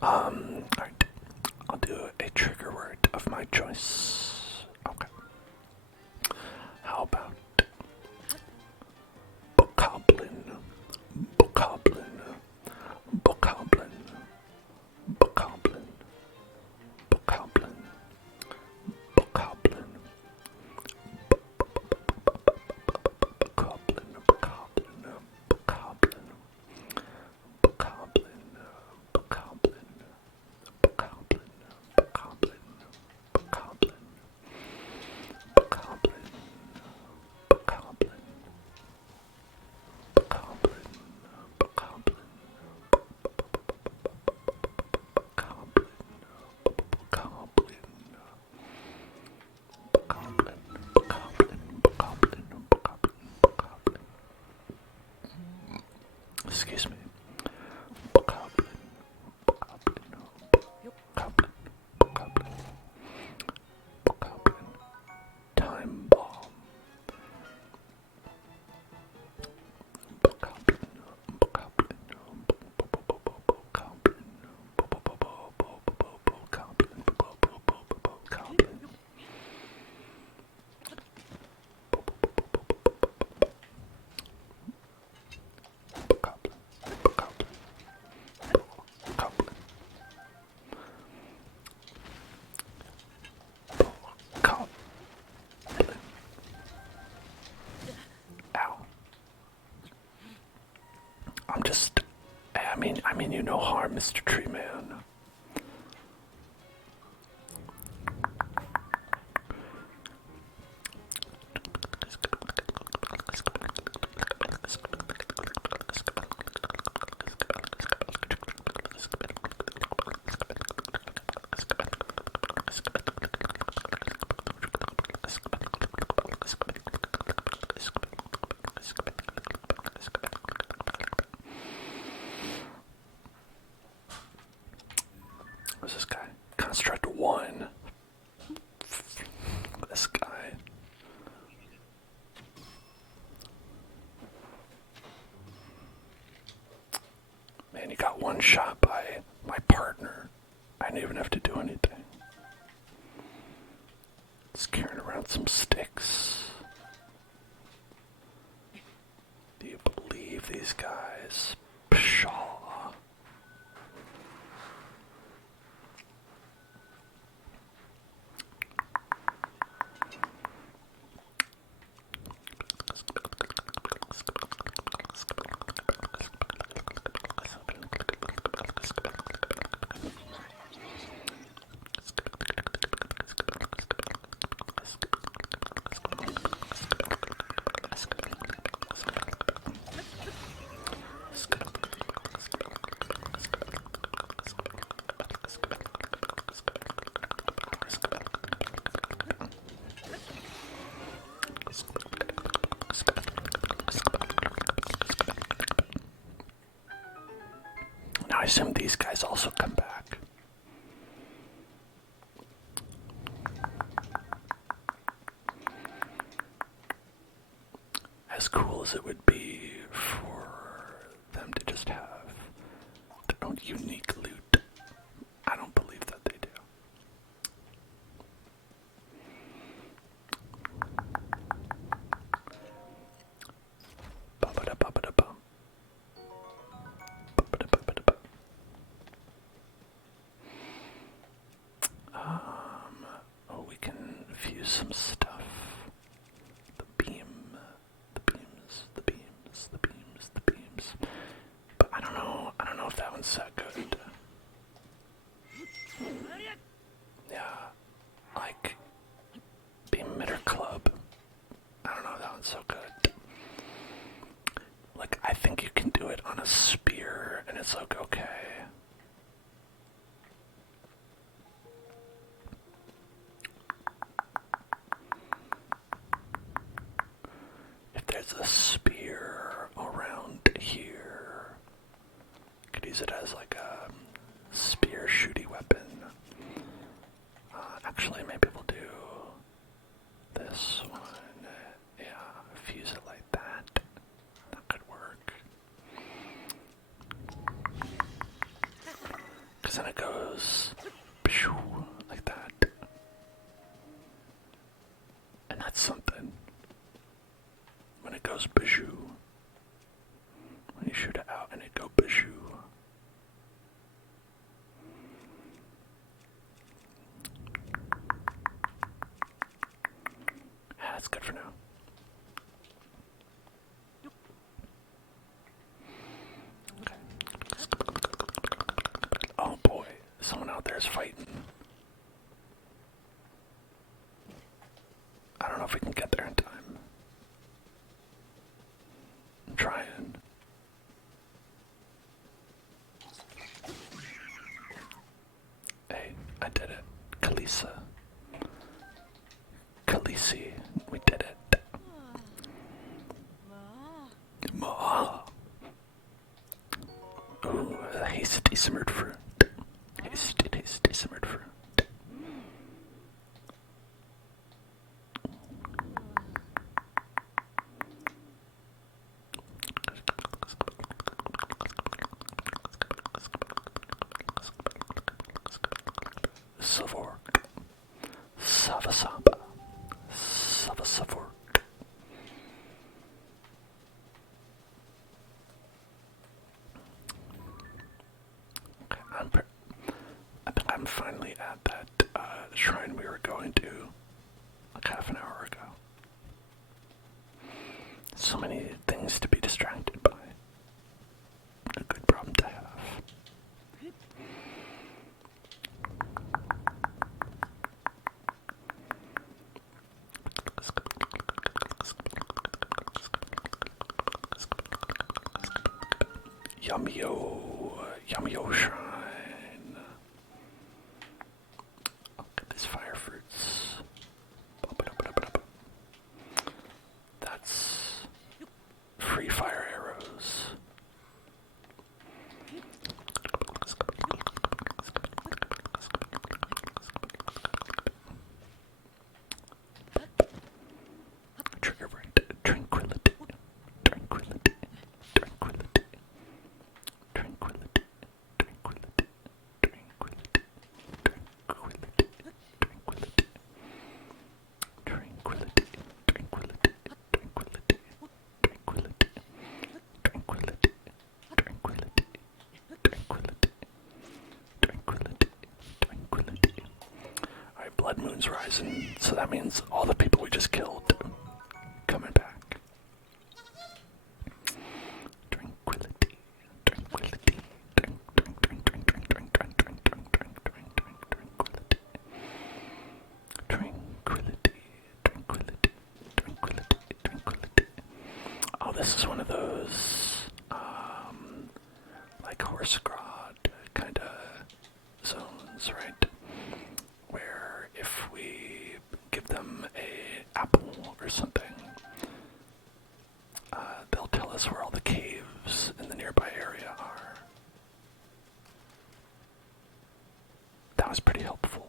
Alright. I'll do a trigger word of my my choice. Okay. How about bokoblin, bokoblin, bokoblin, bokoblin, bokoblin, bokoblin, bokoblin, bokoblin, bokoblin, bokoblin, bokoblin, bokoblin, bokoblin, bokoblin, bokoblin, bokoblin, bokoblin, bokoblin, excuse me. Bokoblin, bokoblin, bokoblin, bokoblin, bokoblin. Time bomb. Bokoblin, bokoblin, bokoblin, bokoblin, bokoblin. Ow. I mean you no harm, Mr. Tree Man. Who's this guy? Construct 1. This guy. Man, you got one shot by my partner. I didn't even have to do anything. Just carrying around some sticks. Do you believe these guys? Pshaw. Now I assume these guys also come back. As cool as it would be for them to just have their own unique loot, I don't believe that they do. Ba-ba-da-ba-ba-da-bum. Ba-ba-da-ba-ba-da-bum. Oh, we can fuse some stuff. The beam, the beams, the beams, the beams, the beams. But I don't know if that one's that good. Yeah, like beam emitter club. I don't know if that one's so good. Like, I think you can do it on a spear and it's like okay. If there's a spear around here, could use it as like a spear shooty weapon. Actually, maybe we'll do this one. Yeah, fuse it like that. That could work. Because then it goes like that. good for now. Okay. Oh boy, someone out there is fighting. I don't know if we can get there in time. I'm trying. Hey, I did it. Kalisa. Khaleesi, we did it. Ma. Ooh, hasty simmered fruit. Hasty simmered fruit. Savor. Savasaba. Savasavor. Okay, I think I'm finally at that shrine we were going to like half an hour ago. So many things to be distracted by. A good problem to have. Yummy-o shrine. I'll get these fire fruits. That's free fire arrows. Trigger rate, tranquility, tranquility, tranquility, tranquility, tranquility, tranquility, tranquility, tranquility, tranquility, tranquility, tranquility, tranquility, tranquility, tranquility, tranquility, tranquility, tranquility. Alright, blood moon's rising, so that means all the people we just killed coming back. Tranquility, tranquility, tranquility, tranquility, tranquility, tranquility. Oh, this is one of those, like horse grot kind of zones, right? Where if we give them a apple or something, they'll tell us where all the caves in the nearby area are. That was pretty helpful.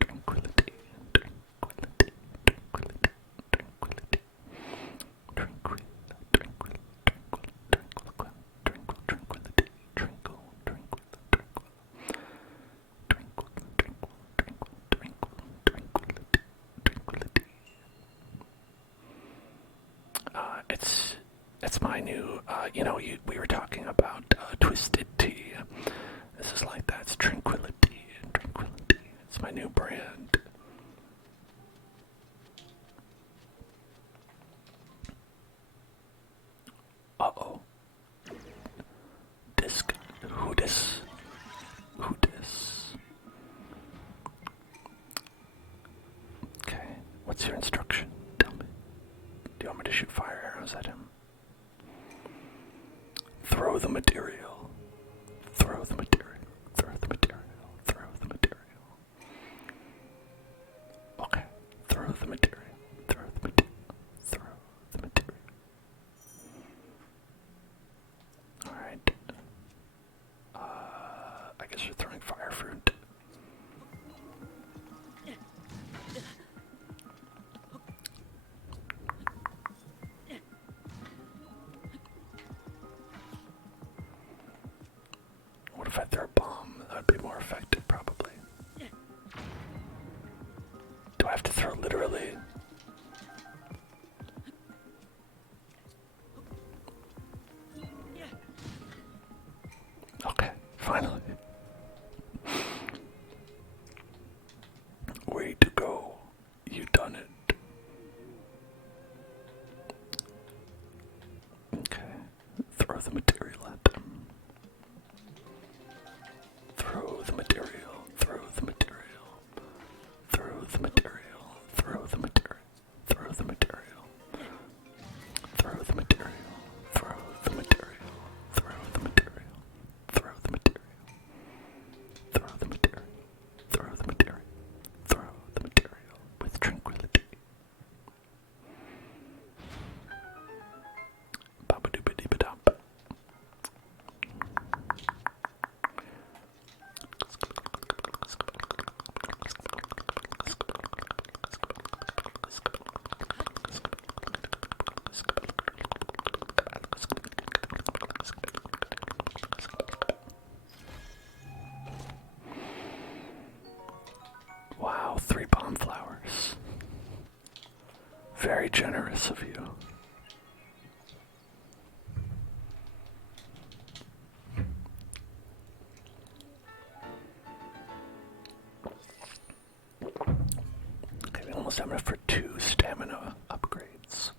Tranquility, tranquility, tranquility, tranquility, tranquil, tranquil, tranquil, tranquil, tranquility, tranquil, tranquil, tranquil, tranquil, tranquil, tranquility, tranquility. It's my new, we were talking about twisted tea. This is like that. It's tranquility, tranquility. It's my new brand. Uh-oh. This guy. Who this? Who this? Okay. What's your instruction? Tell me. Do you want me to shoot fire arrows at him? Throw the material. Throw the material. Throw the material. Throw the material. Okay. Throw the material. Throw the material. Throw the material. Alright. I guess you're throwing fire fruit. What if I throw a bomb? That would be more effective, probably. Do I have to throw literally? done it. Okay. Throw the material at them. Throw the material. Throw the material. Throw the material. Throw the material. Throw the material. Throw the material. Throw the material. Throw the material. Throw the material. Throw the material. Throw the material. Throw the material with tranquility. Ba-ba-doo-ba-dee-ba-dum. Wow, 3 bomb flowers. Very generous of you. Okay, we almost have enough for 2 stamina upgrades.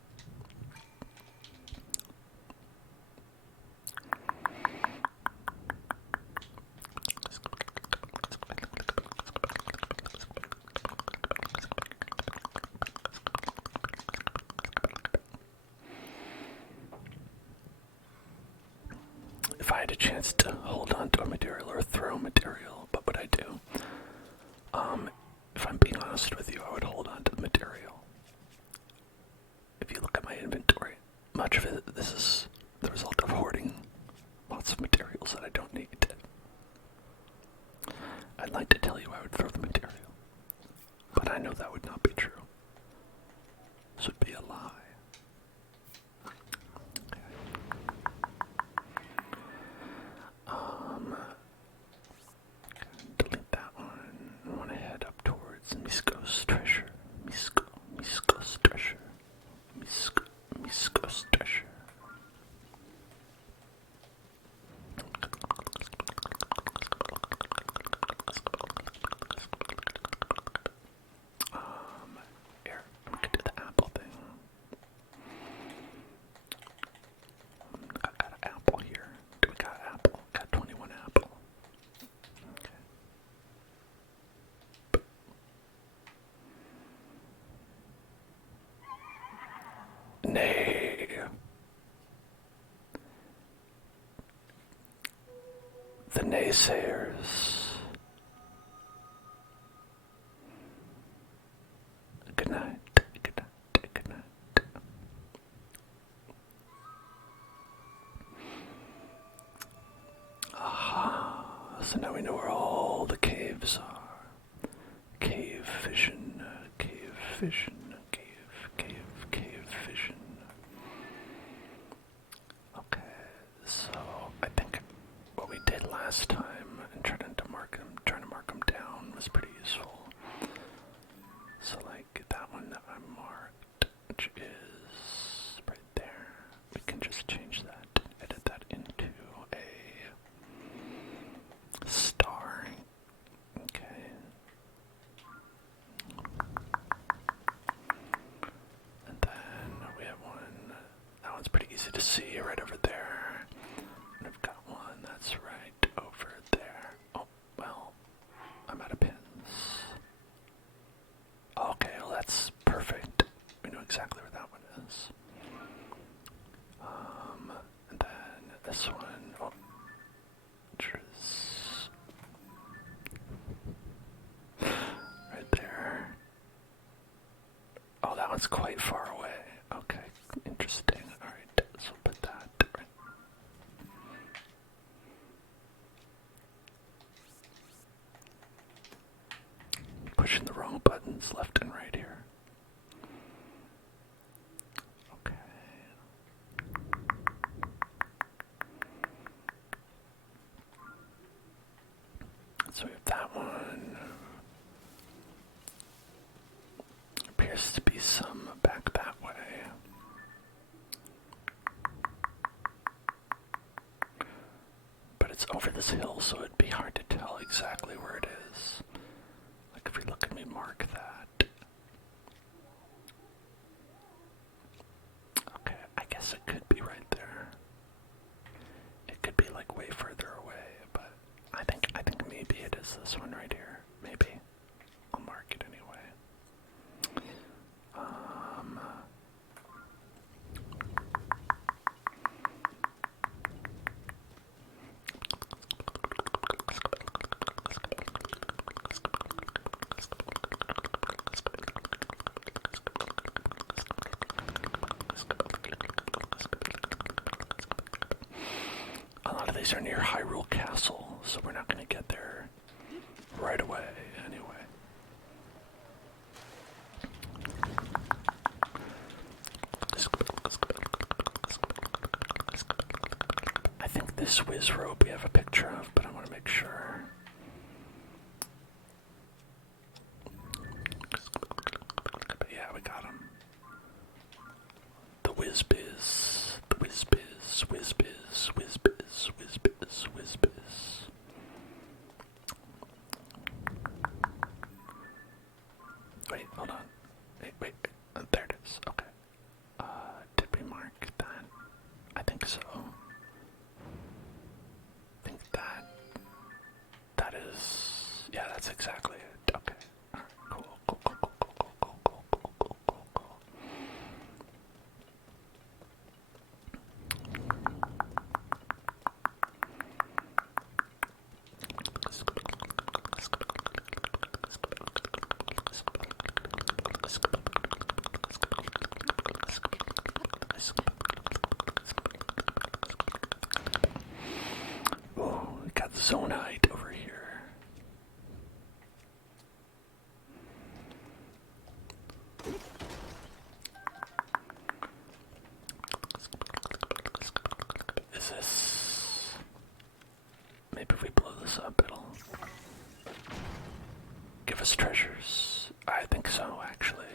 If I had a chance to hold on to a material or throw material, what would I do? If I'm being honest with you, I would hold on to the material. If you look at my inventory, much of it, this is the result of hoarding lots of materials that I don't need. I'd like to tell you I would throw the material, but I know that would not be true. This would be a lie. Delete that one. I want to head up towards Misko's treasure. Misko's treasure. Misko's treasure. Here, we could do the apple thing. I've got an apple here. Do we got an apple? Got 21 apple. Okay. Nay. The naysayers. Good night. Good night. Good night. Aha. So now we know where all the caves are. Cave vision. Cave vision. Cave vision. Okay, so I think what we did last time and trying to mark them down was pretty useful. So like that one that I marked, which is right there, we can just change that, edit that into a star. Okay. And then we have one, that one's pretty easy to see right over there. And I've got one that's right over there. Oh, well, I'm out of pins. Okay, well that's perfect. We know exactly where that one is. And then this one, oh, which is right there. Oh, that one's quite far away. Okay, interesting. Alright, so we'll put that right. Pushing the wrong buttons left and right here. Okay. So we have that one. Appears to be some back that way. But it's over this hill, so it'd be hard to tell exactly where it is. Like if we look at me mark that. guess it could be right there. It could be like way further away, but I think maybe it is this one right here. Maybe. I'll mark it anyway. A lot of these are near Hyrule Castle, so we're not going to get there right away anyway. I think this whiz robe we have a picture of, but I want to make sure. But yeah, we got him. The whiz biz, the whiz biz, whiz biz, whiz biz, whiz biz, whiz biz. Wait, hold on. Wait. There it is. Okay. Did we mark that? I think so. I think that is, yeah, that's exactly it. Okay. Alright, cool. Oh, we got Zonite over here. Is this... Maybe if we blow this up, it'll give us treasures. I think so, actually.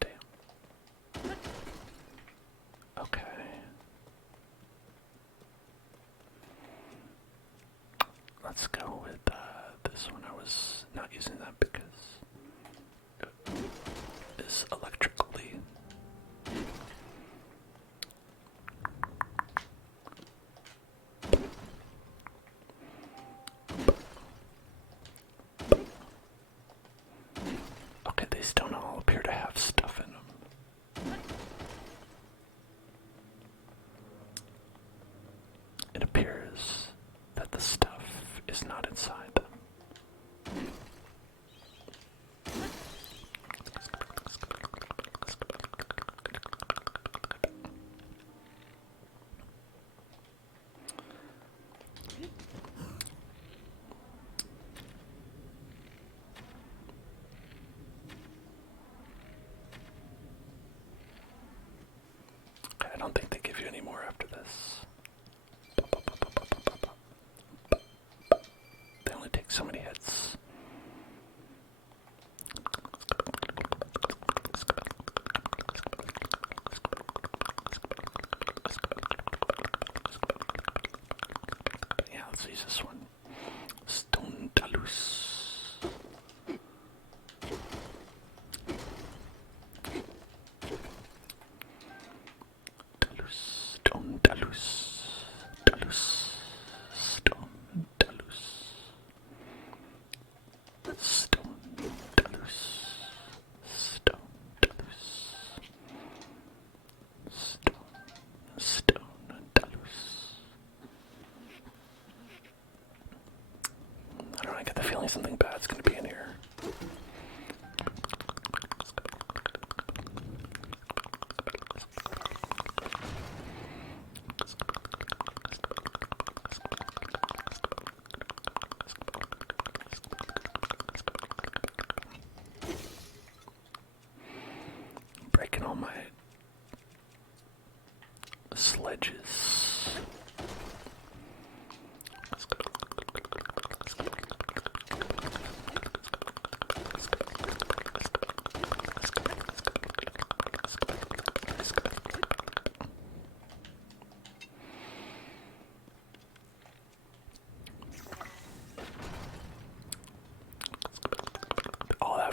Damn. Okay. Let's go with this one. I was not using that because it is electrically. Okay, these don't all appear to have stuff in them. It appears that the stuff is not inside them. Okay, I don't think they give you any more after this. They only take so many hits. Yeah, let's use this one. Stone Talus. Stone Talus. Talus. Stone Talus. Stone Talus. Stone Talus. Stone Talus. I don't know, I get the feeling something bad's gonna be in here. Breaking all my sledges. All that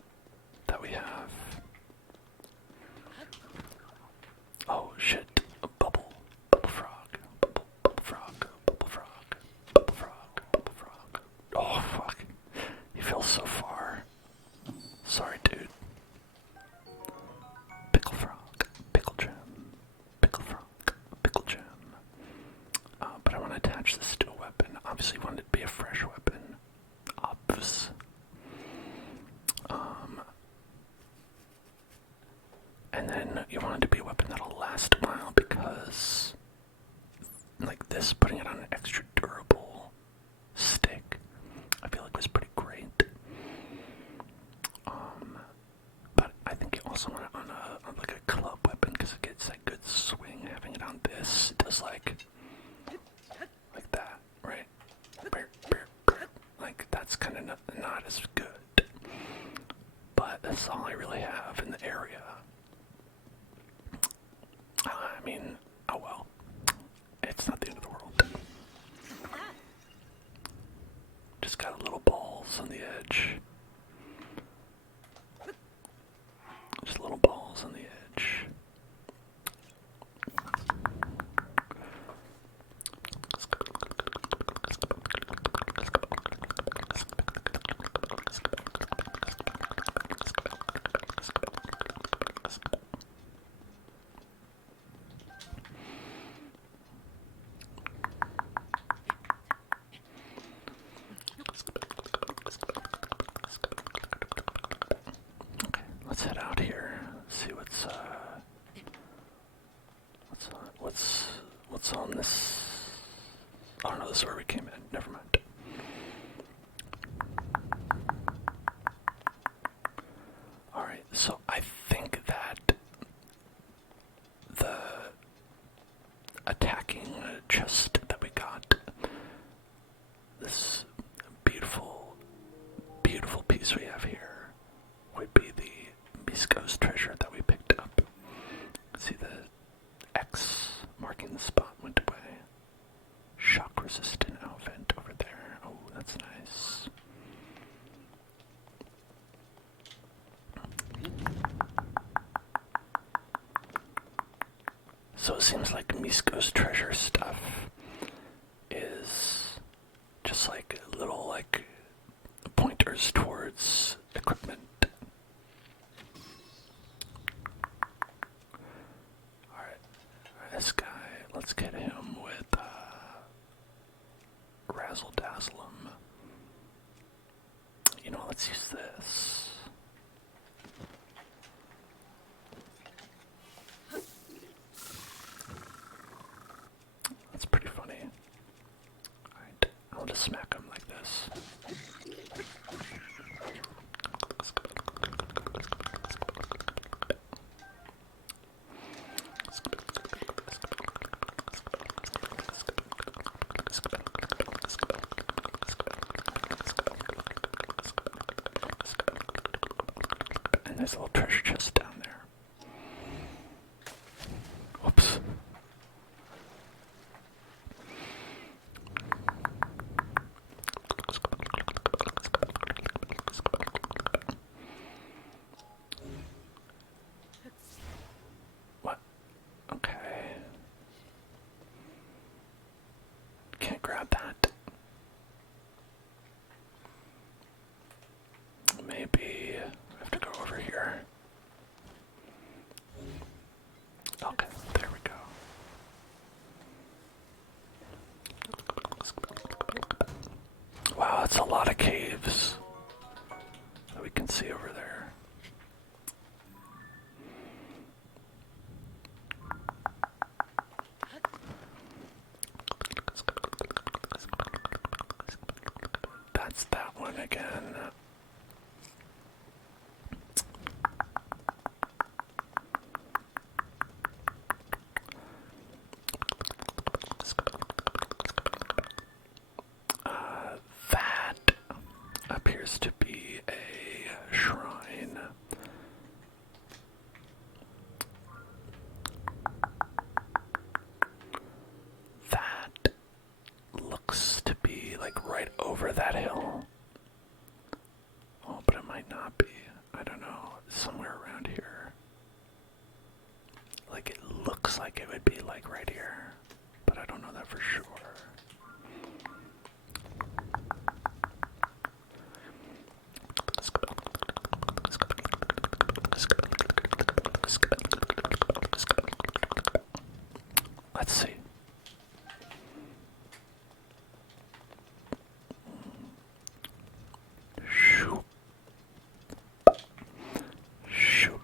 And then you want it to be a weapon that'll last a while because, like this, putting it on an extra durable stick, I feel like was pretty great. But I think you also want it on like a club weapon because it gets that good swing. Having it on this, it does like that, right? Like that's kind of not as good. But that's all I really have in the area. I mean, oh well. It's not the end of the world. Just got little balls on the edge. Just little balls on the edge. Okay, let's head out here. See what's on this. I don't know, this is where we came in. Never mind. Alright, so I think that the attacking chest that we got, this beautiful, beautiful piece we have here, would be the Misko's treasure that we picked up. See the X marking the spot went away. Shock resistant outfit over there. Oh, that's nice. So it seems like Misko's treasure stuff is just like little like pointers towards equipment. Alright, this guy, let's get him with Razzle Dazzle him. You know, let's use this. That's pretty funny. Alright, I'll just smack him like this. And there's a little treasure chest down there. Whoops. What? Okay. Can't grab that. Maybe I have to go over here. Okay, there we go. Wow, that's a lot of caves that we can see over there. That's that one again. That appears to be a shrine. That looks to be like right over that hill. Oh, but it might not be. I don't know. Somewhere around here. Like it looks like it would be like right here, but I don't know that for sure. Let's see. Shoop. Shoop.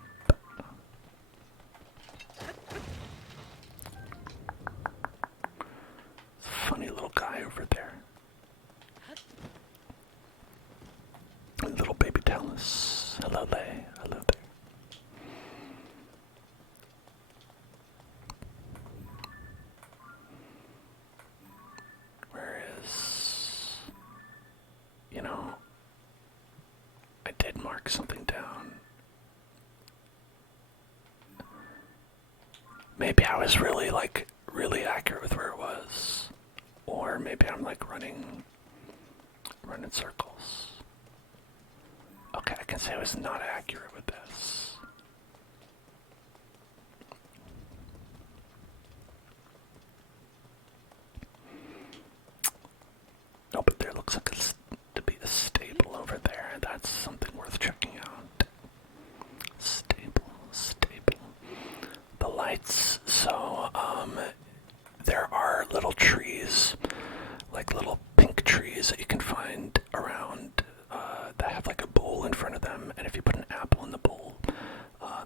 Little baby Talus. Hello there. Hello there. Where is... You know, I did mark something down. Maybe I was really accurate with where it was. Or maybe I'm like running circles. Okay, I can say I was not accurate with this. No, but there looks like to be a stable over there. That's something worth checking out. Stable. The lights, so, there are little trees, like little pink trees that you can find around, that have like a bowl in front of them, and if you put an apple in the bowl,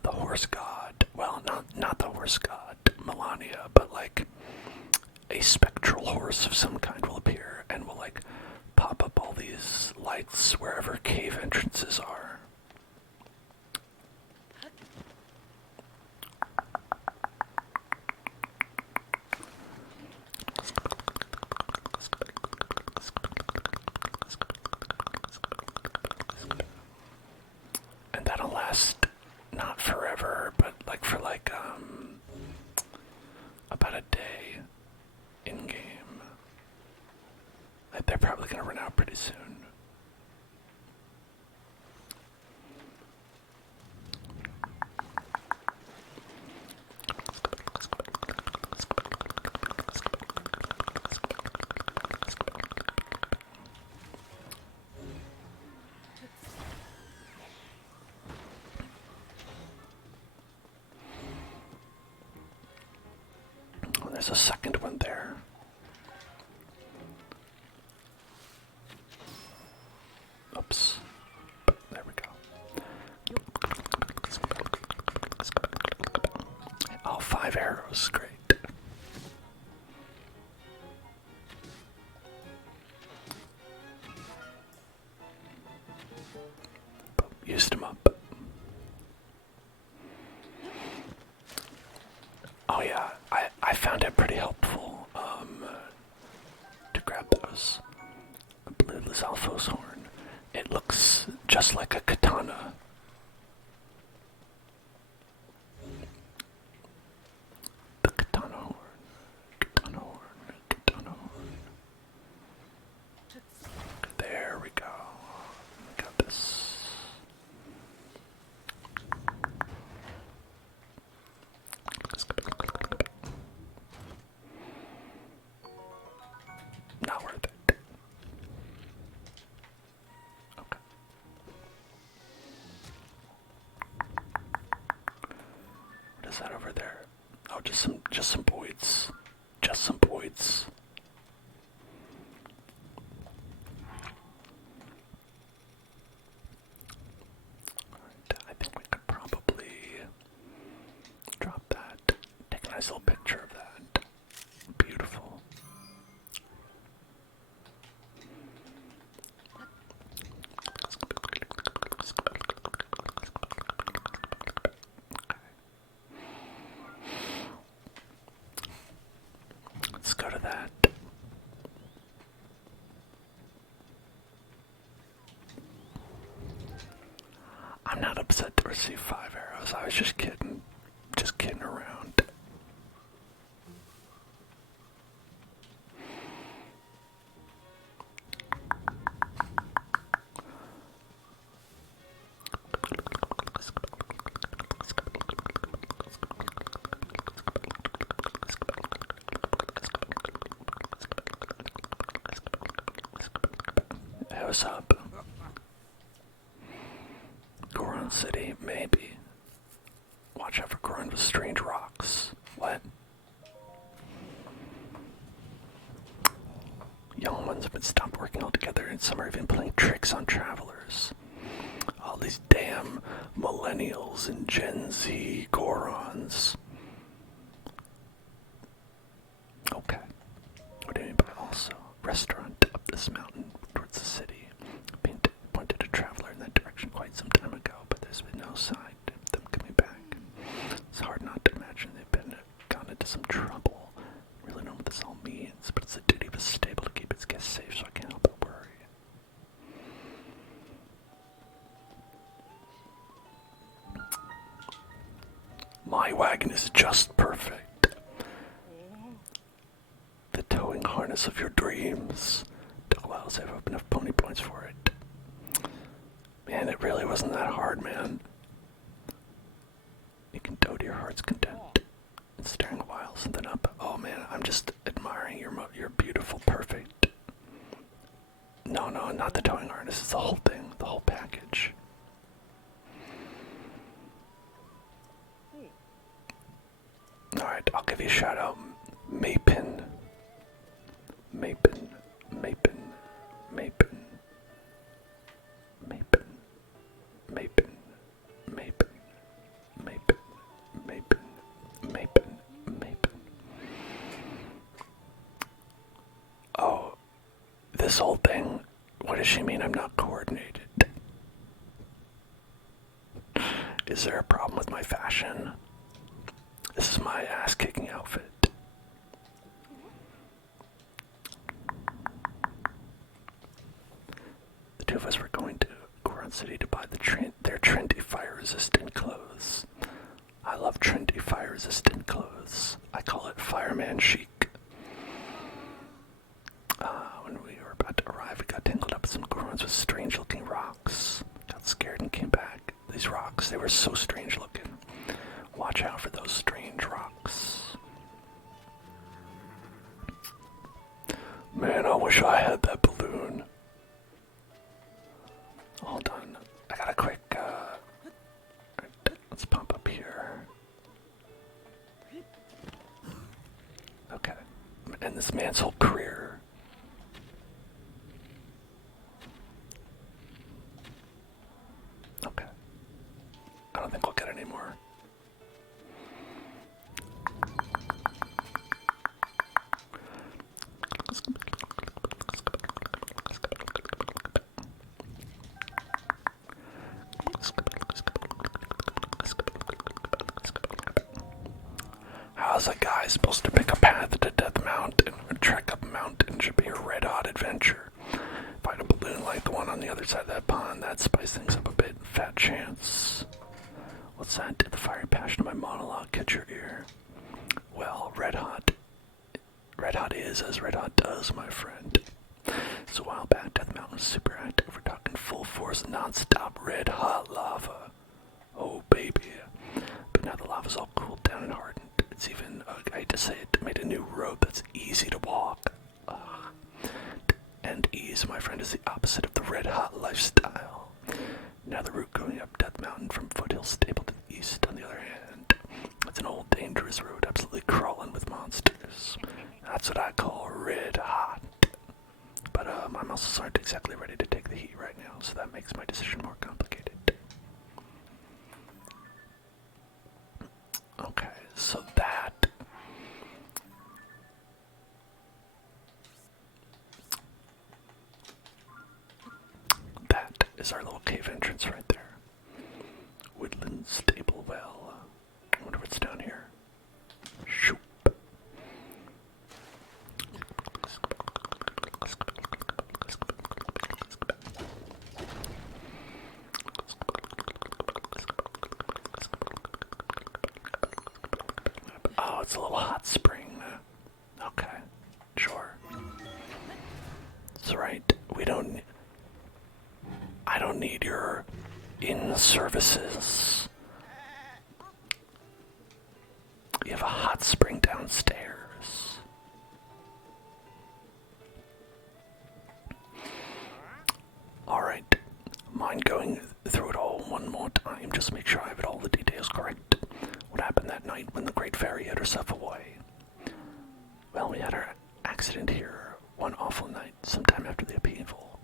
the horse god, well, not the horse god, Melania, but like a spectral horse of some kind will appear and will like pop up all these lights wherever cave entrances are. And that'll last not forever, but like for about a day in game. They're probably gonna run out pretty soon. Oh, there's a second one there. Oops. There we go. Oh, 5 arrows. Great. Used them up. Oh yeah, I found it pretty helpful to grab those. I believe this Alphos horn. It looks just like a katana. The katana horn. Katana horn. Katana horn. There we go. Got this. Not worth it. Okay. What is that over there? Oh, just some voids. Just some voids. Alright, I think we could probably drop that. Take a nice little picture of that. Beautiful. Let's go to that. I'm not upset to receive 5 arrows. I was just kidding. Just kidding around. Hey, what's up? Goron City, maybe. Watch out for Goron with strange rocks. What? Young ones have been stopped working altogether, and some are even playing tricks on travelers. All these damn millennials and Gen Z Gorons. Okay. What do you mean by also? Restaurant up this mountain towards the city. Pointed a traveler My wagon is just perfect. The towing harness of your dreams. Well, save up enough pony points for it. Man, it really wasn't that hard, man. You can tow to your heart's content. And staring a while, something up. Oh man, I'm just admiring your beautiful, perfect. No, not the towing harness. It's the whole thing, the whole package. Alright, I'll give you a shout out. Mapin. Mapin. Mapin. Mapin. Mapin. Mapin. Mapin. Mapin. Mapin. Mapin. Mapin. Oh, this whole thing, what does she mean I'm not coordinated? Is there a problem with my fashion? This is my ass-kicking outfit. The two of us were going to Coron City to buy their trendy fire-resistant clothes. I love trendy fire-resistant clothes. I call it fireman chic. When we were about to arrive, we got tangled up in some corns with strange-looking rocks. Got scared and came back. These rocks, they were so strange-looking. Watch out for those strange rocks. Man, I wish I had that balloon. Hold on. I got a quick, let's pump up here. Okay. And this man's whole career. Okay. I don't think we'll get any more. How's a guy supposed to pick a path to Death Mountain? A trek up mountain should be a red-hot adventure. Find a balloon like the one on the other side of that pond. That'd spice things up a bit. Fat chance. What's that? Did the fiery passion of my monologue catch your ear? Well, red hot is as red hot does, my friend. So a while back, Death Mountain was super active. We're talking full force, non-stop red hot lava. Oh, baby. But now the lava's all cooled down and hardened. It's even, I hate to say it, made a new road that's easy to walk. And ease, my friend, is the opposite of the red hot lifestyle. Now the route going up Death Mountain from Foothill Stable to the east, on the other hand, it's an old dangerous road, absolutely crawling with monsters. That's what I call red hot. But my muscles aren't exactly ready to take the heat right now, so that makes my decision more complicated. Okay, so that is our little cave entrance right there. Woodland Stable Well. I wonder what's down here. Shoop. Oh, it's a little hot spring. Okay, sure. That's right. I don't need your in-services. You have a hot spring downstairs. Alright, mind going through it all one more time, just make sure I have all the details correct. What happened that night when the Great Fairy hid herself away? Well, we had our accident here one awful night, sometime after the upheaval.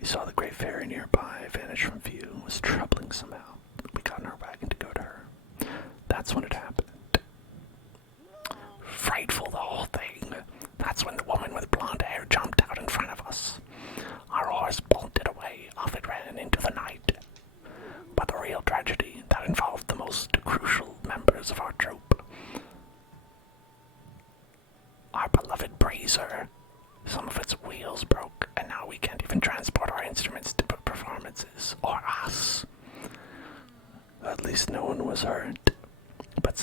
We saw the Great Fairy nearby, vanish from view, and was troubling somehow. We got in our wagon to go to her. That's when it happened. Frightful, the whole thing. That's when the woman with blonde hair jumped out in front of us. Our horse bolted away, off it ran into the night. But the real tragedy, that involved the most crucial members of our troop. Our beloved Breezer. Some of its wheels broke, and now we can't even transport our instruments to performances, or us. At least no one was hurt.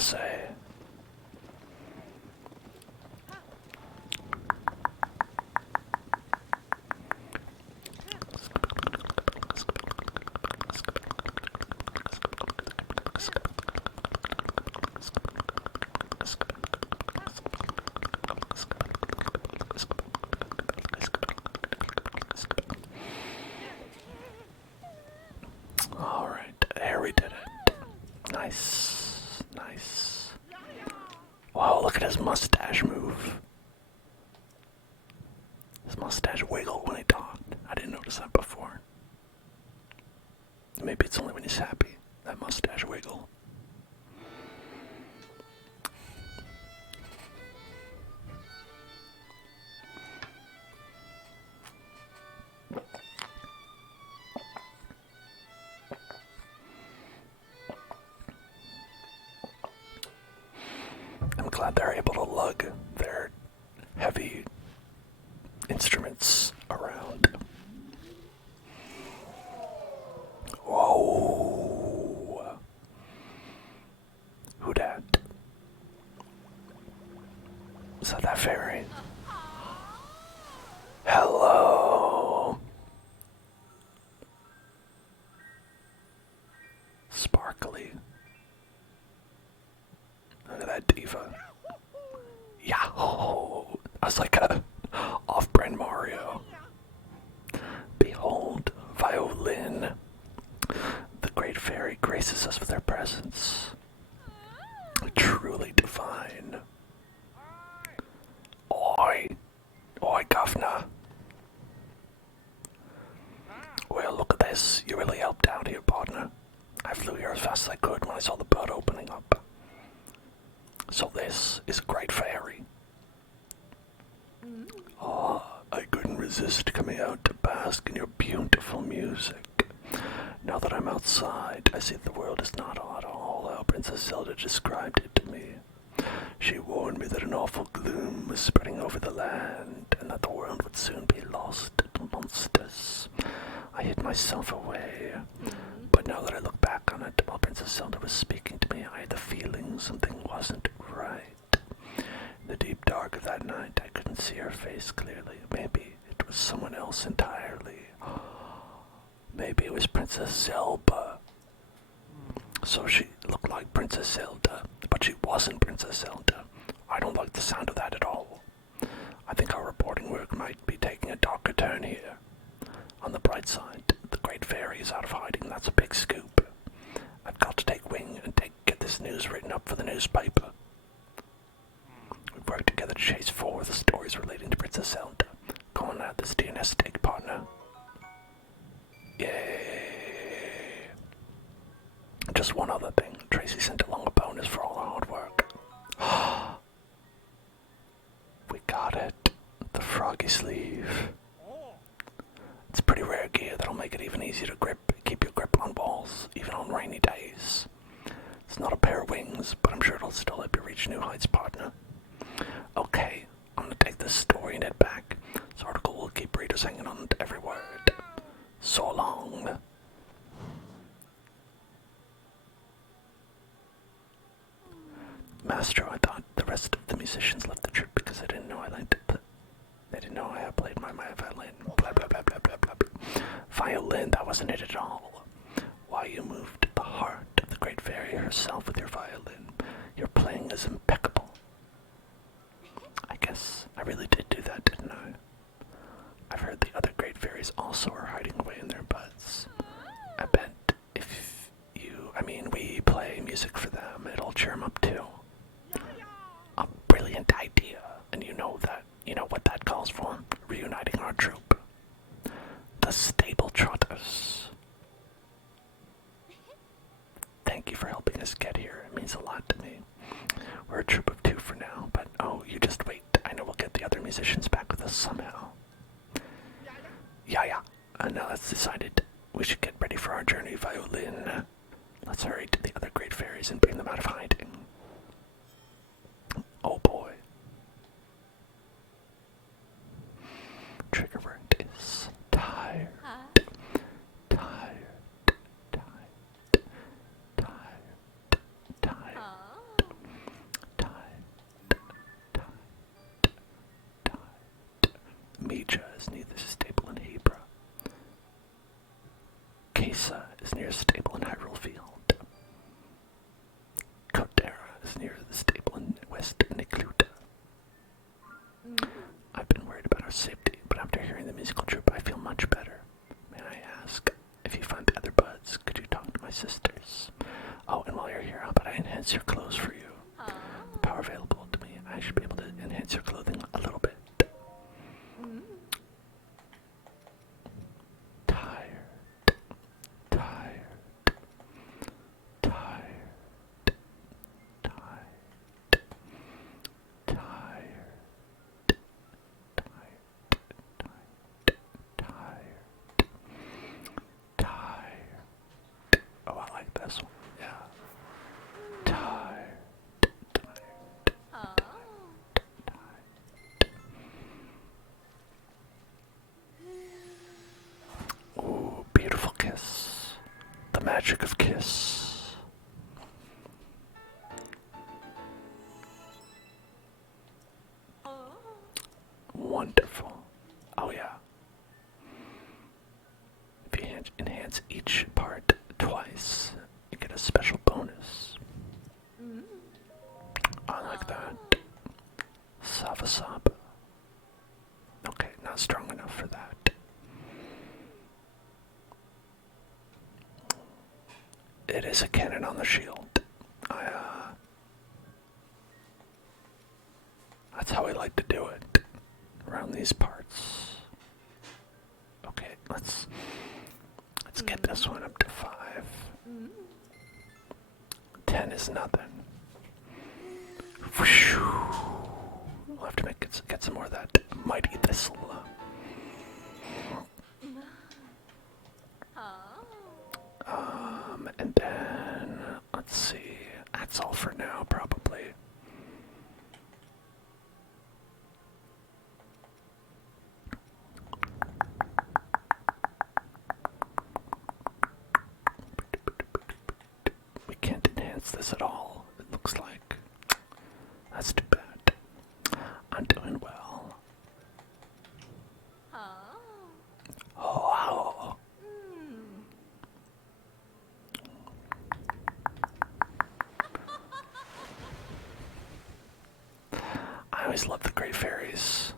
gotta say. Alright, here we did it. Nice, nice. Wow, look at his mustache move. His mustache wiggled when he talked. I didn't notice that before. Maybe it's only when he's happy, that mustache wiggle. I'm glad they're able to lug their heavy instruments around. Whoa! Who dat? Is that fairy? Hello! Sparkly. Look at that diva. Yahoo! I was like a off-brand Mario. Behold, violin. The great fairy graces us with her presence. Truly divine. Oi! Oi, governor. Well, look at this. You really helped out here, partner. I flew here as fast as I could when I saw the bird opening up. So this is a great fairy. I couldn't resist coming out to bask in your beautiful music. Now that I'm outside, I see the world is not at all how Princess Zelda described it to me. She warned me that an awful gloom was spreading over the land, and that the world would soon be lost to monsters. I hid myself away, but now that I look back on it, while Princess Zelda was speaking to me, I had the feeling something wasn't right. In the deep dark of that night, I couldn't see her face clearly. Maybe it was someone else entirely. Maybe it was Princess Zelda. So she looked like Princess Zelda, but she wasn't Princess Zelda. I don't like the sound of that at all. I think our reporting work might be taking a darker turn here. On the bright side, the Great Fairy is out of hiding. That's a big scoop. I've got to take wing and get this news written up for the newspaper. We've worked together to chase 4 of the stories relating to Princess Zelda. Go on now, this DNS stake, partner. Yay! Just one other thing. Tracy sent along a bonus for all our hard work. We got it. The froggy sleeve. It's pretty rare gear that'll make it even easier to keep your grip on balls, even on rainy days. It's not a pair of wings, but I'm sure it'll still help you reach new heights, partner. Okay, I'm gonna take this story and head back. This article will keep readers hanging on to every word. So long. Master, I thought the rest of the musicians left the trip because they didn't know I liked it. They didn't know I played my violin. Blah, blah, blah, blah, blah, blah. Violin, that wasn't it at all. Why, you moved the heart of the Great Fairy herself with your violin. Your playing is impeccable. I guess I really did do that, didn't I? I've heard the other Great Fairies also are hiding away in their butts. I bet if we play music for them, it'll cheer them up too. A brilliant idea, and you know what that calls for? Reuniting our troop. The Stable Trotters. Thank you for helping us get here. It means a lot to me. We're a troop of 2 for now, but you just wait. I know we'll get the other musicians back with us somehow. Yeah. Now that's decided. We should get ready for our journey, violin. Let's hurry to the other Great Fairies and bring them out of hiding. Oh boy. Trigger word is tired. Tired. Mesa is near a stable in Hyrule Field. Codera is near the stable in West Nicluta. I've been worried about our safety, but after hearing the musical troupe, I feel much better. May I ask, if you find the other buds, could you talk to my sisters? Oh, and while you're here, how about I enhance your clothes for you? The power available to me, I should be able to enhance your clothing a little bit. Tired, tired, tired, tired, tired, tired. Oh, I like this one. Yeah. Tired, tired, tired. Ooh, beautiful kiss. The magic of kiss. Wonderful. Oh yeah. If you enhance each part twice, you get a special bonus. I like that. Sava Saba. Okay, not strong enough for that. It is a cannon on the shield. That's how I like to do it around these parts. Okay, let's get this one up to 5. 10 is nothing. We'll have to get some more of that mighty thistle. And then let's see. That's all for now, probably. We can't enhance this at all, it looks like. That's too bad. I'm doing well. Oh. I always love the Great Fairies.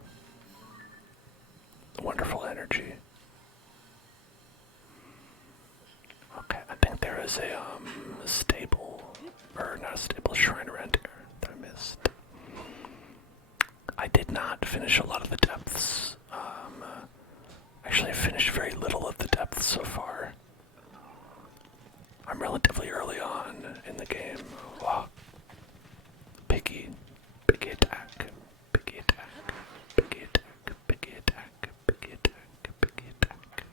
Wonderful energy. Okay, I think there is a stable, or not a stable, shrine around here that I missed. I did not finish a lot of the depths. Actually, I finished very little of the depths so far. I'm relatively early on in the game. Wow. Piggy attack, piggy attack, piggy attack, piggy attack, piggy attack, piggy attack.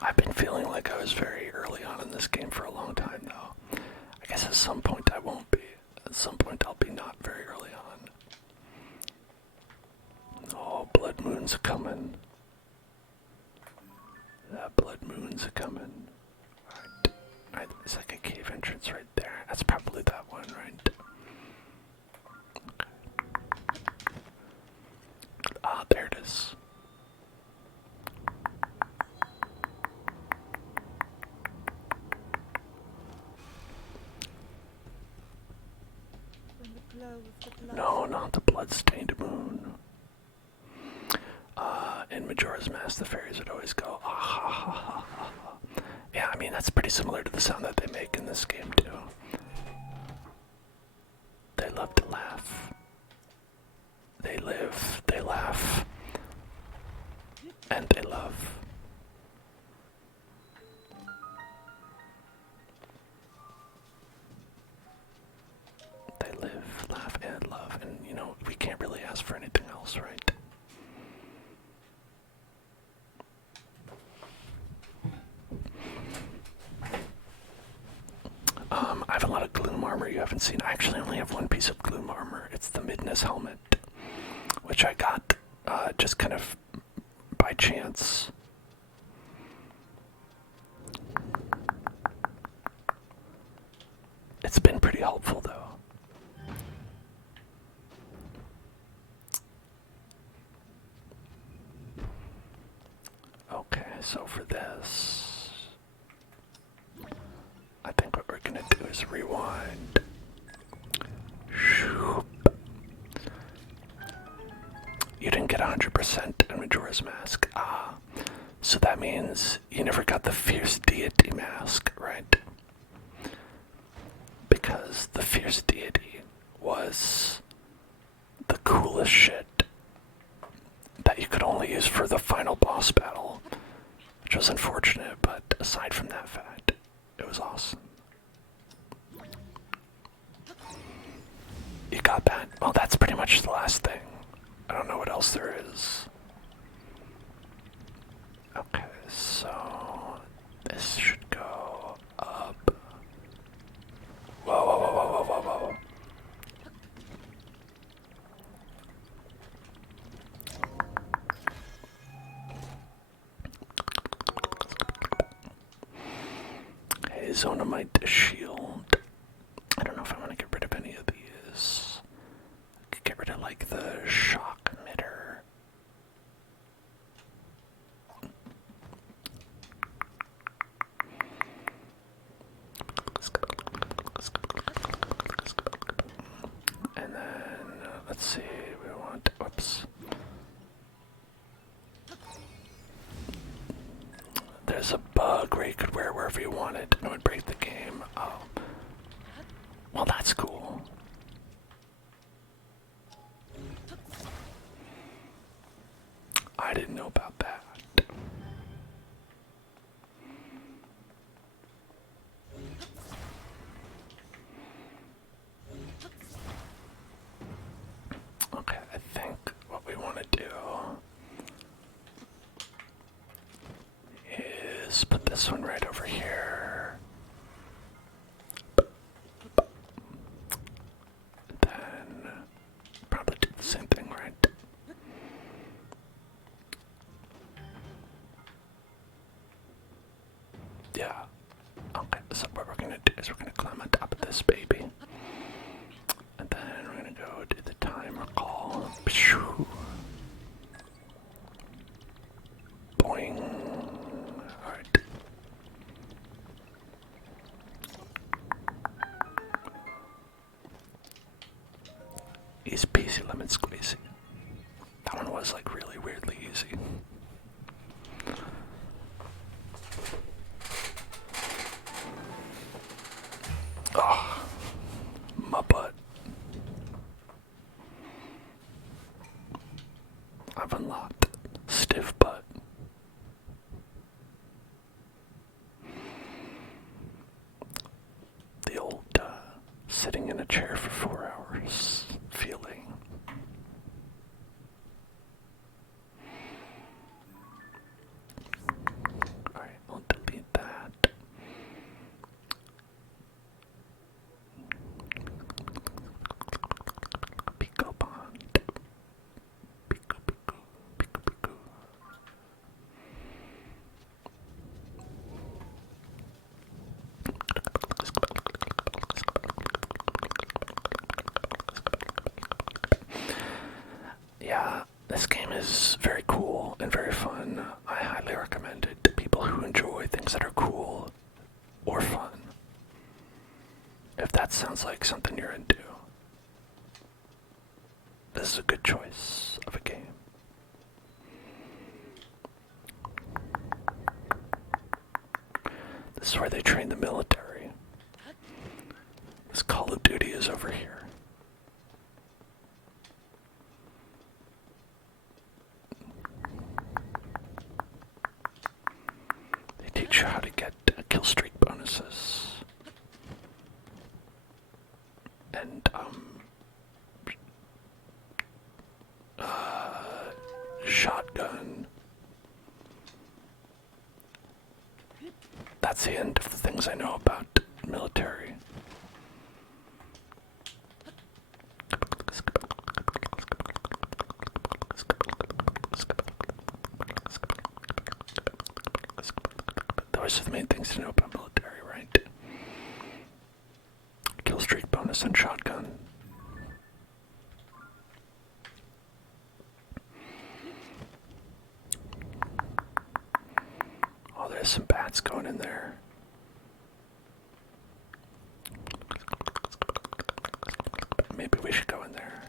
I've been feeling like I was very early on in this game for a long time though. I guess at some point I won't be. At some point I'll be not very early on. Oh, blood moons are coming. The blood moons are coming. Right, it's like a cave entrance right there. That's probably that one, right? Okay. Ah, there it is. No, not the blood-stained moon. In Majora's Mask, the fairies would always go, ah ha ha ha ha ha. Yeah, I mean, that's pretty similar to the sound that they make in this game, too. They love to laugh. They live, they laugh, and they love. They live, laugh, and love, and, you know, we can't really ask for anything else, right? I have a lot of gloom armor you haven't seen. I actually only have one piece of gloom armor. It's the Midness helmet, which I got just kind of by chance. It's been pretty helpful though. so for this, I think what we're gonna do is rewind. Shoop. You didn't get 100% in Majora's Mask. Ah, so that means you never got the Fierce Deity Mask, right? Because the Fierce Deity was the coolest shit that you could only use for the final boss battle, which was unfortunate, but aside from that fact, it was awesome. You got that? Well, that's pretty much the last thing. I don't know what else there is. Okay, so this should go up. Whoa, whoa, whoa, whoa, whoa, whoa, whoa. Hey, Zonomite shield. I don't know if I want to get rid of any of these. I could get rid of like the shock emitter. And then let's see, we want, whoops. There's a bug where you could wear wherever you wanted and it would break the game. Oh. Well, that's cool. I didn't know about that. Okay, I think what we want to do is put this one right over here. Then probably do the same thing, right? Yeah. Okay, so what we're gonna do is we're gonna climb on top of this baby. And then we're gonna go do the timer call. Pshoo. Boing. Alright. Easy peasy lemon squeezy. That one was like really weirdly easy. Oh, my butt. I've unlocked stiff butt. The old sitting in a chair for 4 hours feeling. Alright, I'll delete that. Pico pond. Pico, pico, pico, pico. Yeah, this game is very cool and very fun. I highly recommend it to people who enjoy things that are cool or fun. If that sounds like something you're into, this is a good choice of a game. This is where they train the military. This Call of Duty is over here. They teach you how to get kill streak bonuses. And, shotgun. That's the end of the things I know about military. Those are the main things to know about military, right? Kill streak bonus and shotgun. there's some bats going in there. Maybe we should go in there.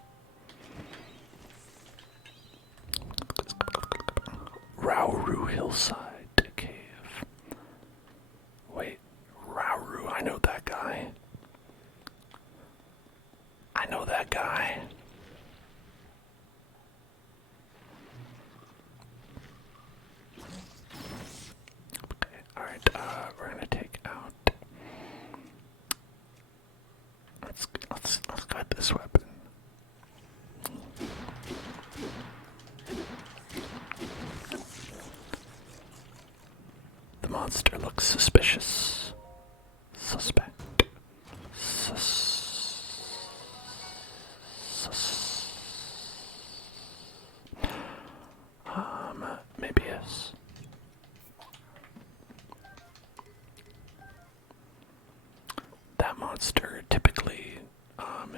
Rauru Hillside Cave. Wait, Rauru, I know that guy. I know that guy. Okay, alright, we're gonna take out. Let's go with this weapon. The monster looks suspicious. Suspect. Maybe yes. That monster typically,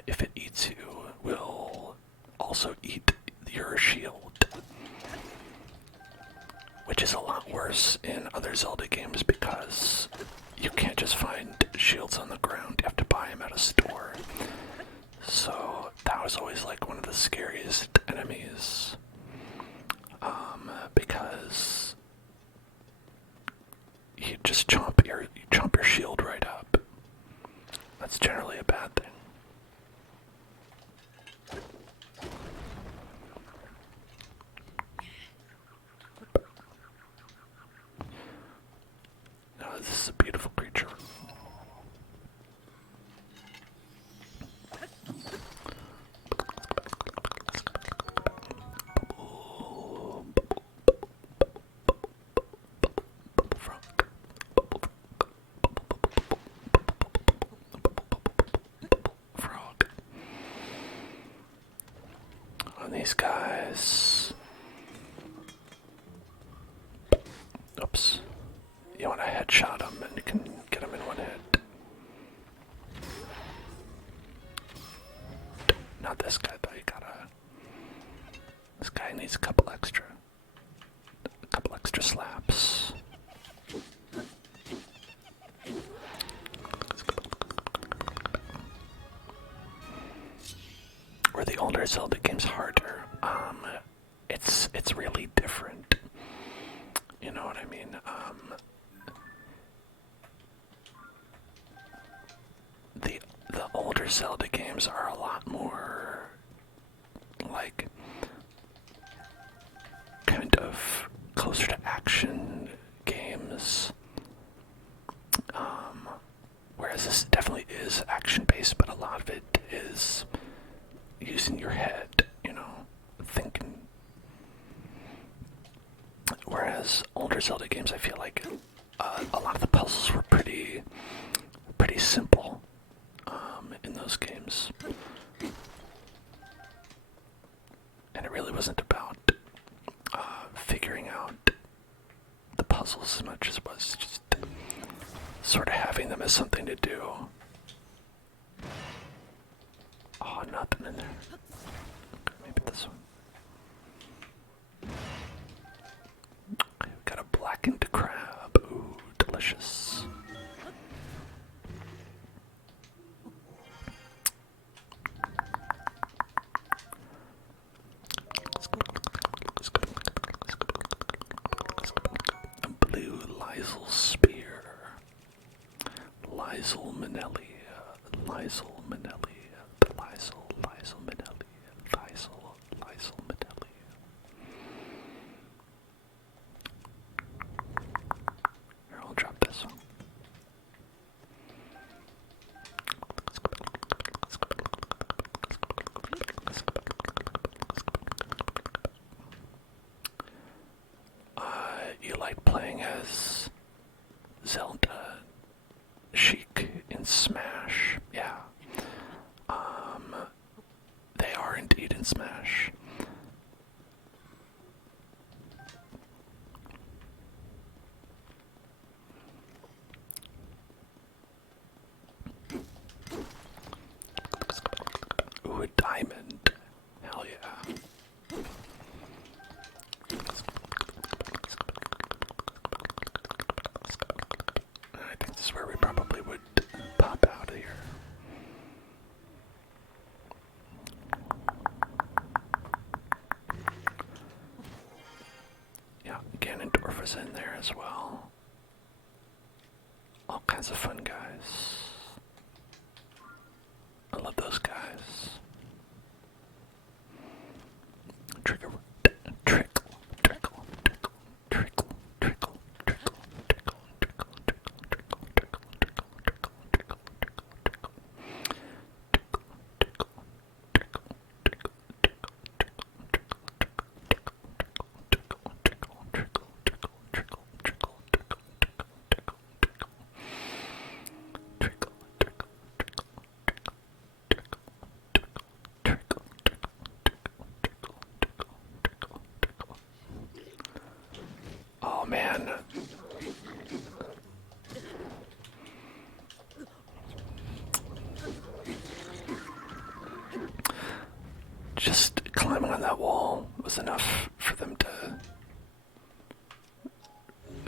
if it eats you, will also eat your shield. Which is a lot worse in other Zelda games because you can't just find shields on the ground, you have to buy them at a store. So that was always like one of the scariest enemies. Because you just chomp your shield right up. That's generally a bad thing. No, this is a beautiful creature. Frog. On these guys. Oops. You want to headshot him and you can get him in one hit. Not this guy though, you gotta... This guy needs a couple extra slaps. Were the older Zelda games harder? It's really different. You know what I mean? The older Zelda games are a lot more like kind of closer to action games. Whereas this definitely is action based, but a lot of it is using your head, you know, thinking. Whereas older Zelda games, I feel like a lot of the puzzles were pretty simple in those games, and it really wasn't about figuring out the puzzles as much as it was just sort of having them as something to do. Oh, nothing in there. Okay, maybe this one. Okay, we got a blackened crab. Ooh, delicious. A blue Lysel spear. Lysel Manelli. Lysel Manelli. Lysel Manelli. Lysel Manelli. Here, I'll drop this one. You like playing as Zelda Sheik in Smash? Yeah, Minerva's in there as well. All kinds of fun guys. I love those guys. Trickle, trickle, trickle, trickle, trickle, trickle, trickle, trickle, trickle, trickle, trickle, trickle, trickle, trickle, oh man. Just climbing on that wall was enough for them to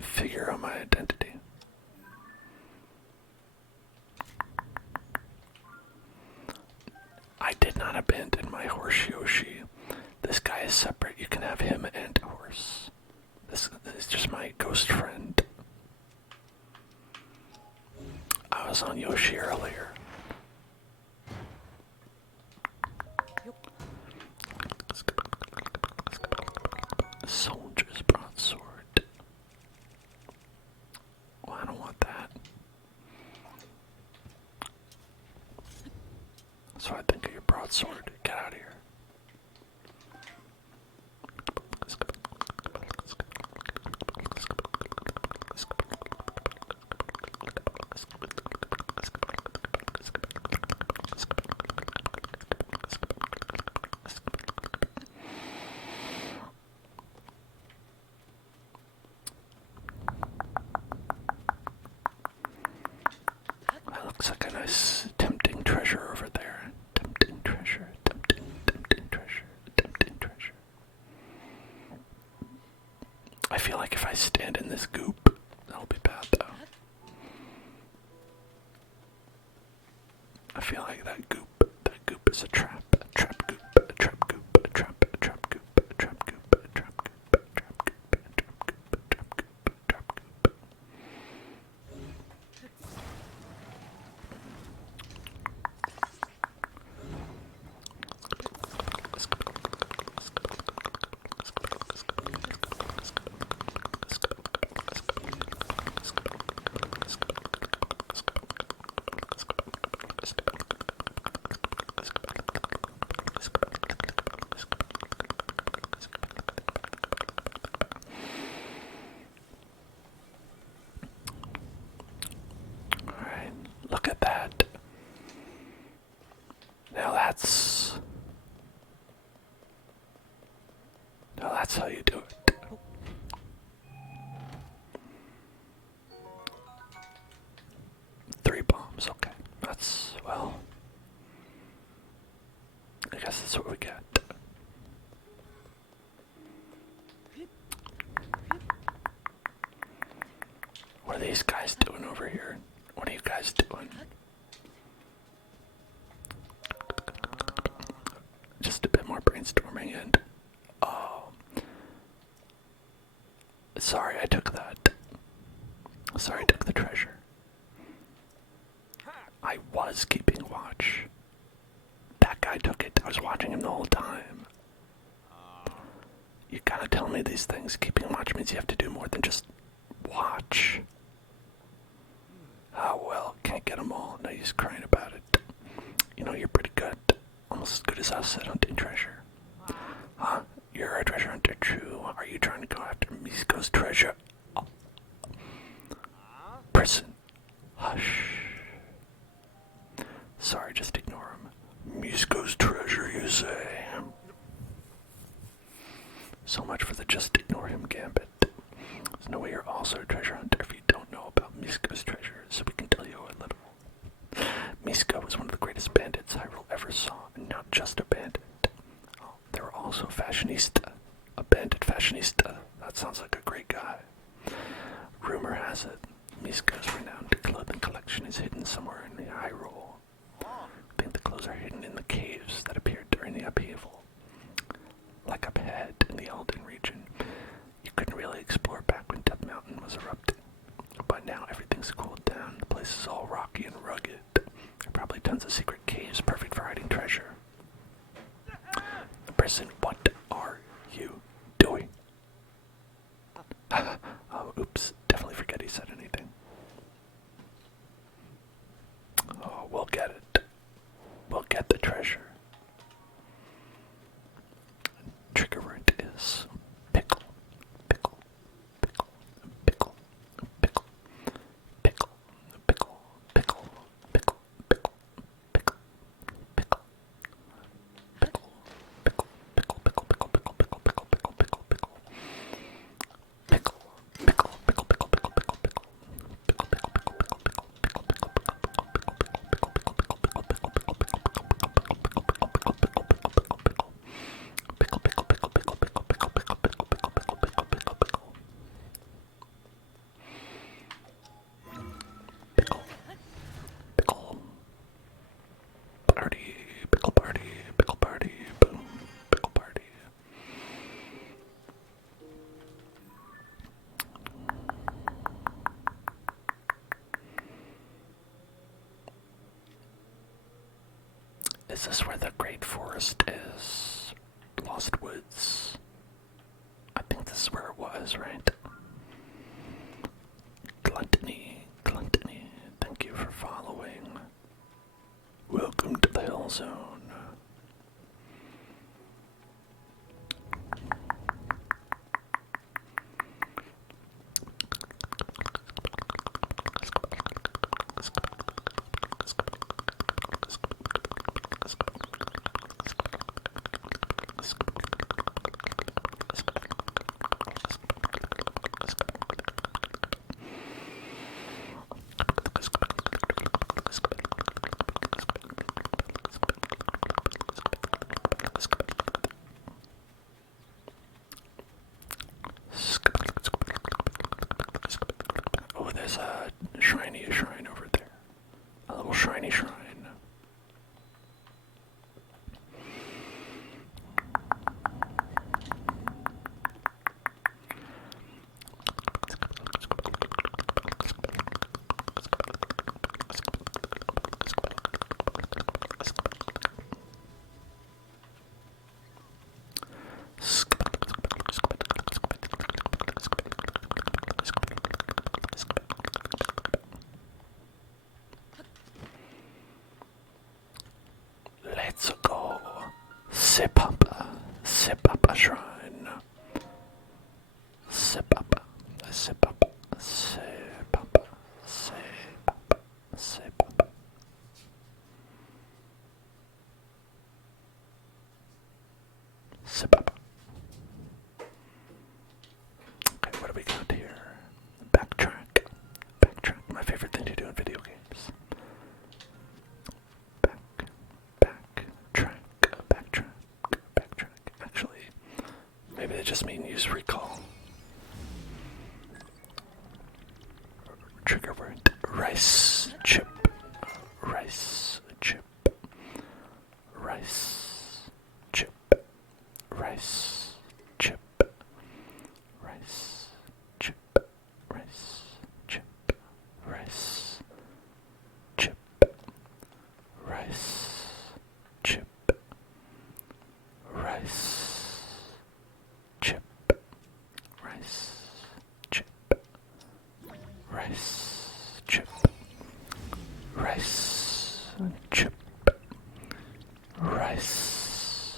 figure out my identity. I did not abandon my horse Yoshi. This guy is separate. You can have him and a horse. This is just my ghost friend. I was on Yoshi earlier. Soldier's broadsword. Well, I don't want that. So I think of your broadsword. Get out of here. That looks like a nice tempting treasure over there. Tempting treasure, tempting treasure, tempting treasure. I feel like if I stand in this goop, that'll be bad though. I feel like that goop is a trap. A trap goop, a trap goop, a trap goop, a trap goop, a trap goop, a trap goop, a trap goop, a trap goop, a trap goop, a trap goop. Alright, look at that. Now that's how you do it. Three bombs, okay. That's, well, I guess that's what we get. What are these guys doing over here? What are you guys doing? Just a bit more brainstorming and... oh. Sorry, I took that. Sorry, I took the treasure. I was keeping watch. That guy took it. I was watching him the whole time. You gotta tell me these things. Keeping watch means you have to do more than just watch. Oh well, can't get them all. No use crying about it. You know, you're pretty good. Almost as good as us at hunting treasure. Huh? You're a treasure hunter, true. Are you trying to go after Misko's treasure? Oh. Prison. Hush. Sorry, just ignore him. Misko's treasure, you say? So much for the just ignore him gambit. There's no way you're also a treasure hunter if you don't know about Misko's treasure, so we can tell you a little. Misko was one of the greatest bandits Hyrule ever saw, and not just a bandit. Oh, they were also a fashionista. A bandit fashionista. That sounds like a great guy. Rumor has it, Misko's renowned clothing collection is hidden somewhere in Hyrule. I think the clothes are hidden in the caves that appeared during the upheaval. Like up ahead in the Elden region, you couldn't really explore back when Is this where the Great Forest is? Lost Woods. I think this is where it was, right? Gluntony, thank you for following. Welcome to the Hill Zone. Oh, there's a shrine over there. A little shiny shrine. Let's go. Sipapa shrine. Sipapa. Sipapa. Okay, what do we got here? Backtrack. My favorite thing to do in video games. Backtrack. Actually, maybe they just mean use recall. Trigger word. Rice chip. Rice chip. Rice chip. Rice chip. Rice chip. Rice chip. Rice chip. Rice chip. Rice chip. Rice chip. Rice chip. Rice chip. Rice chip. Rice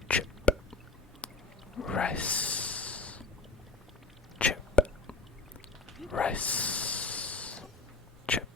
chip. Rice chip. Rice chip.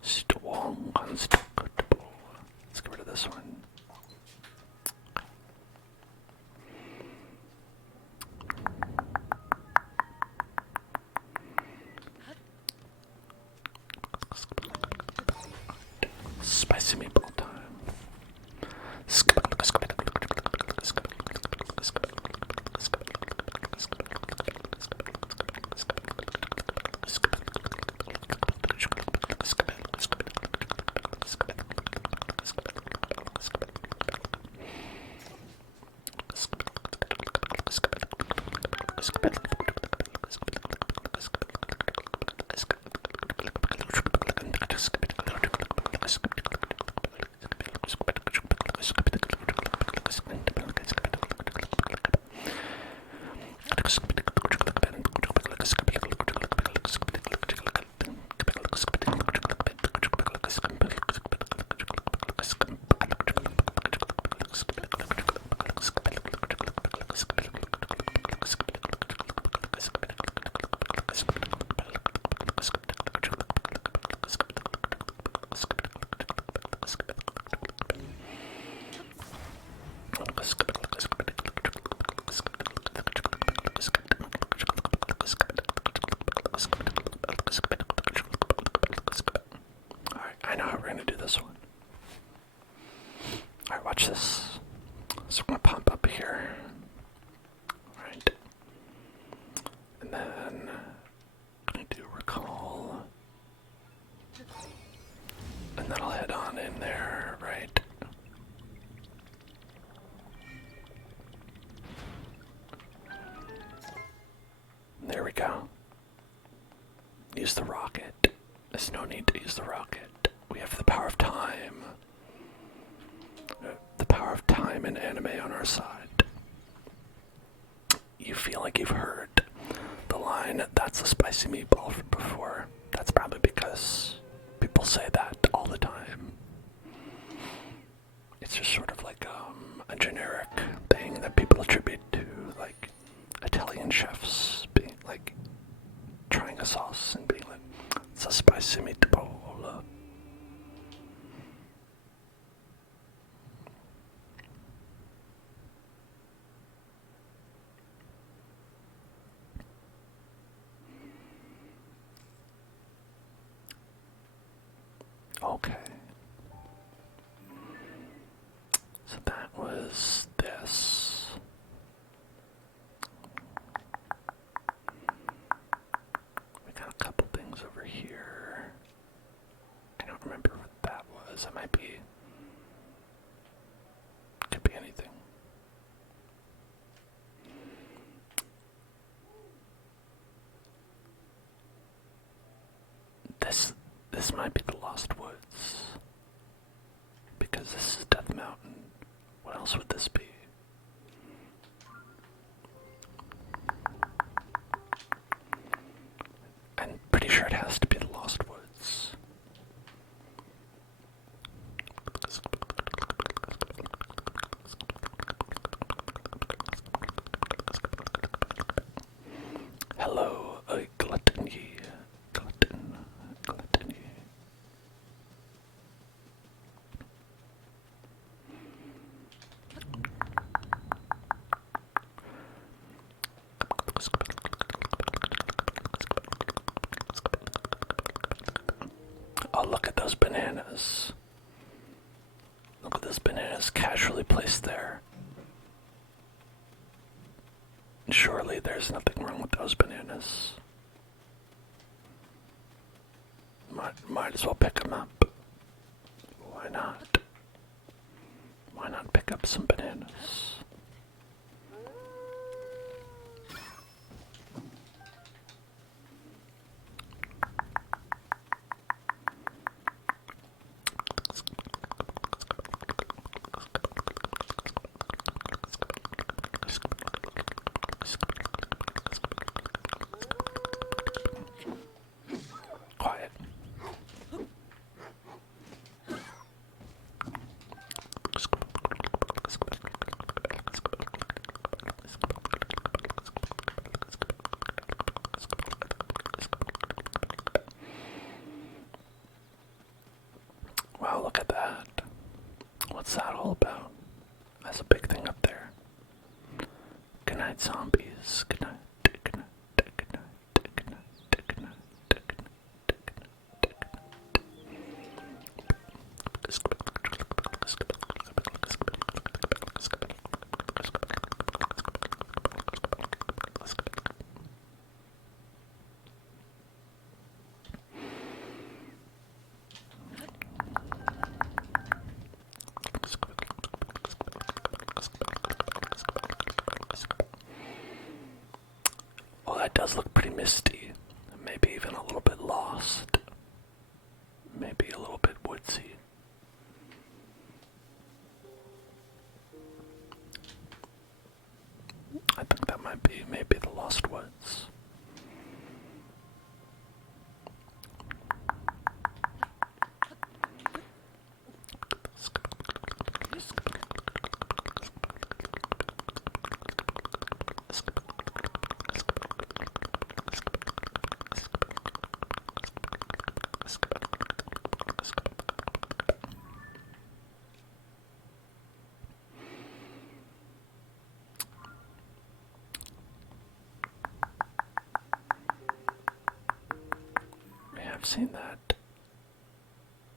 Strong, unstoppable. Let's get rid of this one. Spicy meatball time. we're gonna do this one. Alright, watch this. So I'm gonna pump up here. Alright. And then I'm gonna do recall. And then I'll head on in there, right? There we go. Use the rocket. There's no need to use the rocket. We have the power of time. The power of time and anime on our side. You feel like you've heard the line, "That's a spicy meatball," from before. That's probably because people say that all the time. It's just sort of like a generic thing that people attribute to like Italian chefs being like trying a sauce and being like, "It's a spicy meatball." Okay. So that was this. We got a couple things over here. I don't remember what that was. It might be. Could be anything. This might be the Lost Woods. Because this is Death Mountain. What else would this be? I'm pretty sure it has to be the Lost Woods. Hello, gluttony. Gluttony. Oh, look at those bananas. Look at those bananas casually placed there. Surely there's nothing wrong with those bananas. Might as well pick them up. Why not? Why not pick up some bananas? Quiet. Wow, look at that. What's that all about? That's a big thing up there. Good night, zombies. Good night. Good night. Good night. Good night. Good night. Well, that does look pretty misty. Maybe even a little bit lost. Maybe a little bit woodsy. I think that might be maybe the Lost Woods. I've seen that.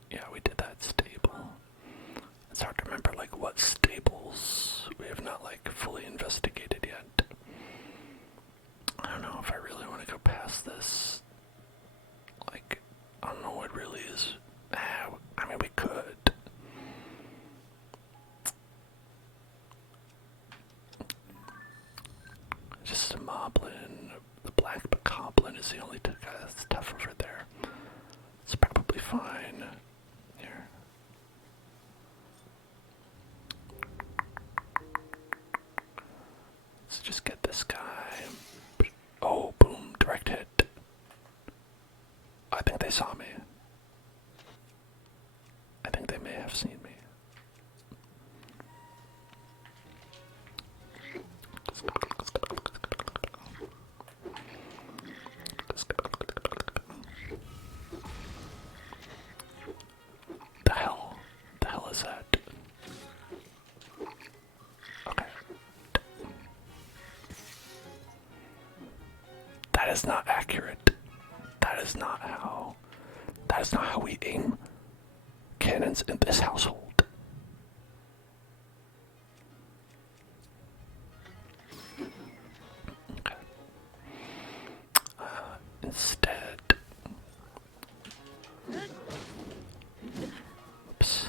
Yeah, we did that. like fully investigated yet. I don't know if I really want to go past this. Like, I don't know what really is. I mean, we could. Just a moblin. The black bokoblin is the only guy that's tough over there. It's probably fine. Here. Let's just get this guy. Oh, boom, direct hit. I think they saw me. I think they may have seen me. The hell? The hell is that? Okay. That is not accurate. That is not how we aim cannons in this household. Okay. Instead. Oops.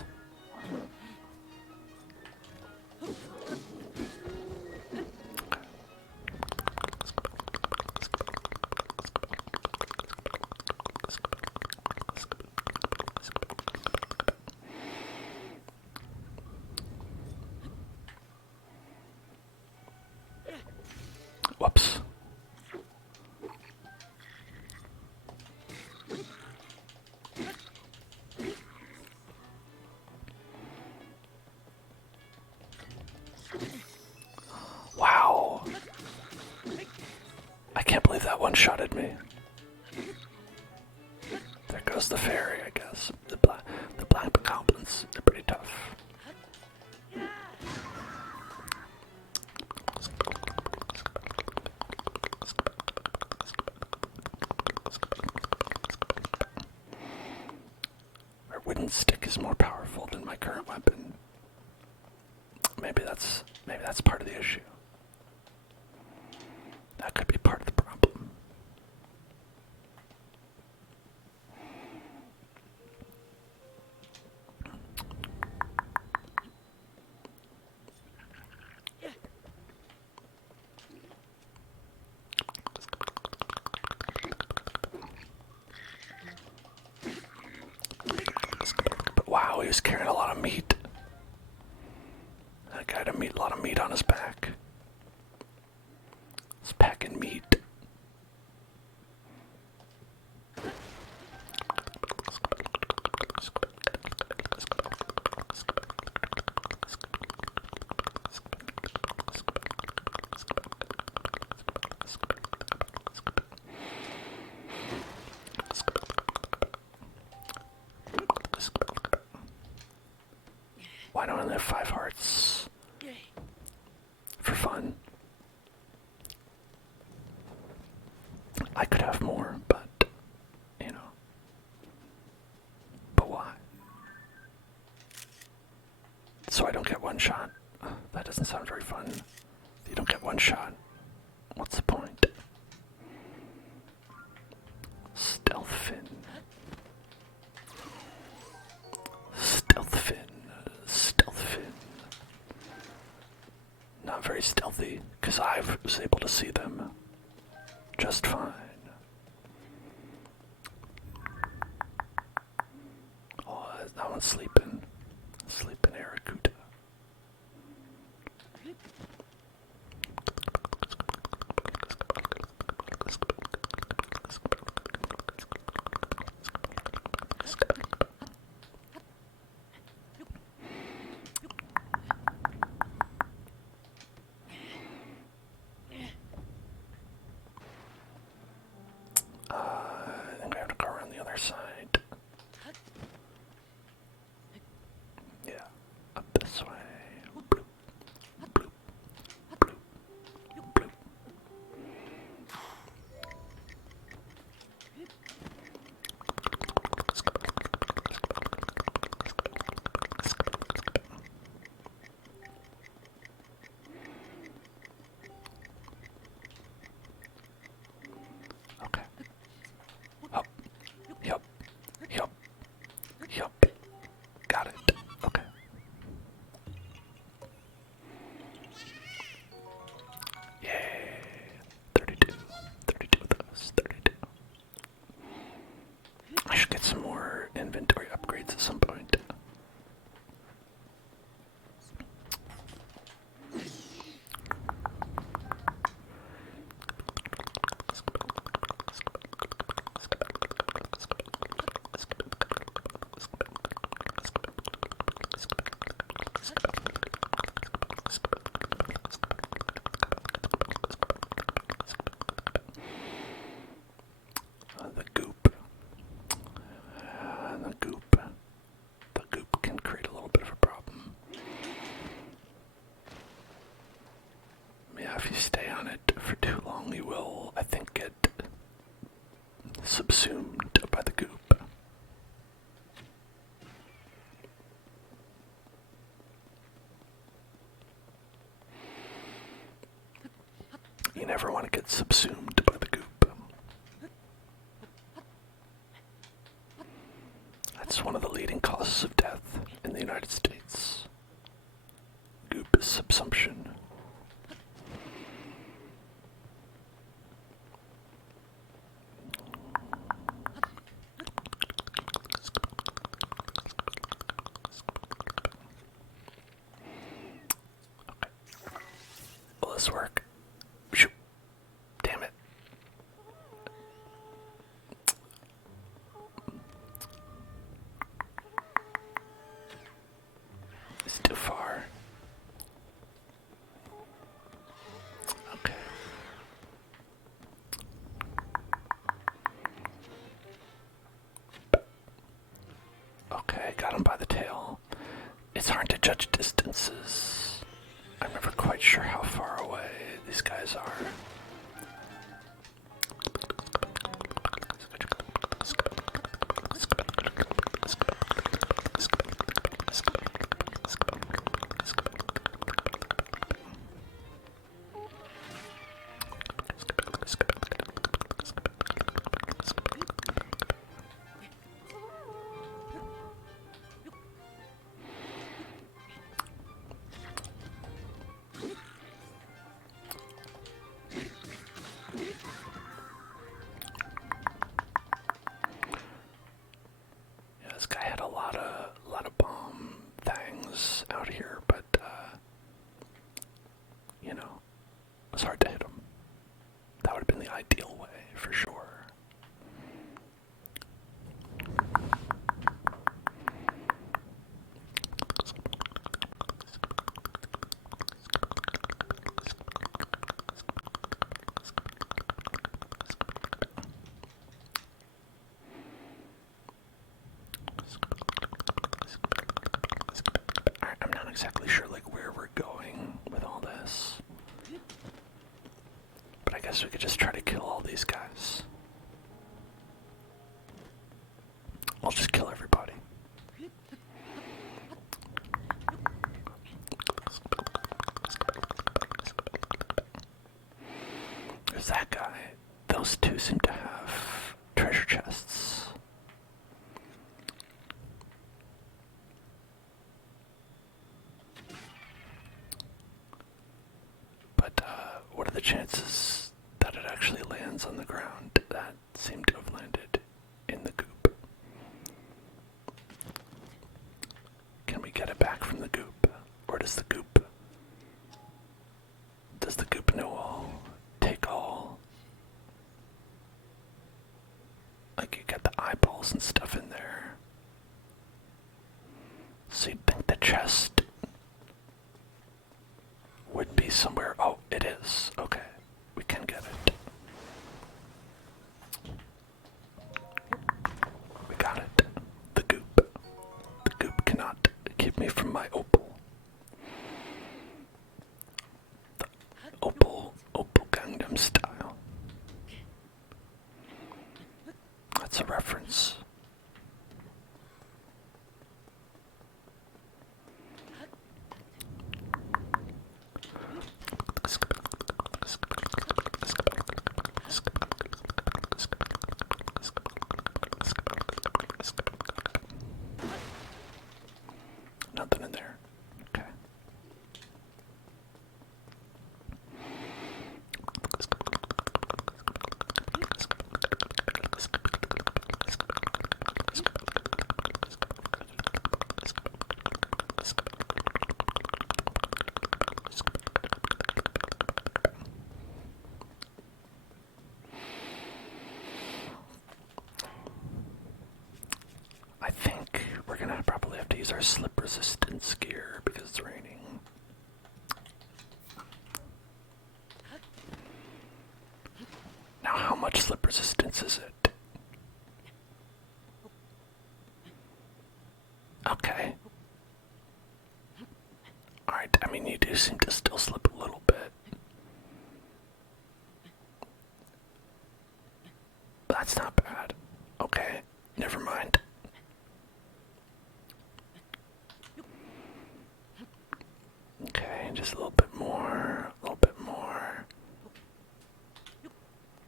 Whoops. Wow. I can't believe that one-shotted me. There goes the fairy, I guess. The black goblins, they're pretty tough. Our wooden stick is more powerful than my current weapon. Maybe that's part of the issue. That could be part of the problem. But wow, he was carrying a lot of meat. That guy had a lot of meat on his back. He's packing meat. Why don't I have 5 hearts? For fun. I could have more, but, you know. But why? So I don't get one shot? That doesn't sound very fun. If you don't get one shot, what's the point? Stealth fin. Stealth fin. Stealth fin. Not very stealthy, because I was able to see them just fine. Oh, that one's sleeping. Sleeping Arakuta. I think I have to go around the other side. Yeah, up this way. Bloop, bloop, bloop, bloop. inventory upgrades at some point. The goop. The goop can create a little bit of a problem. Yeah, if you stay on it for too long, you will, I think, get subsumed by the goop. You never want to get subsumed by the goop. That's one of the leading causes of death in the United States. Goop is subsumption. Okay. Will this work? Shoot. Damn it. It's too far. Okay. Okay, got him by the tail. It's hard to judge distances. I'm never quite sure how far away these guys are. Yeah, this guy had a lot of bomb things out here, but you know, it was hard to hit him. That would have been the ideal way, for sure. I'm not exactly sure like where we're going with all this. But I guess we could just try to kill all these guys. I'll just kill everybody. There's that guy. Those two seem to have treasure chests. But what are the chances that it actually lands on the ground? That seemed to have landed in the goop. Can we get it back from the goop? Or does the goop know all? Take all? Like you got the eyeballs and stuff in there. So you'd think the chest would be somewhere. Oh, it is. Okay. We can get it. We got it. The goop. The goop cannot keep me from my opal. The opal Gangnam style. That's a reference. use our slip resistance gear because it's raining. Now, how much slip resistance is it? Okay. Alright, I mean, you do seem to still slip a little bit. That's not bad. Okay, never mind. Okay, just a little bit more, a little bit more.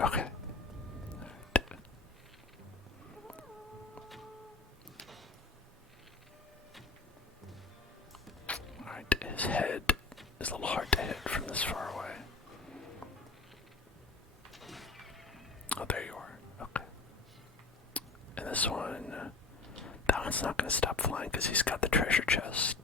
Okay. Alright, his head is a little hard to hit from this far away. Oh, there you are. Okay. And this one, that one's not going to stop flying because he's got the treasure chest.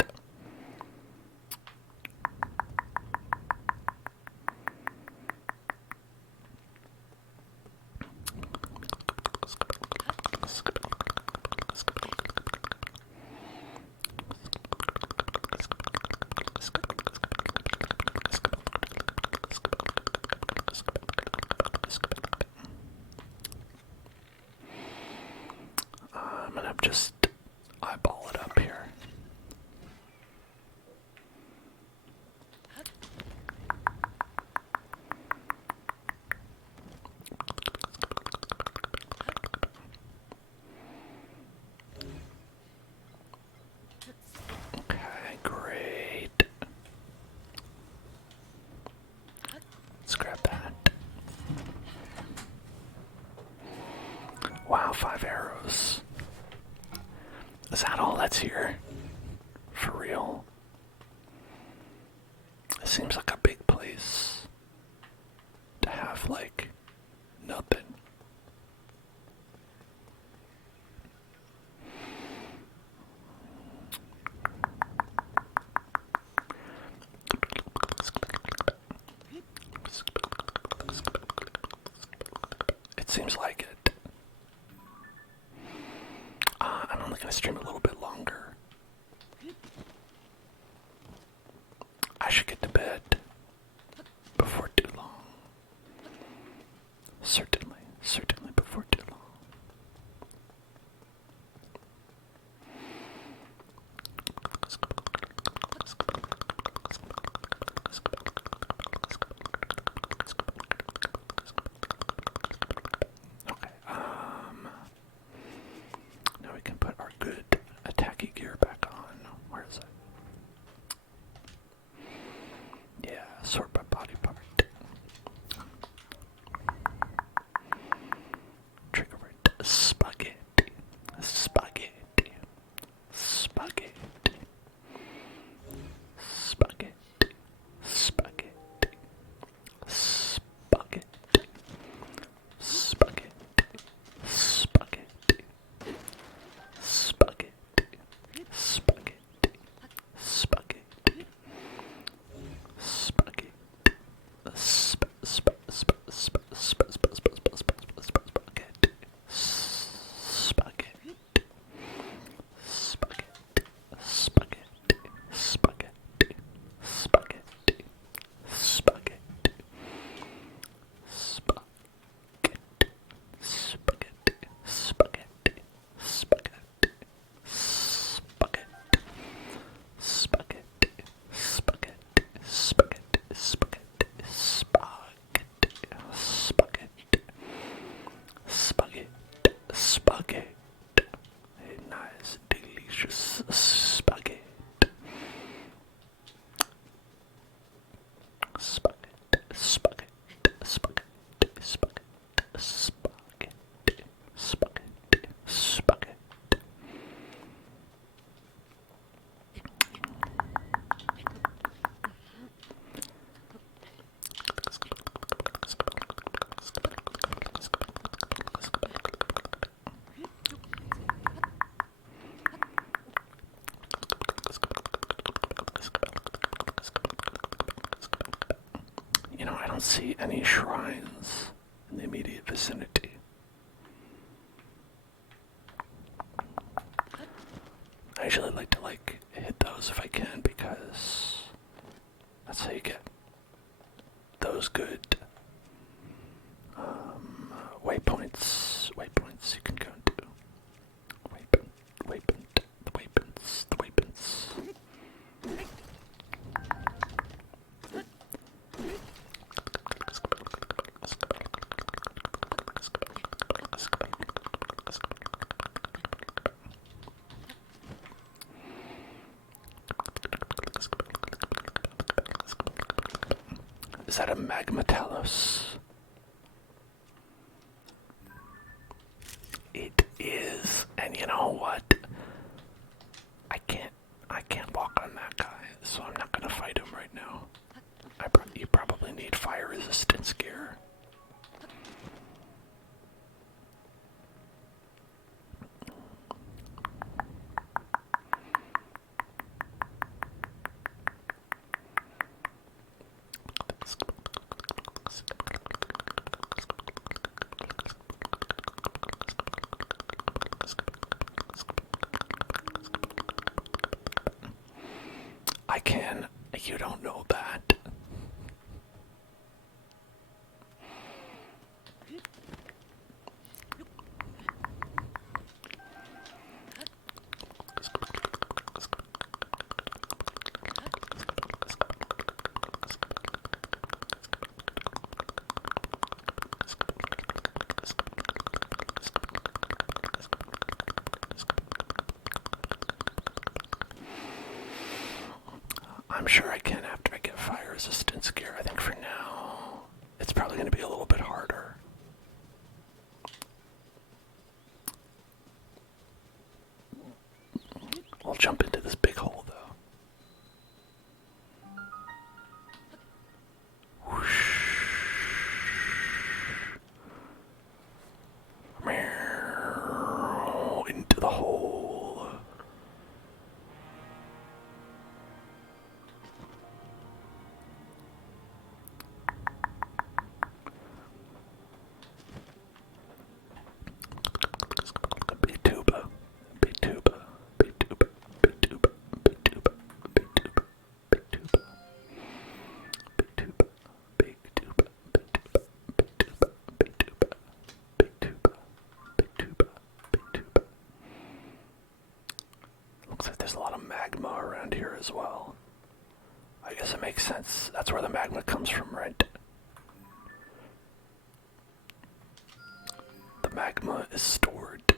I'm gonna just eyeball it up here. Okay, great. Let's grab that. Wow, 5 arrows. Is that all that's here? For real? It seems like a big place to have, like, nothing. It seems like it. I'm only gonna stream a little bit longer. I should get to bed before too long. Certainly before too long. Okay, now we can put our good attacky gear back on. Where is it? Yeah, sort by body part. Trigger it. Spaghetti. Spaghetti. Spaghetti. Spaghetti. Spaghetti. Spaghetti. Spaghetti. Spaghetti. Spaghetti. Spaghetti. Spaghetti. Spaghetti. Spaghetti. A nice, delicious spaghetti. Spaghetti. Spaghetti. Spaghetti. Spaghetti. Spaghetti. Spaghetti. Spaghetti. You know, I don't see any shrines in the immediate vicinity. I usually like to hit those if I can because that's how you get those good waypoints. Waypoints you can go to. The waypoints. Is that a magmatalos? It is, and you know what? I can't walk on that guy, so I'm not gonna fight him right now. You probably need fire resistance gear. I can. You don't know that. I'm sure I can after I get fire resistance gear. I think for now, it's probably going to be a little bit harder. We'll jump into this big hole, though. Whoosh. Meow. Into the hole. Big tuba. Big tuba. Big tuba. Big tuba. Big tuba. Big tuba. Big tuba. Big tuba. Big tuba. Big tuba. Big tuba. Big tuba. Big tuba. Big tuba. Big tuba. Looks like there's a lot of magma around here as well. I guess it makes sense. That's where the magma comes from, right? The magma is stored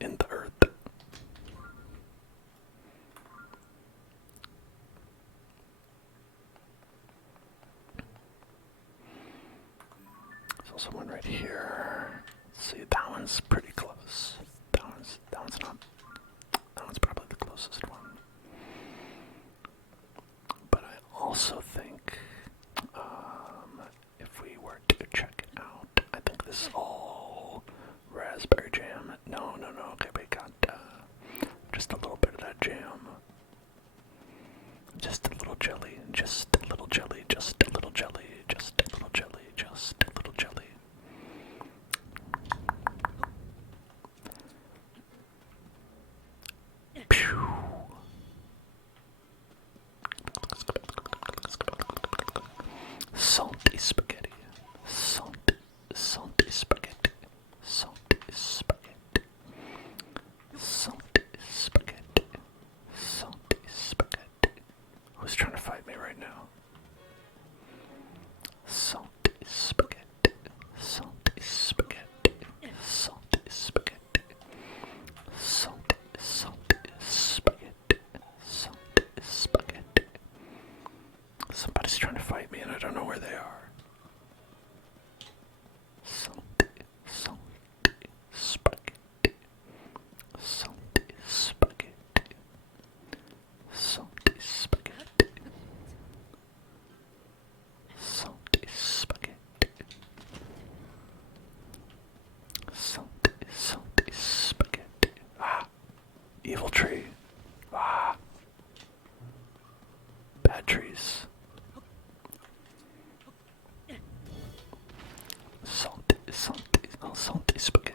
in the earth. There's also one right here. Let's see, that one's pretty close. That one's not. That one's probably the closest one. But I also think, if we were to check it out, I think this is all raspberry jam. No. Okay, we got just a little bit of that jam. Just a little jelly. Just a little jelly. Just a little jelly. Just a little jelly. Just a little jelly. Pew. Salty spaghetti. Salty spaghetti. Salty spaghetti. Salty spaghetti. Salty spaghetti. Who's trying to fight me right now? Salty spaghetti. Salty spaghetti. Salty spaghetti. Salty spaghetti. Salty spaghetti. Somebody's trying to fight me and I don't know where they are. Salty spaghetti. Salty spaghetti. Salty spaghetti. Salty spaghetti. Salty spaghetti. Ah! Evil tree. Ah! Bad trees. Salty spaghetti. Salty spaghetti.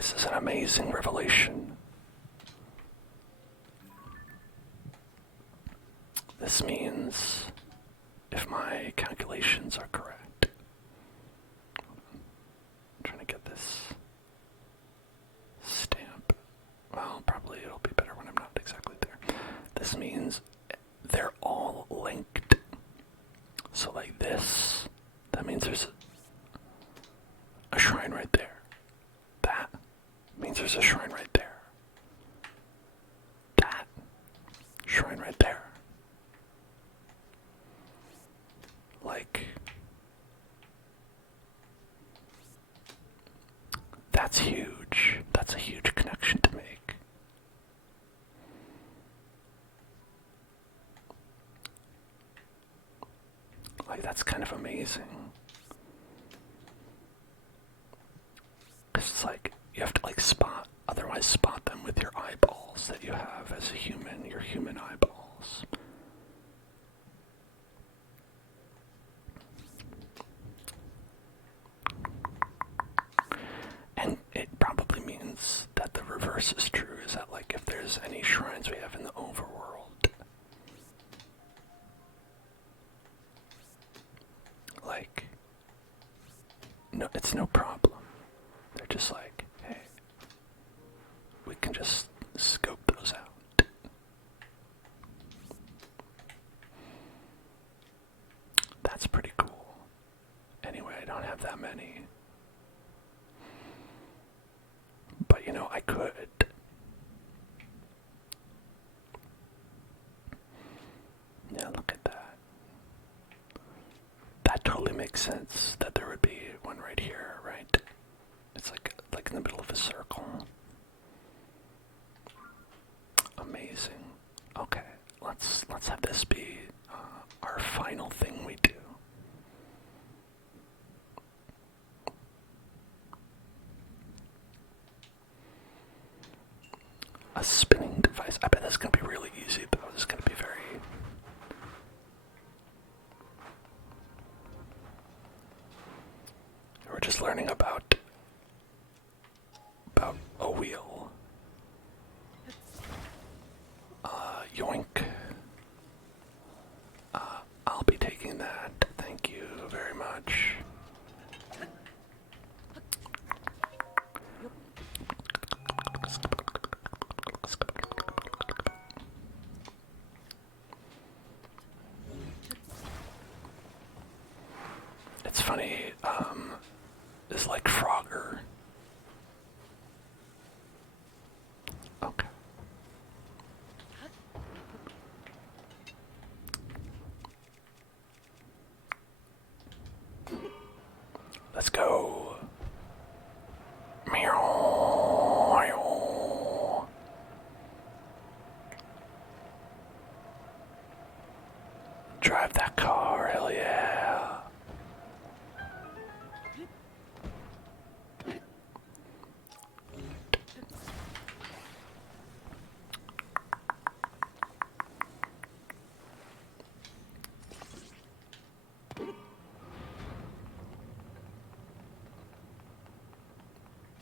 This is an amazing revelation. This means, if my calculations are correct, I'm trying to get this stamp. Well, probably it'll be better when I'm not exactly there. This means they're all linked. So like this, that means there's a shrine right there. That means there's a shrine right there. That shrine right there. Like, that's huge. That's a huge connection to make. Like, that's kind of amazing. 'Cause it's like, you have to like otherwise spot them with your eyeballs that you have as a human, your human eyeballs. And it probably means that the reverse is true, is that like if there's any shrines we have in the overworld, like, no, it's no problem. They're just like, hey, we can just scope those out. That's pretty cool. Anyway, I don't have that many. But you know, I could. Yeah, look at that. That totally makes sense that there would be one right here, right? It's like in the middle of a circle. Amazing. Okay, let's have this be our final thing we do. A spinning device. I bet that's gonna be really easy though. It's gonna be very. We're just learning about a wheel. Yoink. I'll be taking that. Thank you very much. It's funny, it's like Frogger. Okay. Let's go. Meow. Drive that car, hell yeah.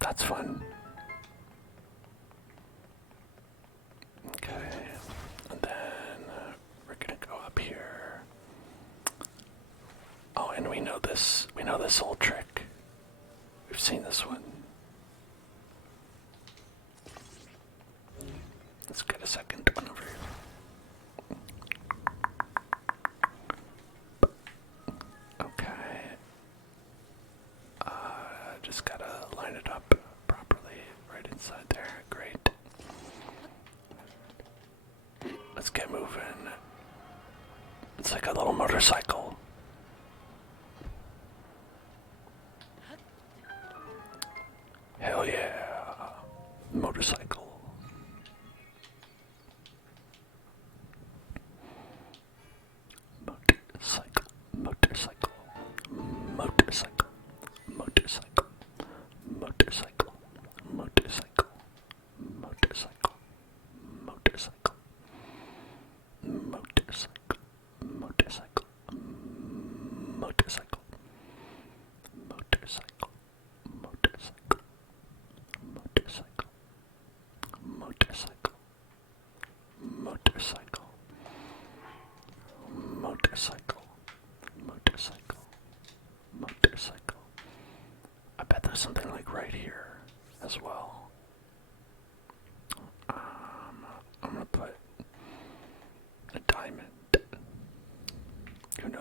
That's fun. Okay, and then we're gonna go up here. Oh, and we know this old trick. We've seen this one. Let's get a second one over here. Okay. Just gotta line it up properly right inside there. Great. Let's get moving. It's like a little motorcycle. Hell yeah. Motorcycle. Motorcycle. Motorcycle. Motorcycle. Motorcycle. Motorcycle. Motorcycle. Motorcycle. Motorcycle. Motorcycle. Motorcycle. Motorcycle. Motorcycle. Motorcycle.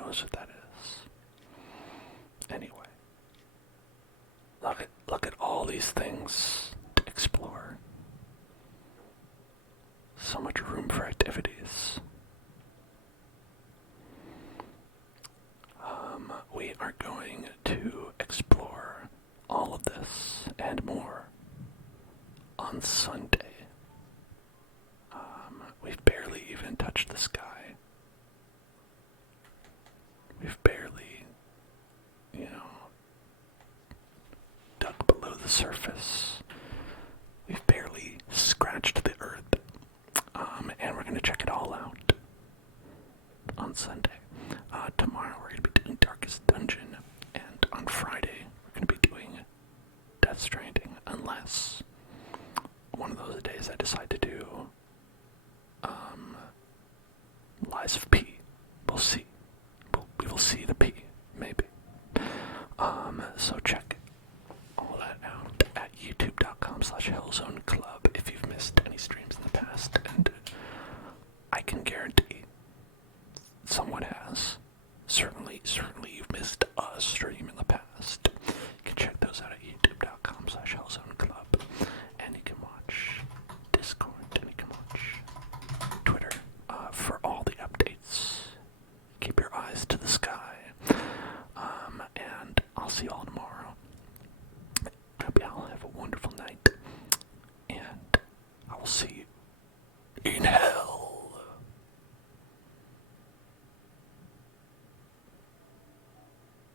knows what that is. Anyway, look at all these things to explore. So much room for activities. We are going to explore all of this and more on Sunday. We've barely even touched the sky. We've barely, dug below the surface. We've barely scratched the earth. And we're going to check it all out on Sunday. Tomorrow we're going to be doing Darkest Dungeon, and on Friday we're going to be doing Death Stranding, unless one of those days I decide to do Lies of P.